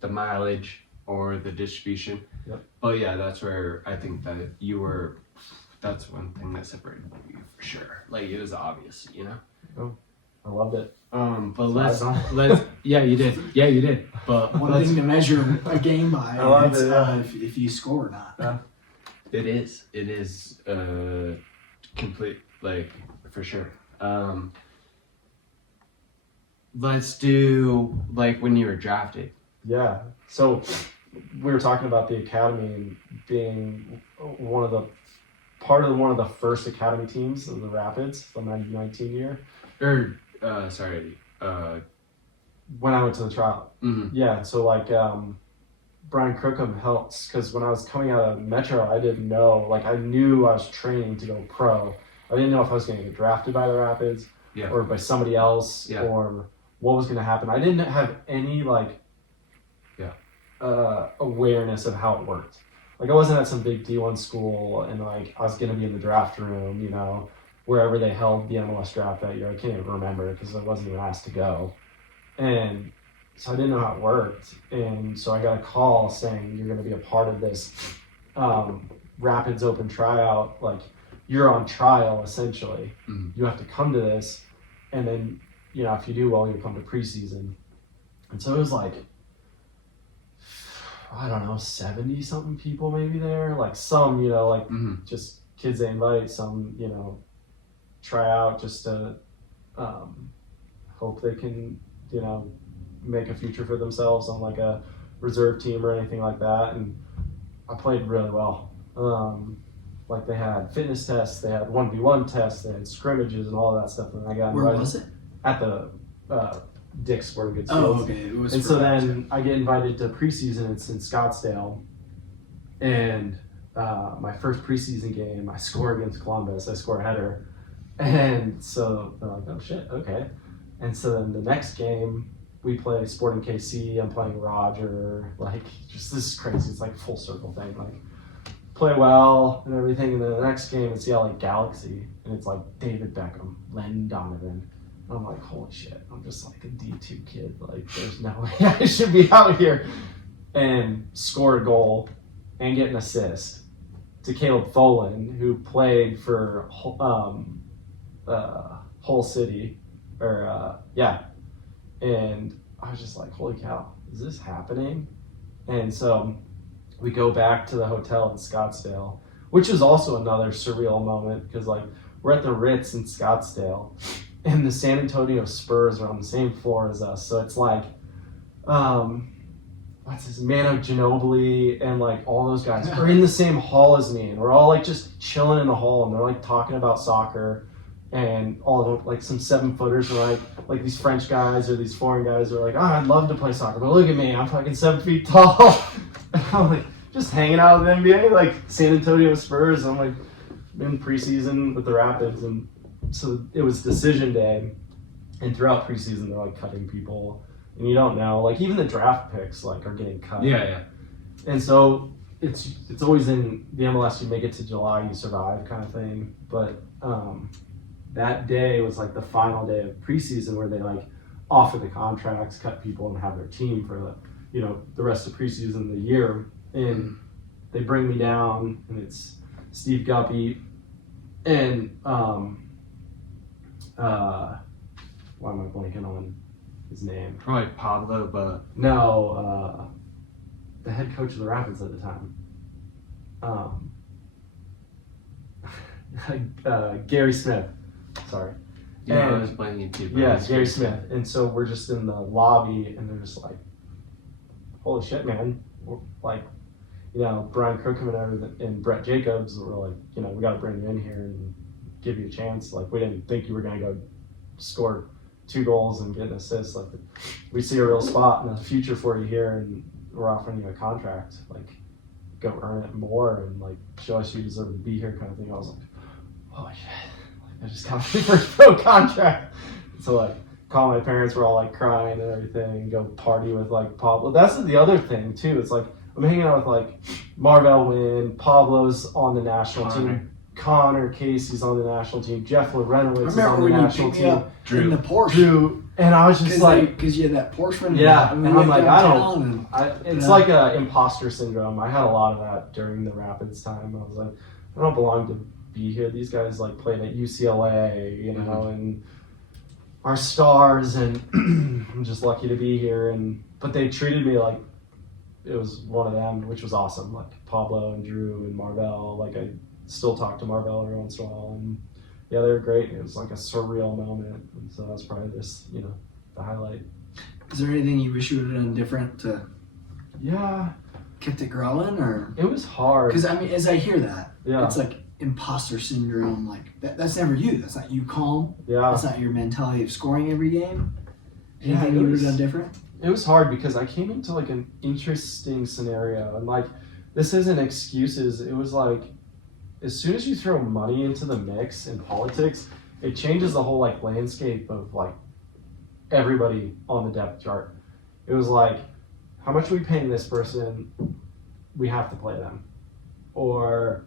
the mileage or the distribution. Yep. But yeah, that's where I think that you were. That's one thing that separated you for sure. Like it was obvious, you know. I loved it. But let's yeah, you did. But One thing to measure a game by I love is it, yeah. if you score or not. it is complete, like, for sure. Let's do like when you were drafted. Yeah. So we were talking about the academy and being one of the first academy teams of the Rapids, the 1919 year. Or When I went to the trial. mhm. Yeah. So like Brian Crookham helped because when I was coming out of Metro, I didn't know. Like I knew I was training to go pro. I didn't know if I was going to get drafted by the Rapids Yeah. or by somebody else Yeah. or what was going to happen. I didn't have any like awareness of how it worked. Like I wasn't at some big D1 school and like I was going to be in the draft room, you know, wherever they held the MLS draft that year. I can't even remember because I wasn't even asked to go. And so I didn't know how it worked. And so I got a call saying you're going to be a part of this Rapids open tryout. Like you're on trial essentially. Mhm. You have to come to this. And then, you know, if you do well, you come to preseason. And so it was like, I don't know, 70 something people maybe there. Like some, you know, like Mhm. just kids they invite, some, you know, try out just to hope they can, you know, make a future for themselves on like a reserve team or anything like that. And I played really well. Like they had fitness tests, they had 1v1 tests, they had scrimmages and all that stuff. And I got Where invited was it? at the Dick's Sporting Goods Oh, Fields. okay. It was. And for so then I get invited to preseason. It's in Scottsdale, and my first preseason game, I score against Columbus. I score a header, and so they're like, "Oh shit, okay." And so then the next game, we play Sporting KC. I'm playing Roger. Like, just this is crazy. It's like a full circle thing. Like, play well and everything. And then the next game, it's the LA Galaxy, and it's like David Beckham, Len Donovan. I'm like, holy shit, I'm just like a D2 kid. Like, there's no way I should be out here. And score a goal and get an assist to Caleb Tholen, who played for Hull City. And I was just like, holy cow, is this happening? And so we go back to the hotel in Scottsdale, which is also another surreal moment because, like, we're at the Ritz in Scottsdale. And the San Antonio Spurs are on the same floor as us. So it's like, what's his Manu Ginobili and like all those guys are in the same hall as me. And we're all like just chilling in the hall and they're like talking about soccer. And all of them, like some 7-footers are like these French guys or these foreign guys are like, oh, I'd love to play soccer, but look at me, I'm fucking 7 feet tall. And I'm like, just hanging out with the NBA, like San Antonio Spurs. I'm like in preseason with the Rapids, and so it was decision day, and throughout preseason they're like cutting people, and you don't know, like even the draft picks like are getting cut. Yeah. And so it's always in the MLS, you make it to July, you survive kind of thing. But that day was like the final day of preseason where they like offer the contracts, cut people, and have their team for the rest of preseason, the year. And they bring me down, and it's Steve Guppy, And why am I blanking on his name? Probably Pablo, but No, the head coach of the Rapids at the time. Gary Smith. Sorry. yeah, I And- was blanking too. but Yeah, it's Gary good. Smith. And so we're just in the lobby, and they're just like, "Holy shit, man!" We're like, Brian Crookham and Brett Jacobs were like, we got to bring you in here and give you a chance. Like, we didn't think you were gonna go score 2 goals and get an assist. Like, we see a real spot in the future for you here, and we're offering you a contract. Like, go earn it more and like show us you deserve to be here, kind of thing. I was like, "Holy shit!" I just got my first pro contract. So like, call my parents, were all like crying and everything, go party with like Pablo. That's the other thing too. It's like, I'm hanging out with like Marvell Wynn, Pablo's on the national team, Connor Casey's on the national team, Jeff Lorenowitz is on the national team, in the Porsche. Drew, and I was just like, because you had that Porsche. Yeah, and I'm like, I don't. it's like a imposter syndrome. I had a lot of that during the Rapids time. I was like, I don't belong to be here. These guys like played at UCLA, and are stars, and I'm just lucky to be here. But they treated me like it was one of them, which was awesome. Like Pablo and Drew and Marvell. Like, I still talk to Marvell every once in a while, and yeah, they were great. It was like a surreal moment, and so that's probably just the highlight. Is there anything you wish you would have done different to Yeah, kept it growing, or it was hard. because I mean, as I hear that, Yeah, it's like imposter syndrome. Like that's never you. That's not you calm. yeah. That's not your mentality of scoring every game. Yeah, Anything it you would was- have done different? It was hard because I came into like an interesting scenario, and like, this isn't excuses. It was like, as soon as you throw money into the mix in politics, it changes the whole like landscape of like everybody on the depth chart. It was like, how much are we paying this person? We have to play them. Or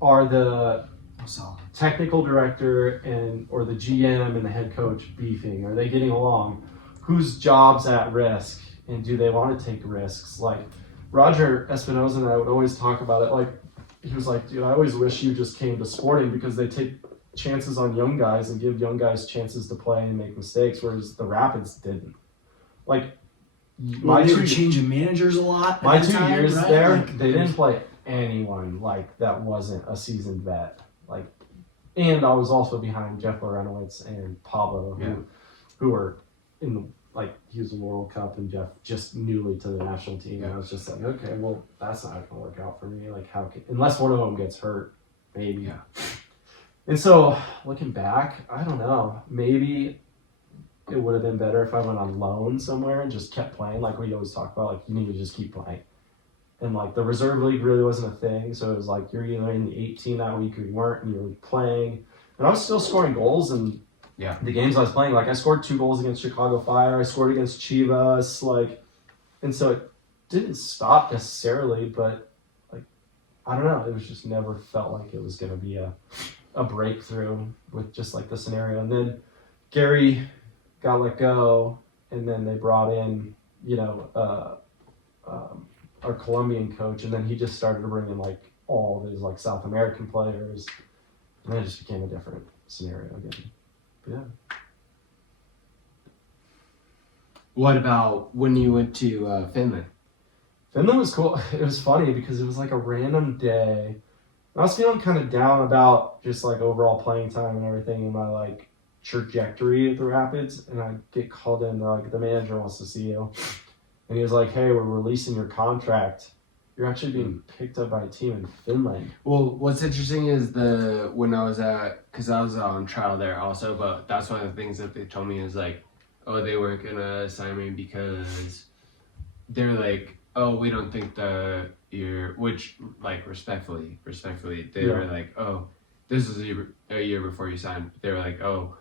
are the So technical director or the GM and the head coach beefing? Are they getting along? Whose job's at risk, and do they want to take risks? Like, Roger Espinoza and I would always talk about it. Like, he was like, "Dude, I always wish you just came to Sporting because they take chances on young guys and give young guys chances to play and make mistakes, whereas the Rapids didn't." Like, well, they were changing managers a lot. my at the 2 time, years right? there, Like, they didn't play anyone like that wasn't a seasoned vet. Like, and I was also behind Jeff Lorenowitz and Pablo, who were in the Hughes World Cup, and Jeff just newly to the national team. And I was just like, okay, well, that's not gonna work out for me. Like, unless one of them gets hurt, maybe. Yeah. And so looking back, I don't know. Maybe it would have been better if I went on loan somewhere and just kept playing. Like we always talk about, like, you need to just keep playing. And like the reserve league really wasn't a thing, so it was like you're either in the 18 that week or you weren't, and you were playing. And I was still scoring goals, and the games I was playing, like I scored 2 goals against Chicago Fire, I scored against Chivas, like, and so it didn't stop necessarily, but like, I don't know, it was just never felt like it was gonna be a breakthrough with just like the scenario. And then Gary got let go, and then they brought in, our Colombian coach, and then he just started to bring in like all of his like South American players, and then it just became a different scenario again. But yeah. What about when you went to Finland? Finland was cool. It was funny because it was like a random day. I was feeling kind of down about just like overall playing time and everything in my like trajectory at the Rapids, and I get called in, like, the manager wants to see you. And he was like, hey, we're releasing your contract. You're actually being picked up by a team in Finland. Well, what's interesting is when I was because I was on trial there also, but that's one of the things that they told me is like, oh, they weren't going to assign me because they're like, oh, we don't think which, like, respectfully, they were like, oh, this was a year before you signed. They were like, oh,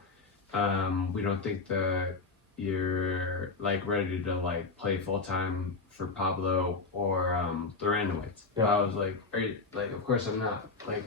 we don't think you're like ready to like play full time for Pablo or Lorenowitz. Yeah. I was like, of course I'm not. Like,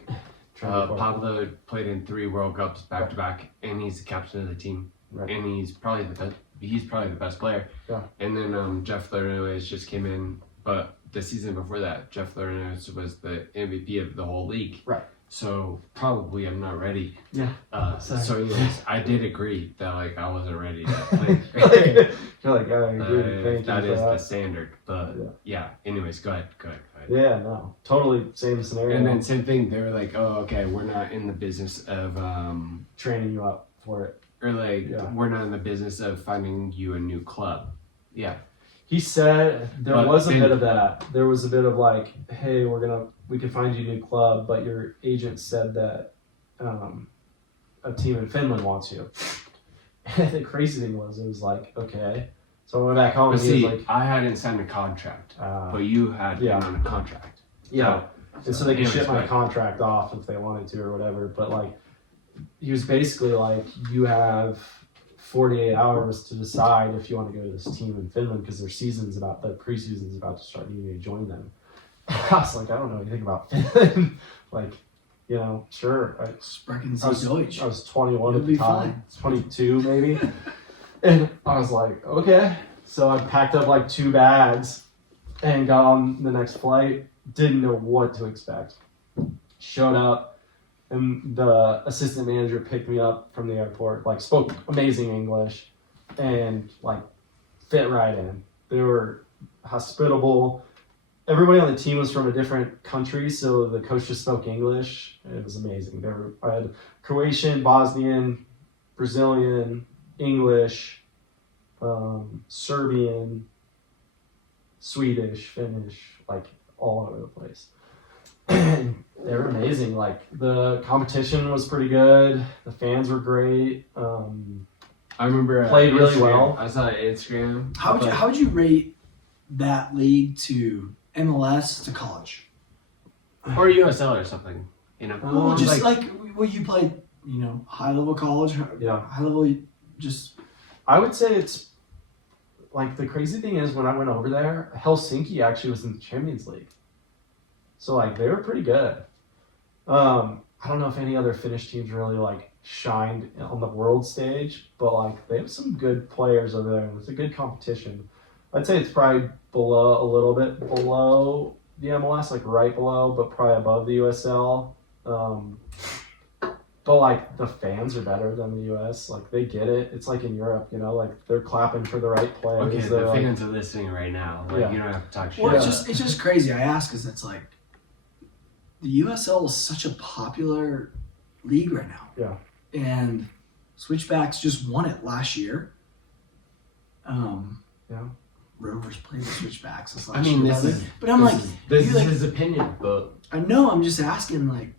Pablo played in 3 World Cups back to back, and he's the captain of the team, and he's probably the best player. Yeah. And then Jeff Lorenowitz just came in, but the season before that, Jeff Lorenowitz was the MVP of the whole league. Right. So probably I'm not ready. Yeah. So anyways, I did agree that like I wasn't ready to play. You're like, I agree. Thank That you is for the that. standard. But yeah. Anyways, go ahead. Yeah, no, totally same scenario. And then same thing. They were like, oh, okay, we're not in the business of training you up for it. or like we're not in the business of finding you a new club. Yeah. He said there But was a then- bit of that. There was a bit of like, hey, we can find you a new club, but your agent said that a team in Finland wants you. And the crazy thing was, it was like, okay. So I went back home But and he see, was like, I hadn't signed a contract, but you had been on a contract. yeah. And so they could anyways, ship my right. contract off if they wanted to or whatever. But like, he was basically like, you have 48 hours to decide if you want to go to this team in Finland because their preseason's about to start. You need to join them. I was like, I don't know anything about Finland. Like, you know, sure. Sprechen I Sie Deutsch. was 21 You'll at be the time. fine. 22 maybe. And I was like, okay. So I packed up like 2 bags and got on the next flight. Didn't know what to expect. Showed up and the assistant manager picked me up from the airport, like spoke amazing English and like fit right in. They were hospitable. Everybody on the team was from a different country, so the coach just spoke English. It was amazing. I had Croatian, Bosnian, Brazilian, English, Serbian, Swedish, Finnish, like all over the place. And they were amazing. Like the competition was pretty good. The fans were great. I remember Played really Instagram. well. I saw Instagram. How would you rate that league to MLS to college? or USL or something. You know, Well, just like you played, high level college, Yeah. high level, just I would say it's like the crazy thing is when I went over there, Helsinki actually was in the Champions League. So like they were pretty good. I don't know if any other Finnish teams really like shined on the world stage, but like they have some good players over there and it's a good competition. I'd say it's probably a little bit below the MLS, like right below, but probably above the USL. But like the fans are better than the US. Like they get it. It's like in Europe, like they're clapping for the right players. okay, They're the like, fans are listening right now. Like Yeah. you don't have to talk shit. well, it's just crazy. I ask because it's like the USL is such a popular league right now. Yeah. And Switchbacks just won it last year. Yeah. Rovers played the Switchbacks this last I mean, year. this is But I'm like, this you is like- his opinion, but I know. I'm just asking. Like,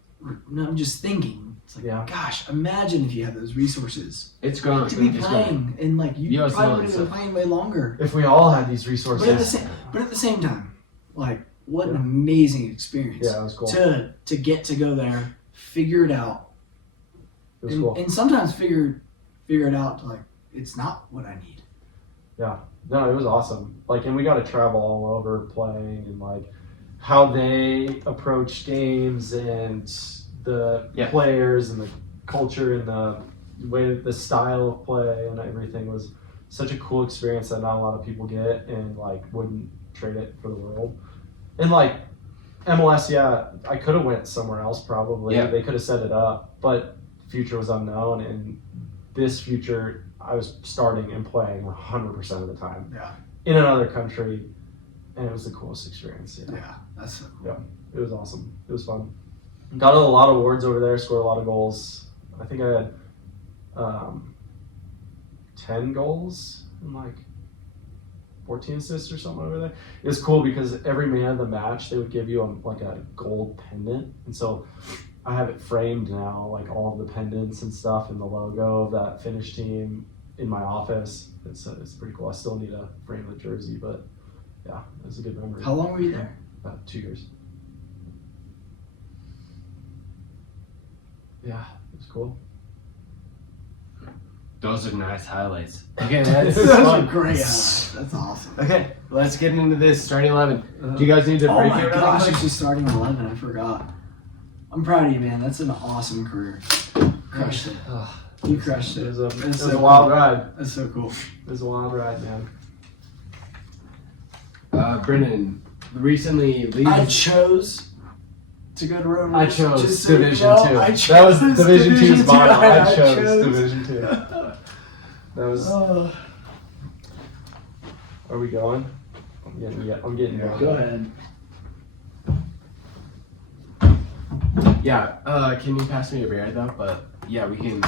no, I'm just thinking. It's like, Yeah. gosh, imagine if you had those resources it's gone. to be It's playing, and like you USL probably would is have been a- playing way longer. If we all had these But resources, at the same time, like, what an amazing experience yeah, it was cool. to get to go there, figure it out, It was cool. and sometimes figure it out to like it's not what I need. No, it was awesome. Like, and we got to travel all over playing and like how they approach games and the players and the culture and the way the style of play and everything was such a cool experience that not a lot of people get and like wouldn't trade it for the world. And like MLS, I could have went somewhere else probably. Yeah. They could have set it up, but future was unknown and this future I was starting and playing 100% of the time. Yeah. In another country, and it was the coolest experience. Yeah. Yeah, that's so It was awesome. It was fun. Got a lot of awards over there, scored a lot of goals. I think I had 10 goals and like 14 assists or something over there. It was cool because every man of the match, they would give you a gold pendant. And so I have it framed now, like all of the pendants and stuff and the logo of that Finnish team in my office. It's pretty cool. I still need to frame the jersey, but yeah, it was a good memory. How long were you there? About 2 years. Yeah, it was cool. those are nice highlights. Okay, that's Those fun. are great. That's awesome. Okay, let's get into this starting 11. Do you guys need to Oh break my it really gosh, quick? actually starting 11, I forgot. I'm proud of you, man. That's an awesome career. Crushed it. You crushed It it. was a, That's it was so a wild cool. ride. That's so cool. It was a wild ride, man. Brenden, recently I leads chose to go to Rovers. I chose Just so you Division know, 2. I That was chose Division 2's Division 2. bottom. I I chose chose- Division 2. That was. Are we going? I'm getting Go going. ahead. Yeah. Can you pass me a beer though? But yeah, we can.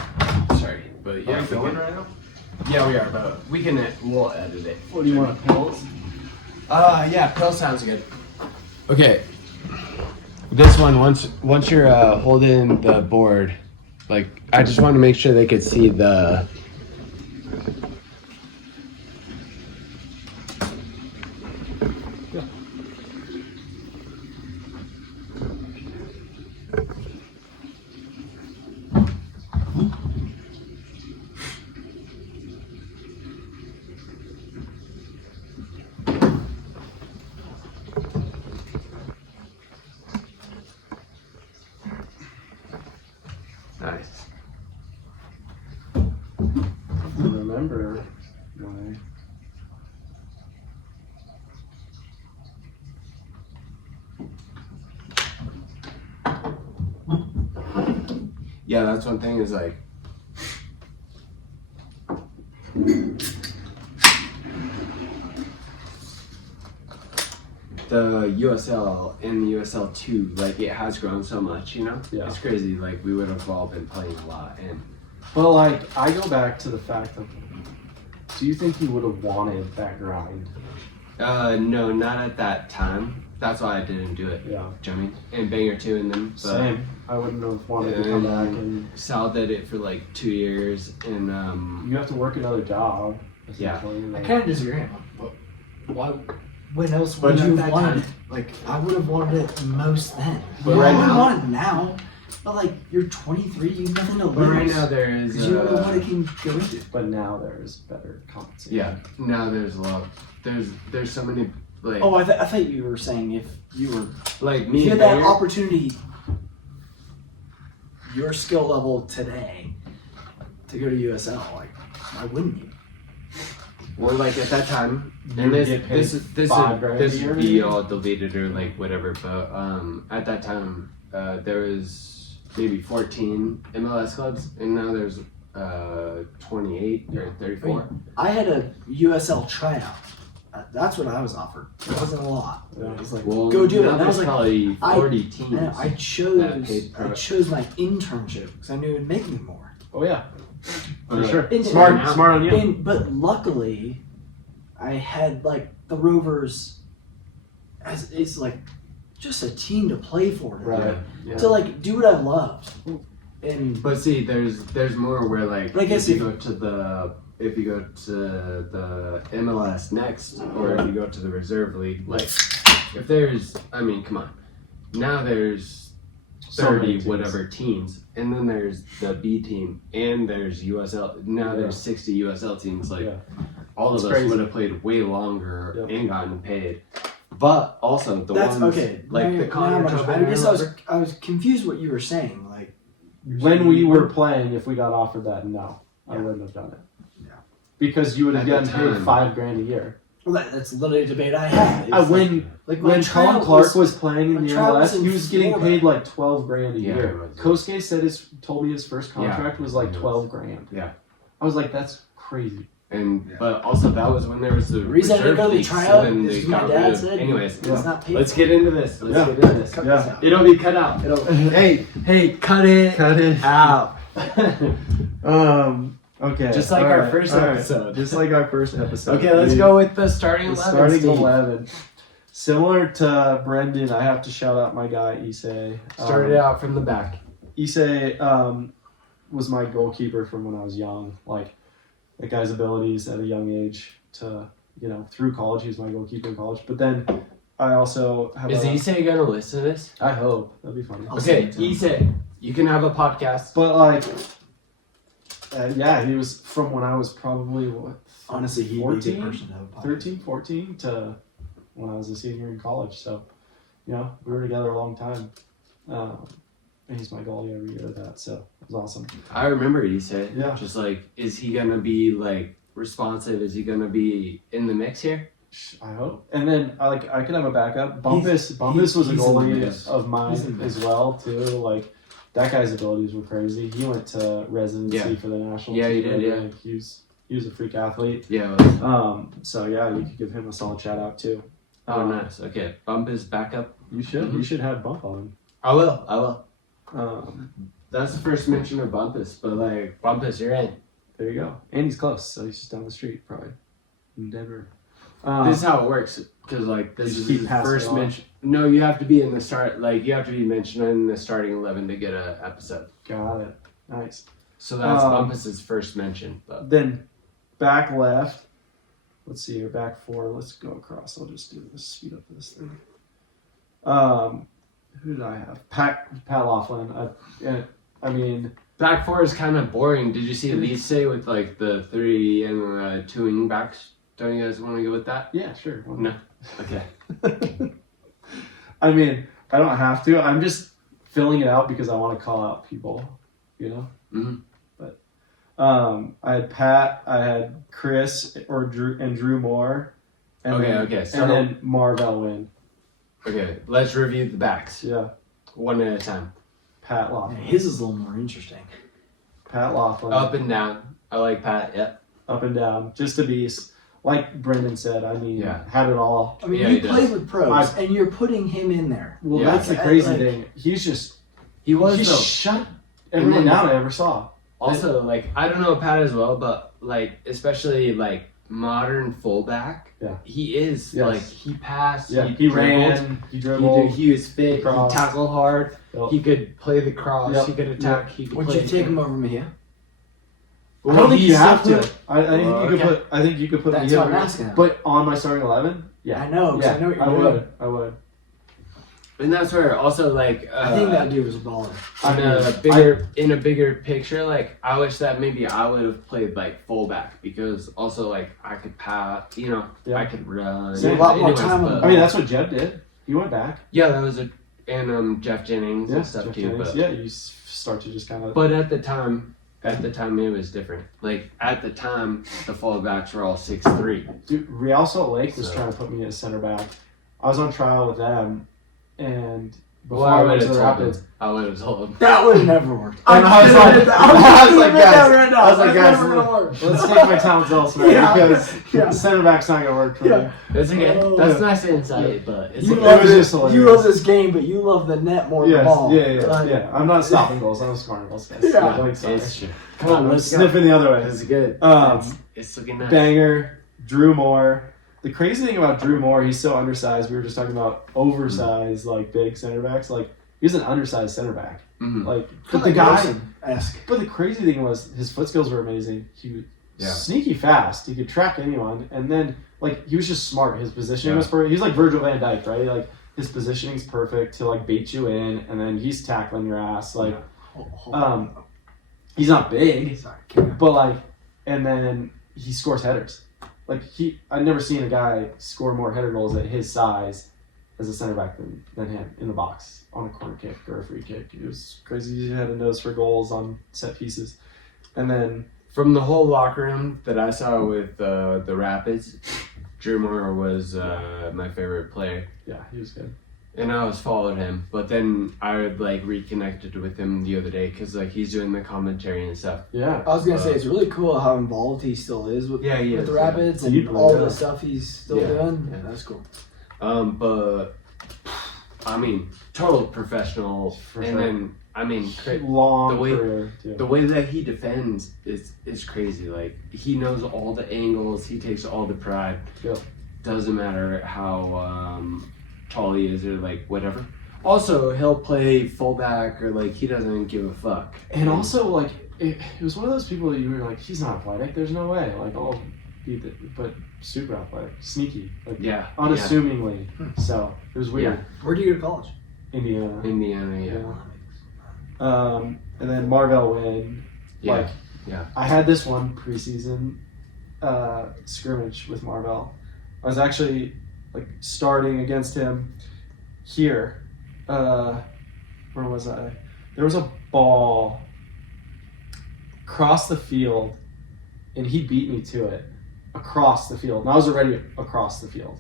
Sorry, but yeah, Are we we going can- right now? Yeah, we are, but we can. We'll edit it. What do you want? Pills? Yeah, pill sounds good. Okay. This one, once you're holding the board, like I just want to make sure they could see the. Nice. Remember my. Yeah, that's one thing is like. The USL and the USL 2, like it has grown so much, you know? Yeah. It's crazy, like we would have all been playing a lot and Well, like I go back to the fact of. Do you think he would have wanted that grind? no, not at that time. That's why I didn't do it. Yeah. Do you know what I mean? And Banger 2 and them. But Same. I wouldn't have wanted to come back and. Sal did it for like 2 years and You have to work another job. Yeah. essentially, I like- kind of disagree. But why? When else But would you at have that wanted time- it? Like I would have wanted it most then. But Yeah, right I would now- want it now. But like you're 23, you have nothing to lose. but right now there is 'Cause you don't know what it can go into. But now there's better compensation. yeah, now there's a lot. There's so many like Oh, I thought you were saying if you were like if me you and had that Banger. opportunity, your skill level today, to go to USL, like why wouldn't you? Well, like at that time, You and would this get paid this $5,000 this a year, would be maybe? all deleted or like whatever. But at that time, there was maybe 14 MLS clubs, and now there's 28 or 34. I had a USL tryout. That's what I was offered. It wasn't a lot. Yeah. It was like Well, go do it. now And I was there's like, probably I- 40 teams. man, I that chose paid pro. I chose my internship because I knew it would make me more. Oh yeah. For But- sure. And- Smart and- on you. But luckily, I had like the Rovers as it's like just a team to play for. Right. Yeah. To like do what I loved. And But see, there's more where like But I guess if you go to the MLS next, or if you go to the reserve league, like if there's, I mean, come on, now there's So many 30 teams. whatever teams, and then there's the B team, and there's USL. Now there's 60 USL teams. Like Yeah. all It's of us crazy. would have played way longer Yep. and gotten paid. But also the that's ones okay. like Now- the Connor now Tobin I guess or I was confused what you were saying. Like When we were playing, if we got offered that, no, I wouldn't have done it. Yeah. Because you would have At gotten the paid time. $5,000 a year. well, that's literally a debate I had. It's like, When like my when tryout Colin Clark was playing in my the tryout was MLS, in he was getting Florida. paid like $12,000 a Yeah, year. it was. Kosuke said told me his first contract was like it was. $12,000. Yeah. I was like, that's crazy. And but also that was when there was the The reason I didn't reserve go to the league, so tryout then is they 'cause my got dad rid of- said anyways, it's not paid. let's get into this. Let's Yeah. get into this. Cut Yeah. this out. It'll be cut out. It'll- Hey, cut it out. Okay. Just like our first episode. Just like our first episode. Okay, let's go with the starting The 11. starting Steve. 11. Similar to Brenden, I have to shout out my guy Issei. Started out from the back. Issei was my goalkeeper from when I was young. Like, that guy's abilities at a young age to, through college, he was my goalkeeper in college. But then I also have Is Issei gonna listen to this? I hope. That'd be funny. I'll Okay, send it to him. Issei, you can have a podcast. But, like, he was from when I was probably, Honestly, he'd be a 14? good person to have a podcast. 13, 14 to when I was a senior in college. So, we were together a long time. And he's my goalie every year of that. So, it was awesome. I remember Issei. Yeah. Just like, is he gonna be like responsive? Is he gonna be in the mix here? I hope. And then I could have a backup. Bumpus was a he's goalie the of mine He's the as well too. Like that guy's abilities were crazy. He went to residency for the national Yeah, team. he did, yeah. Like, he was a freak athlete. Yeah. So yeah, you could give him a solid shout out too. Oh, nice. Okay. Bump is backup. You should. You should have Bump on. I will. Um, That's the first mention of Bumpus, but like Bumpus, you're in. there you go. And he's close, so he's just down the street probably in Denver. This is how it works, because like this You is keep his passing first it on. mention. No, you have to be in the start. Like you have to be mentioned in the starting 11 to get a episode. Got it. Nice. So that's Um, Bumpus's first mention. But Then back left. Let's see here. Back four. Let's go across. I'll just do this. Speed up this thing. Who did I have? Pat Laughlin. I mean, back four is kind of boring. Did you see Lise with like the 3 and 2 wing backs? Don't you guys want to go with that? yeah, sure. No. Okay. I mean, I don't have to. I'm just filling it out because I want to call out people, you know? Mhm. But I had Pat, I had Chris or Drew Moore. And Okay. And then Marvell Wynn. Okay. Let's review the backs Yeah. one at a time. Pat Yeah, Laughlin. his is a little more interesting. Pat Laughlin. Up and down. I like Pat. Yep. Up and down. Just a beast. Like Brenden said, I mean, Yeah. had it all. I mean, Yeah, he he does. played with pros, and you're putting him in there. Well, Yeah. that's the crazy Like- thing. He's just, He was he though. shut everyone down I ever saw. Also, like I don't know Pat as well, but like especially like modern fullback. Yeah. He is Yes. like he passed. Yeah, He he dribbled, ran, he He, dribbled. he was fit. He crossed. tackled hard. Yep. He could play the cross. Yep. He could attack. He could Would play. you take him over Mejia? I don't think He's you have still to. I think you could okay. put. I think you could put. That's me what over. I'm asking. But on my starting 11, yeah, I know, 'cause yeah, I know what you're I doing. would. I would. And that's where also like I think that dude was a baller. in a bigger picture, like I wish that maybe I would have played like fullback because also like I could pass, you know, Yeah. I could run. Same. A lot more Anyways, time on but- the I mean, that's what Jeb did. He went back. yeah, that was and Jeff Jennings Yeah, and stuff Jeff too. Jennings. But Yeah, you start to just kind of. But at the time it was different. Like at the time, the fullbacks were all 6'3". Dude, Real Salt Lake was So- trying to put me as center back. I was on trial with them, and before Well, I I went would to have the told Rapids, him. I would have told him. That would have never worked. And I was like, guys, gonna work. let's take my talents elsewhere Yeah. because Yeah. center back's not gonna work for me. Yeah. It's okay. Oh. That's nice insight, but it's You It love was this. just hilarious. You love this game, but you love the net more than the Yes, ball. yeah. Like, I'm not stopping goals. I'm scoring goals. Guys. Yeah. Like, sorry. it's true. Come on, let's let's go. sniffing the other way. It's good. It's looking nice. Banger, Drew Moore. The crazy thing about Drew Moore, he's so undersized. We were just talking about oversized, like big center backs. Like he's an undersized center back. Mhm. Like, but Kinda the guy. Wilson-esque. But the crazy thing was his foot skills were amazing. He was Yeah. sneaky fast. He could track anyone, and then like he was just smart. His positioning Yeah. was perfect. He's like Virgil van Dijk, right? Like his positioning's perfect to like bait you in, and then he's tackling your ass. Like Hold on. he's not big, Sorry, carry on. but like, and then he scores headers. Like I've never seen a guy score more header goals at his size as a center back than him in the box on a corner kick or a free kick. It was crazy. He had a nose for goals on set pieces, and then. From the whole locker room that I saw with the Rapids, Drew Moore was my favorite player. Yeah, he was good. And I always followed him, but then I like reconnected with him the other day because like he's doing the commentary and stuff. Yeah. I was gonna say it's really cool how involved he still is with, Yeah, he with is, the yeah. Rapids and Deeply, all yeah. the stuff he's still Yeah, doing. yeah. Yeah, that's cool. But I mean, total professional. For and sure. then I mean, Long the way- career. Too. the way that he defends is crazy. Like he knows all the angles. He takes all the pride. Yep. Doesn't matter how tall he is or like whatever. Also, he'll play fullback or like he doesn't give a fuck. And also, like, it was one of those people that you were like, he's not athletic. There's no way. Like, oh, but super athletic, sneaky, like Yeah. unassumingly. So it was weird. Where do you go to college? Indiana. Indiana, yeah. And then Marvell Wynn. Yeah. Like, Yeah. I had this one preseason scrimmage with Marvell. I was actually like starting against him here. Where was I? There was a ball across the field, and he beat me to it. across the field, and I was already across the field.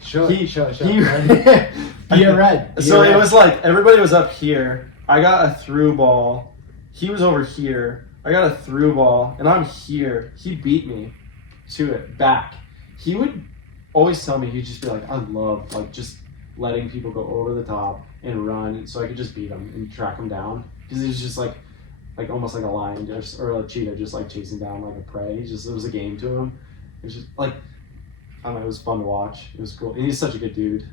Show He- it. He, Be a red. so it was like everybody was up here. I got a through ball. He was over here. I got a through ball, and I'm here. He beat me to it back. He would always tell me, he'd just be like, I love like just letting people go over the top and run, so I could just beat him and track him down, because he was just like almost like a lion just, or a cheetah, just like chasing down like a prey. It was a game to him. It was just like, I don't know, it was fun to watch. It was cool. And he's such a good dude.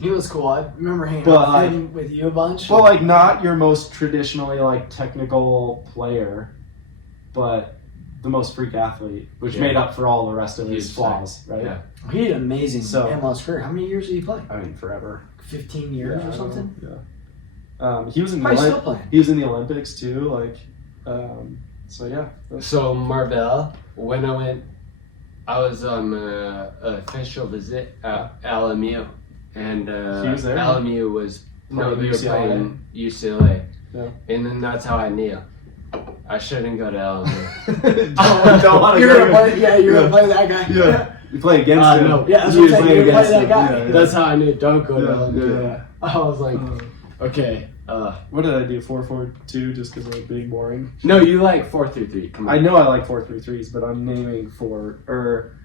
He was cool. I remember hanging But, out like- with him with you a bunch. Well, like not your most traditionally like technical player, but the most freak athlete, which Yeah. made up for all the rest of his He's flaws, right? Yeah. he had an amazing So- MLS career. How many years did he play? I mean, forever. 15 years Yeah, or something? Yeah. He was in the Probably still playing. he was in the Olympics too. Like, so yeah. So Marvell, when I was on an official visit at LMU, and He was there? LMU was Playing they were UCLA. playing UCLA, Yeah. and then that's how I knew I shouldn't go to LMU. don't want to You're go. gonna play, yeah, you're gonna play that guy. Yeah. You play against him. no. Yeah, that's You what I'm play saying. You're gonna against play him. that guy. Yeah, yeah. That's how I knew don't go to Yeah, LMU. yeah. I was like, okay. What did I do? 4-4-2, just because I'm being boring. No, you like 4-3-3. Come on. I know I like 4-3-3s, but I'm naming 4 or.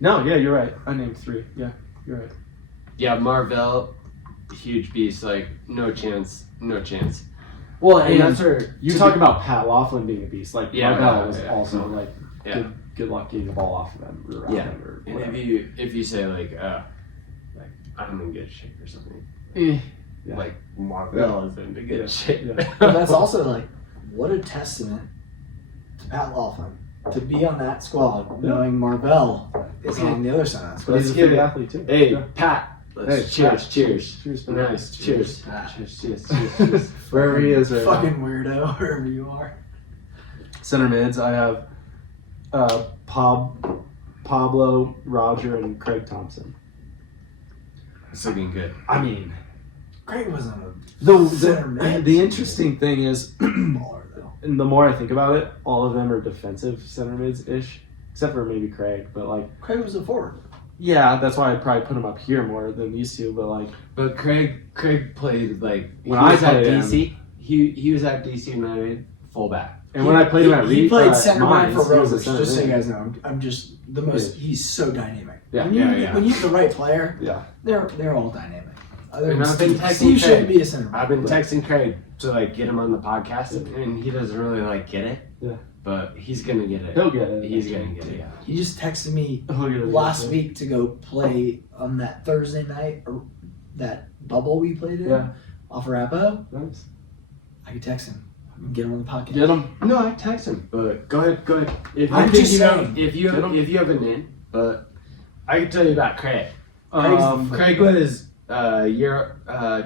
No, yeah, you're right. I named 3. Yeah, you're right. Yeah, Marvell, huge beast. Like no chance. Well, And that's where you talk about Pat Laughlin being a beast. Like, Yeah, Marvell yeah, was yeah. also like Yeah. good luck getting the ball off of him or around Yeah. him or And whatever. if you say like I'm in good shape or something, Yeah. like Marvell is in good Yeah. shape. Yeah. But that's also like, what a testament to Pat Laughlin to be on that squad, knowing Marvell is on the other side of that But squad. he's a give big it- athlete too. Hey, Yeah. Pat. Hey, Cheers, Pat. cheers. Cheers. Nice. Cheers. Cheers. Wherever he is right now. Fucking weirdo, wherever you are. Center mids, I have Pablo, Roger, and Craig Thompson. It's looking good. I mean, Craig wasn't a center mid. the interesting thing is, baller though. and the more I think about it, all of them are defensive center mids ish, except for maybe Craig. But like, Craig was a forward. yeah, that's why I'd probably put him up here more than these two. But like, But Craig played like When he I was at played him- DC. He was at DC United fullback. and when I played him at he Reed, played center back Mines, for he was a Rovers. center Just so you mid. guys know, I'm just the most. He's so dynamic. Yeah, when you, yeah. When you have the right player, Yeah. they're all dynamic. Other And than I've been Steve, texting Steve shouldn't Craig. be a center back. I've been texting Craig to like get him on the podcast, and he doesn't really like get it. Yeah. But he's gonna get it. He'll get it. He's gonna get it. Yeah. He just texted me He'll get it. last week to go play on that Thursday night, or that bubble we played in Yeah. off Rappo. Nice. I could text him and get him on the podcast. Get him. No, I text him. But go ahead. If I'm you think just you know, saying. if you Get him. have an in, but I can tell you about Craig. Craig's Craig was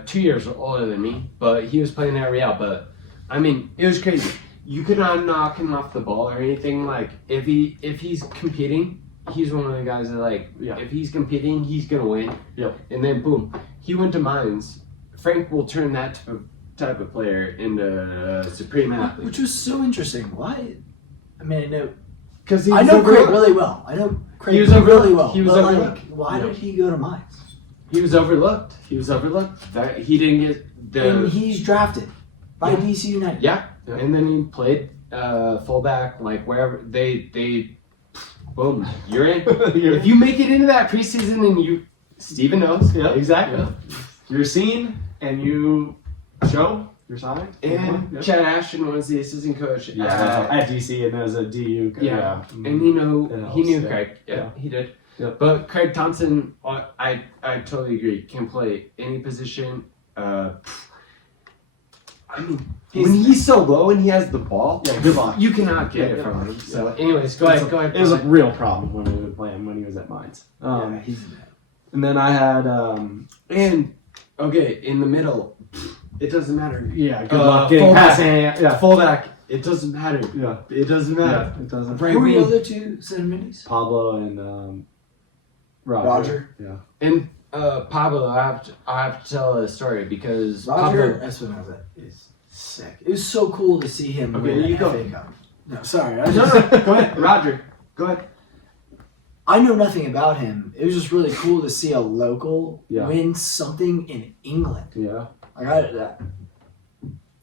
2 years older than me, but he was playing at Real. But I mean, it was crazy. You could not knock him off the ball or anything. Like if he's competing, he's one of the guys that like. Yeah. If he's competing, he's gonna win. Yep. And then boom, he went to Mines. Frank will turn that type of player into a supreme athlete. Which was so interesting. Why? I mean, I know Because I know Craig really well. I know Craig He was really well. he was but overlooked. like, why did he go to Mines? He was overlooked. That he didn't get the. And he's drafted by Yeah. DC United. Yeah. Yeah. And then he played fullback, like wherever they boom, you're in. If you make it into that preseason and Steven knows. Yeah. Exactly. Yeah. You're seen and you show your side. And Yeah. Chad Ashton was the assistant coach at DC and as a DU. Yeah. Mm. And he knew It helps, he knew yeah. Craig. Yeah, Yeah. he did. Yeah. But Craig Thompson, I totally agree. Can play any position. I mean, when he's so low and he has the ball, Yeah, good luck. you cannot get Yeah, it good from luck. him. So, anyways, go ahead. It was a real problem when we would play him when he was at Mines. Yeah, he's And then I had And okay, in the middle, it doesn't matter. good luck getting fullback. passing. Yeah. Fullback, it doesn't matter. Yeah. It doesn't matter. It doesn't. Right Who were the wing. other two center middies? Pablo and Roger. Yeah. And Pablo, I have to tell a story because Roger Pablo, Espinoza is sick. It was so cool to see him Okay, win you an go. FA Cup. No, sorry. I no, just, go ahead, Roger. Go ahead. I know nothing about him. It was just really cool to see a local Yeah. win something in England. Yeah. Like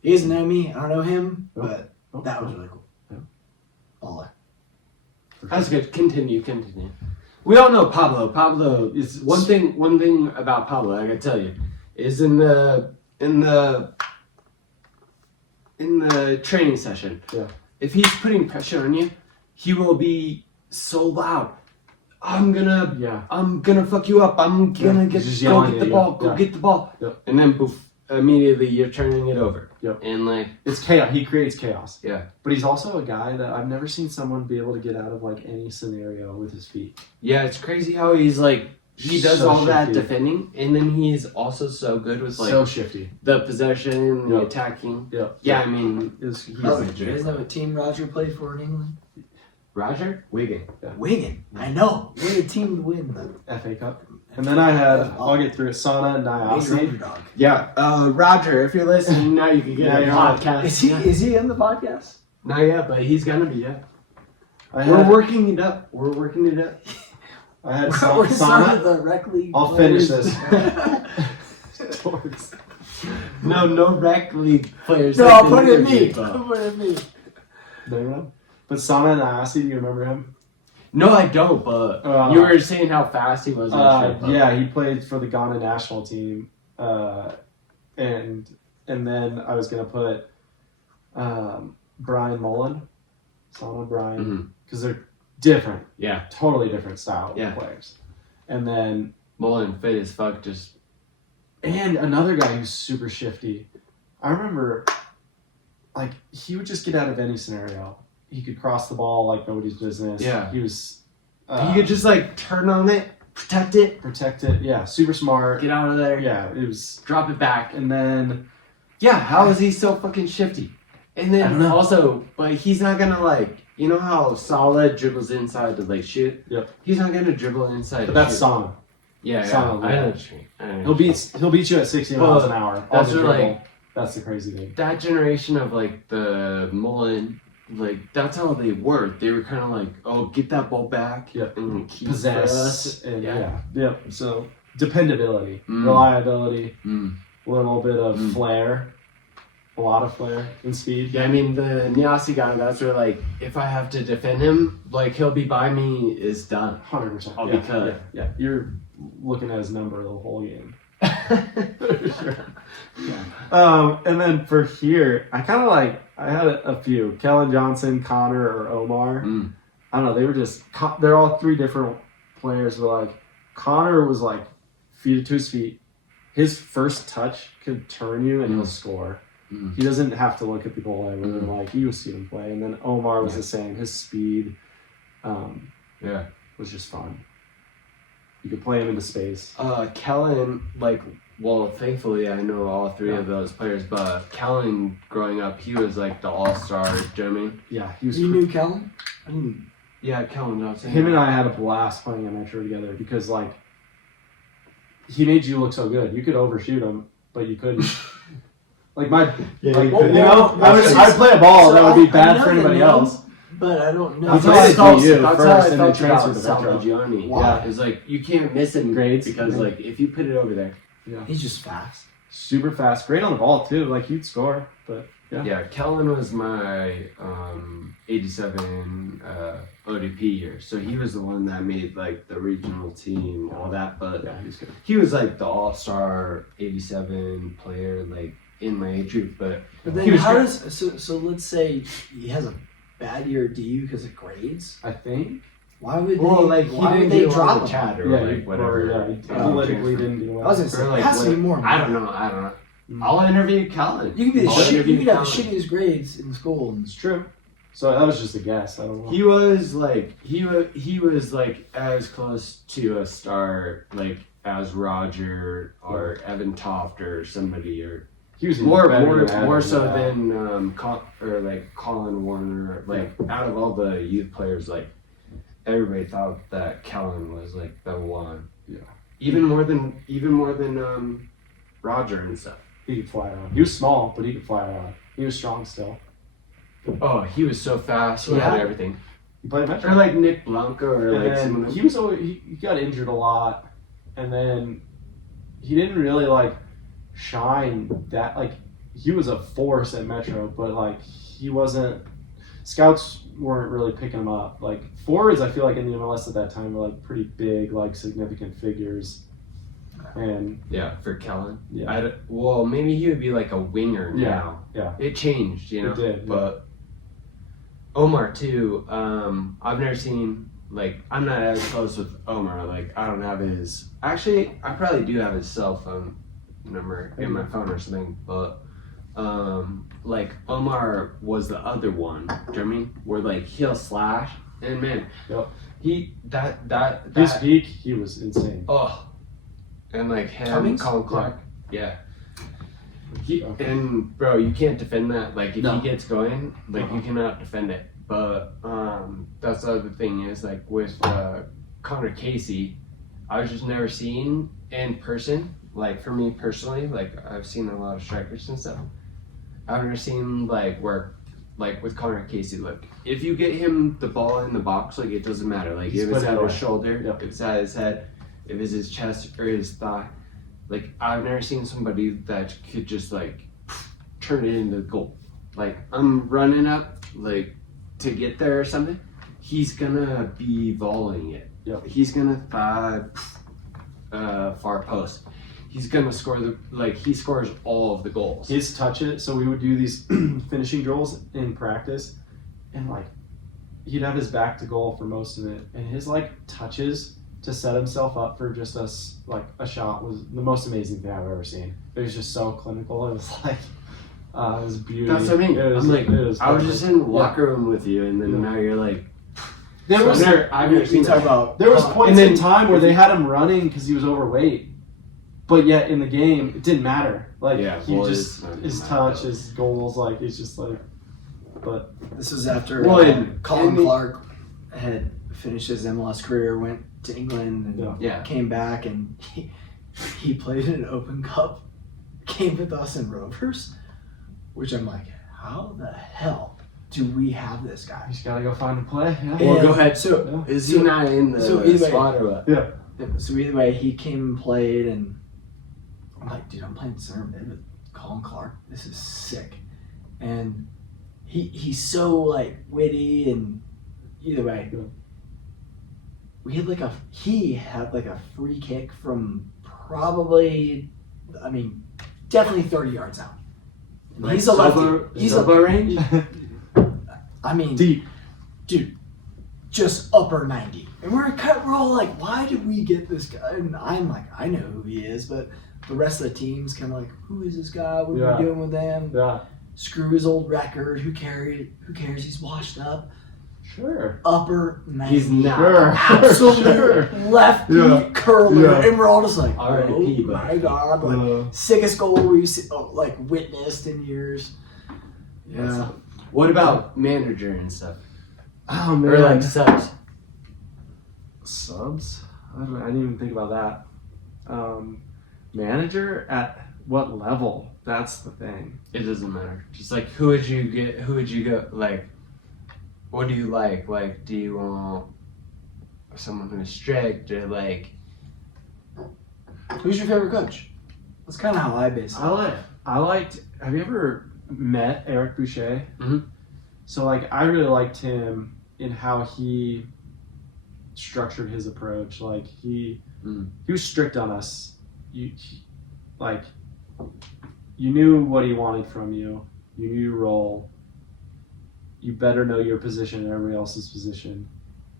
he doesn't know me. I don't know him, Nope. but Nope. that was really cool. Yeah. Baller. That's good. Continue. We all know Pablo. Pablo is one thing. One thing about Pablo, I gotta tell you, is in the training session. Yeah. If he's putting pressure on you, he will be so loud. I'm gonna fuck you up. I'm gonna He's just go yelling get at the you. ball. Go Yeah. get the ball. Yep. And then poof, immediately you're turning it over. Yep. And like, It's chaos. He creates chaos. yeah. But he's also a guy that I've never seen someone be able to get out of like any scenario with his feet. Yeah, it's crazy how he's like, he does So all that shifty. defending, and then he's also so good with like So shifty. the possession, the Yep. attacking. Yep. Yeah, I mean, He's Oh, legit. you guys know what team Roger played for in England? Roger Wigan. Wigan. I know. What a team to win the FA Cup. And then I had, I'll get through it, Sana and major Nyasi. underdog. Yeah, Roger, if you're listening, now you can get Yeah, a you're on. podcast. Is he in the podcast? Not yet, but he's gonna be. Yeah, I we're had, working it up. I had We're Sana. starting the rec league. I'll finish players. this. No rec league players. No, have been put it in me. interviewed, but- Put it in me. No. But Sana and Nyasi, do you remember him? No, I don't. But you were saying how fast he was. Yeah, he played for the Ghana national team, and then I was gonna put Brian Mullen, Sana Brian, because they're different, Yeah, totally different style Yeah. of players. And then Mullen fit as fuck. and another guy who's super shifty. I remember, like he would just get out of any scenario. He could cross the ball like nobody's business. Yeah. he was. You could just like turn on it, protect it, protect it. Yeah, super smart. get out of there. Yeah, it was. Drop it back. And then Yeah, how is he so fucking shifty? And I don't then know. also, but he's not gonna like, you know how Salah dribbles inside to like shoot? Yep. He's not gonna dribble inside. But to that's shoot. Sana. Yeah, Sana, I yeah. know what you mean. I know He'll what you mean. beat you at 60 miles an hour. That's on the what, dribble. like- That's the crazy thing. That generation of like the Mullen, like that's how they worked. They were kind of like, oh, get that ball back, Yep. and keep for us. Possess and Yeah. yep. So dependability, Mm. reliability, Mm. a little bit of Mm. flair, a lot of flair and speed. Yeah, I mean the Nyasi guy. That's where like, if I have to defend him, like he'll be by me is done. 100%. I'll yeah, be cut. Yeah, yeah, you're looking at his number the whole game. Sure. And then for here, I kind of like, I had a few. Kellen Johnson, Connor, or Omar. Mm. I don't know, they were just, they're all three different players, but like, Connor was like, feet to his feet. His first touch could turn you and he'll score. Mm. He doesn't have to look at the goal line, Mm. like, you see him play. And then Omar was Yeah. the same. His speed Yeah. was just fun. You could play him into space. Kellen, like, well, thankfully I know all three Yeah. of those players, but Kellen, growing up, he was like the all-star, do you know what I mean? Yeah, he was. You knew Kellen? I didn't. Yeah, Kellen Johnson. Him and I had a blast playing a metro together because like he made you look so good. You could overshoot him, but you couldn't. Like my, Yeah, like, you couldn't. I'd play a ball that would be bad I for know the anybody name, else. But I don't know. That's That's how how I I felt- felt. that's That's how I how I felt felt about transfer to Metro. Salvagiani. Why? Yeah, it's like you can't miss it in Grades. because like if you put it over there. He's just fast. Super fast, great on the ball too. Like he'd score, but yeah. Yeah, Kellen was my 87 ODP year, so he was the one that made like the regional team, all that. But Yeah, he's good. he was like the all-star 87 player, like in my age group. But But He then was how great. does so let's say he has a bad year at DU because of grades. I think. Why would well, they, like he why didn't would they get drop drop him? chat or Yeah, like whatever. Or, he Oh, politically transfer. didn't do well. I was gonna say Or, like, it has to be what- more. I don't know. Mm. I'll interview Kellen. You could be the I'll shit, interview you could have the Kellen. shittiest grades in school. And It's true. So that was just a guess. I don't know. He was like he was like as close to a star like as Roger or Evan Toft or somebody or He was more better than more Adam, so yeah. than or like Colin Warner. Like out of all the youth players, like everybody thought that Kellen was like the one. Yeah. Even more than Roger and stuff. He could fly around. He was small, but he could fly around. He was strong still. Oh, he was so fast. So He had how- everything. He played Metro. Or like Nick Blanco or And like then someone. he was always, he got injured a lot, and then he didn't really like shine that like he was a force at Metro, but like he wasn't. Scouts weren't really picking him up. Like forwards, I feel like in the MLS at that time were like pretty big, like significant figures, and Yeah, for Kellen. yeah, Well, maybe he would be like a winger now. yeah. It changed, you know. It did, yeah. But Omar too. I've never seen like I'm not as close with Omar. Like I don't have his. Actually, I probably do have his cell phone number in my phone or something. But like Omar was the other one. Do you know what I mean? Where like he'll slash and man, Yep. he that His peak, he was insane. oh, and like him, Cummings? Colin Clark, yeah. He Okay. and bro, you can't defend that. Like if No. he gets going, like you cannot defend it. But that's the other thing is like with Connor Casey, I was just never seen in person. Like for me personally, like I've seen a lot of strikers and stuff. I've never seen like where like with Connor Casey, like if you get him the ball in the box, like it doesn't matter. Like He's if it's put it at away. his shoulder, Yep. if it's at his head, if it's his chest or his thigh. Like I've never seen somebody that could just like turn it into a goal. Like I'm running up like to get there or something, he's gonna be volleying it. Yep. He's gonna far post. He's gonna score he scores all of the goals. His touch it. So we would do these finishing drills in practice, and like he'd have his back to goal for most of it, and his like touches to set himself up for just a shot was the most amazing thing I've ever seen. It was just so clinical. It was like it was beauty. That's what I mean. It was, I'm like, it was I was perfect. just in the locker room with you, and then Yeah. now you're like, There was I've never seen that. about There was points then- in time where they had him running because he was overweight, but yet in the game it didn't matter. Like Yeah, he well, just it's not his gonna touch, matter. his goals, like it's just like. But This was after Well, and- Colin and the- Clark had finished his MLS career, went to England, and Yeah. Yeah. came back, and he played in an Open Cup game with us in Rovers, which I'm like, how the hell do we have this guy? he's got to go find a play. Yeah. Well, Well, go ahead. So, Is he not in the so either way- squad or what? Yeah. so either way, he came and played, and I'm like, dude, I'm playing center mid with Colin Clark. This is sick. And he's so like witty, and either way, Yeah. he had like a free kick from probably, I mean, definitely 30 yards out. And Like he's a lefty. Silva- He's Silva range? I mean, Deep. dude, just upper 90. And we're all like, why did we get this guy? And I'm like, I know who he is, but the rest of the team's kind of like, who is this guy? What are we doing with him? Yeah. Screw his old record. Who cares? He's washed up. Sure. Upper 90. He's not. Sure. Absolute Sure. lefty Yeah. curler. Yeah. And we're all just like, R.I.P., oh but- my God. Like, sickest goal we've like witnessed in years. Yeah. What about manager and stuff? Oh man. Or like subs? Subs? I didn't even think about that. Manager at what level? That's the thing. It doesn't matter. Just like who would you get? Who would you go? Like, what do you like? Like, do you want someone who's strict or like? Who's your favorite coach? That's kind of how I base it. I liked. Have you ever met Eric Boucher? Mhm. So like, I really liked him in how he structured his approach. Like he was strict on us. You knew what he wanted from you. You knew your role. You better know your position and everybody else's position.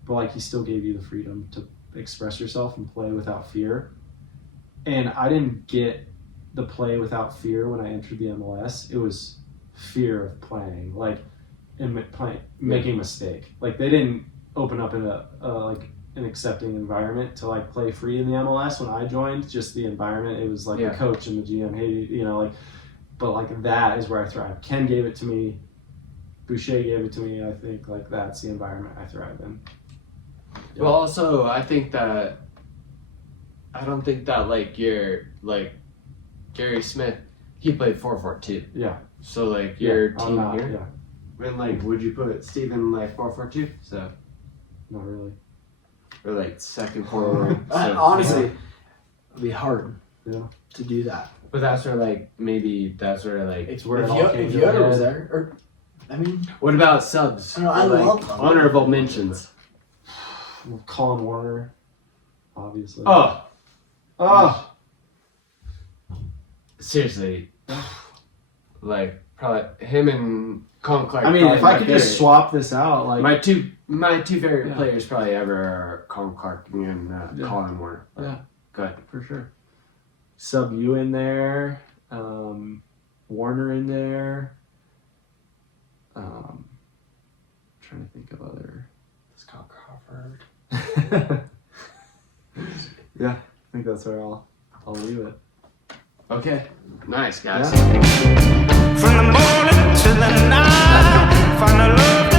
But like, he still gave you the freedom to express yourself and play without fear. And I didn't get the play without fear when I entered the MLS. It was fear of playing, like, and making a mistake. Like, they didn't open up in an accepting environment to like play free in the MLS when I joined. Just the environment, it was like the coach and the GM hated, but like that is where I thrive. Ken gave it to me. Boucher gave it to me. I think like that's the environment I thrive in. Yeah. Well, also I don't think that like you're like Gary Smith. He played 4-4-2. Yeah. So like your I'm team not, here. Yeah. And like, would you put Steven like 4-4-2? So Not really. Or like second forward. Honestly, it'd be hard Yeah. to do that. But that's where like maybe that's where like It's where it all If came to Yoda a was head. there, or I mean, what about subs? I know, I Like, love them. honorable mentions. Well, Collin Warner, obviously. Oh, seriously. Like probably him and Colin Clark. I mean, probably if I my could just favorite. swap this out, like my two favorite Yeah. players probably ever are Colin Clark and Yeah. Colin Warner. Yeah. Good. for sure. Sub you in there, Warner in there. Trying to think of other. Scott Crawford. Yeah, I think that's where I'll leave it. Okay. Nice guys. Yeah. From the morning to the night, find a love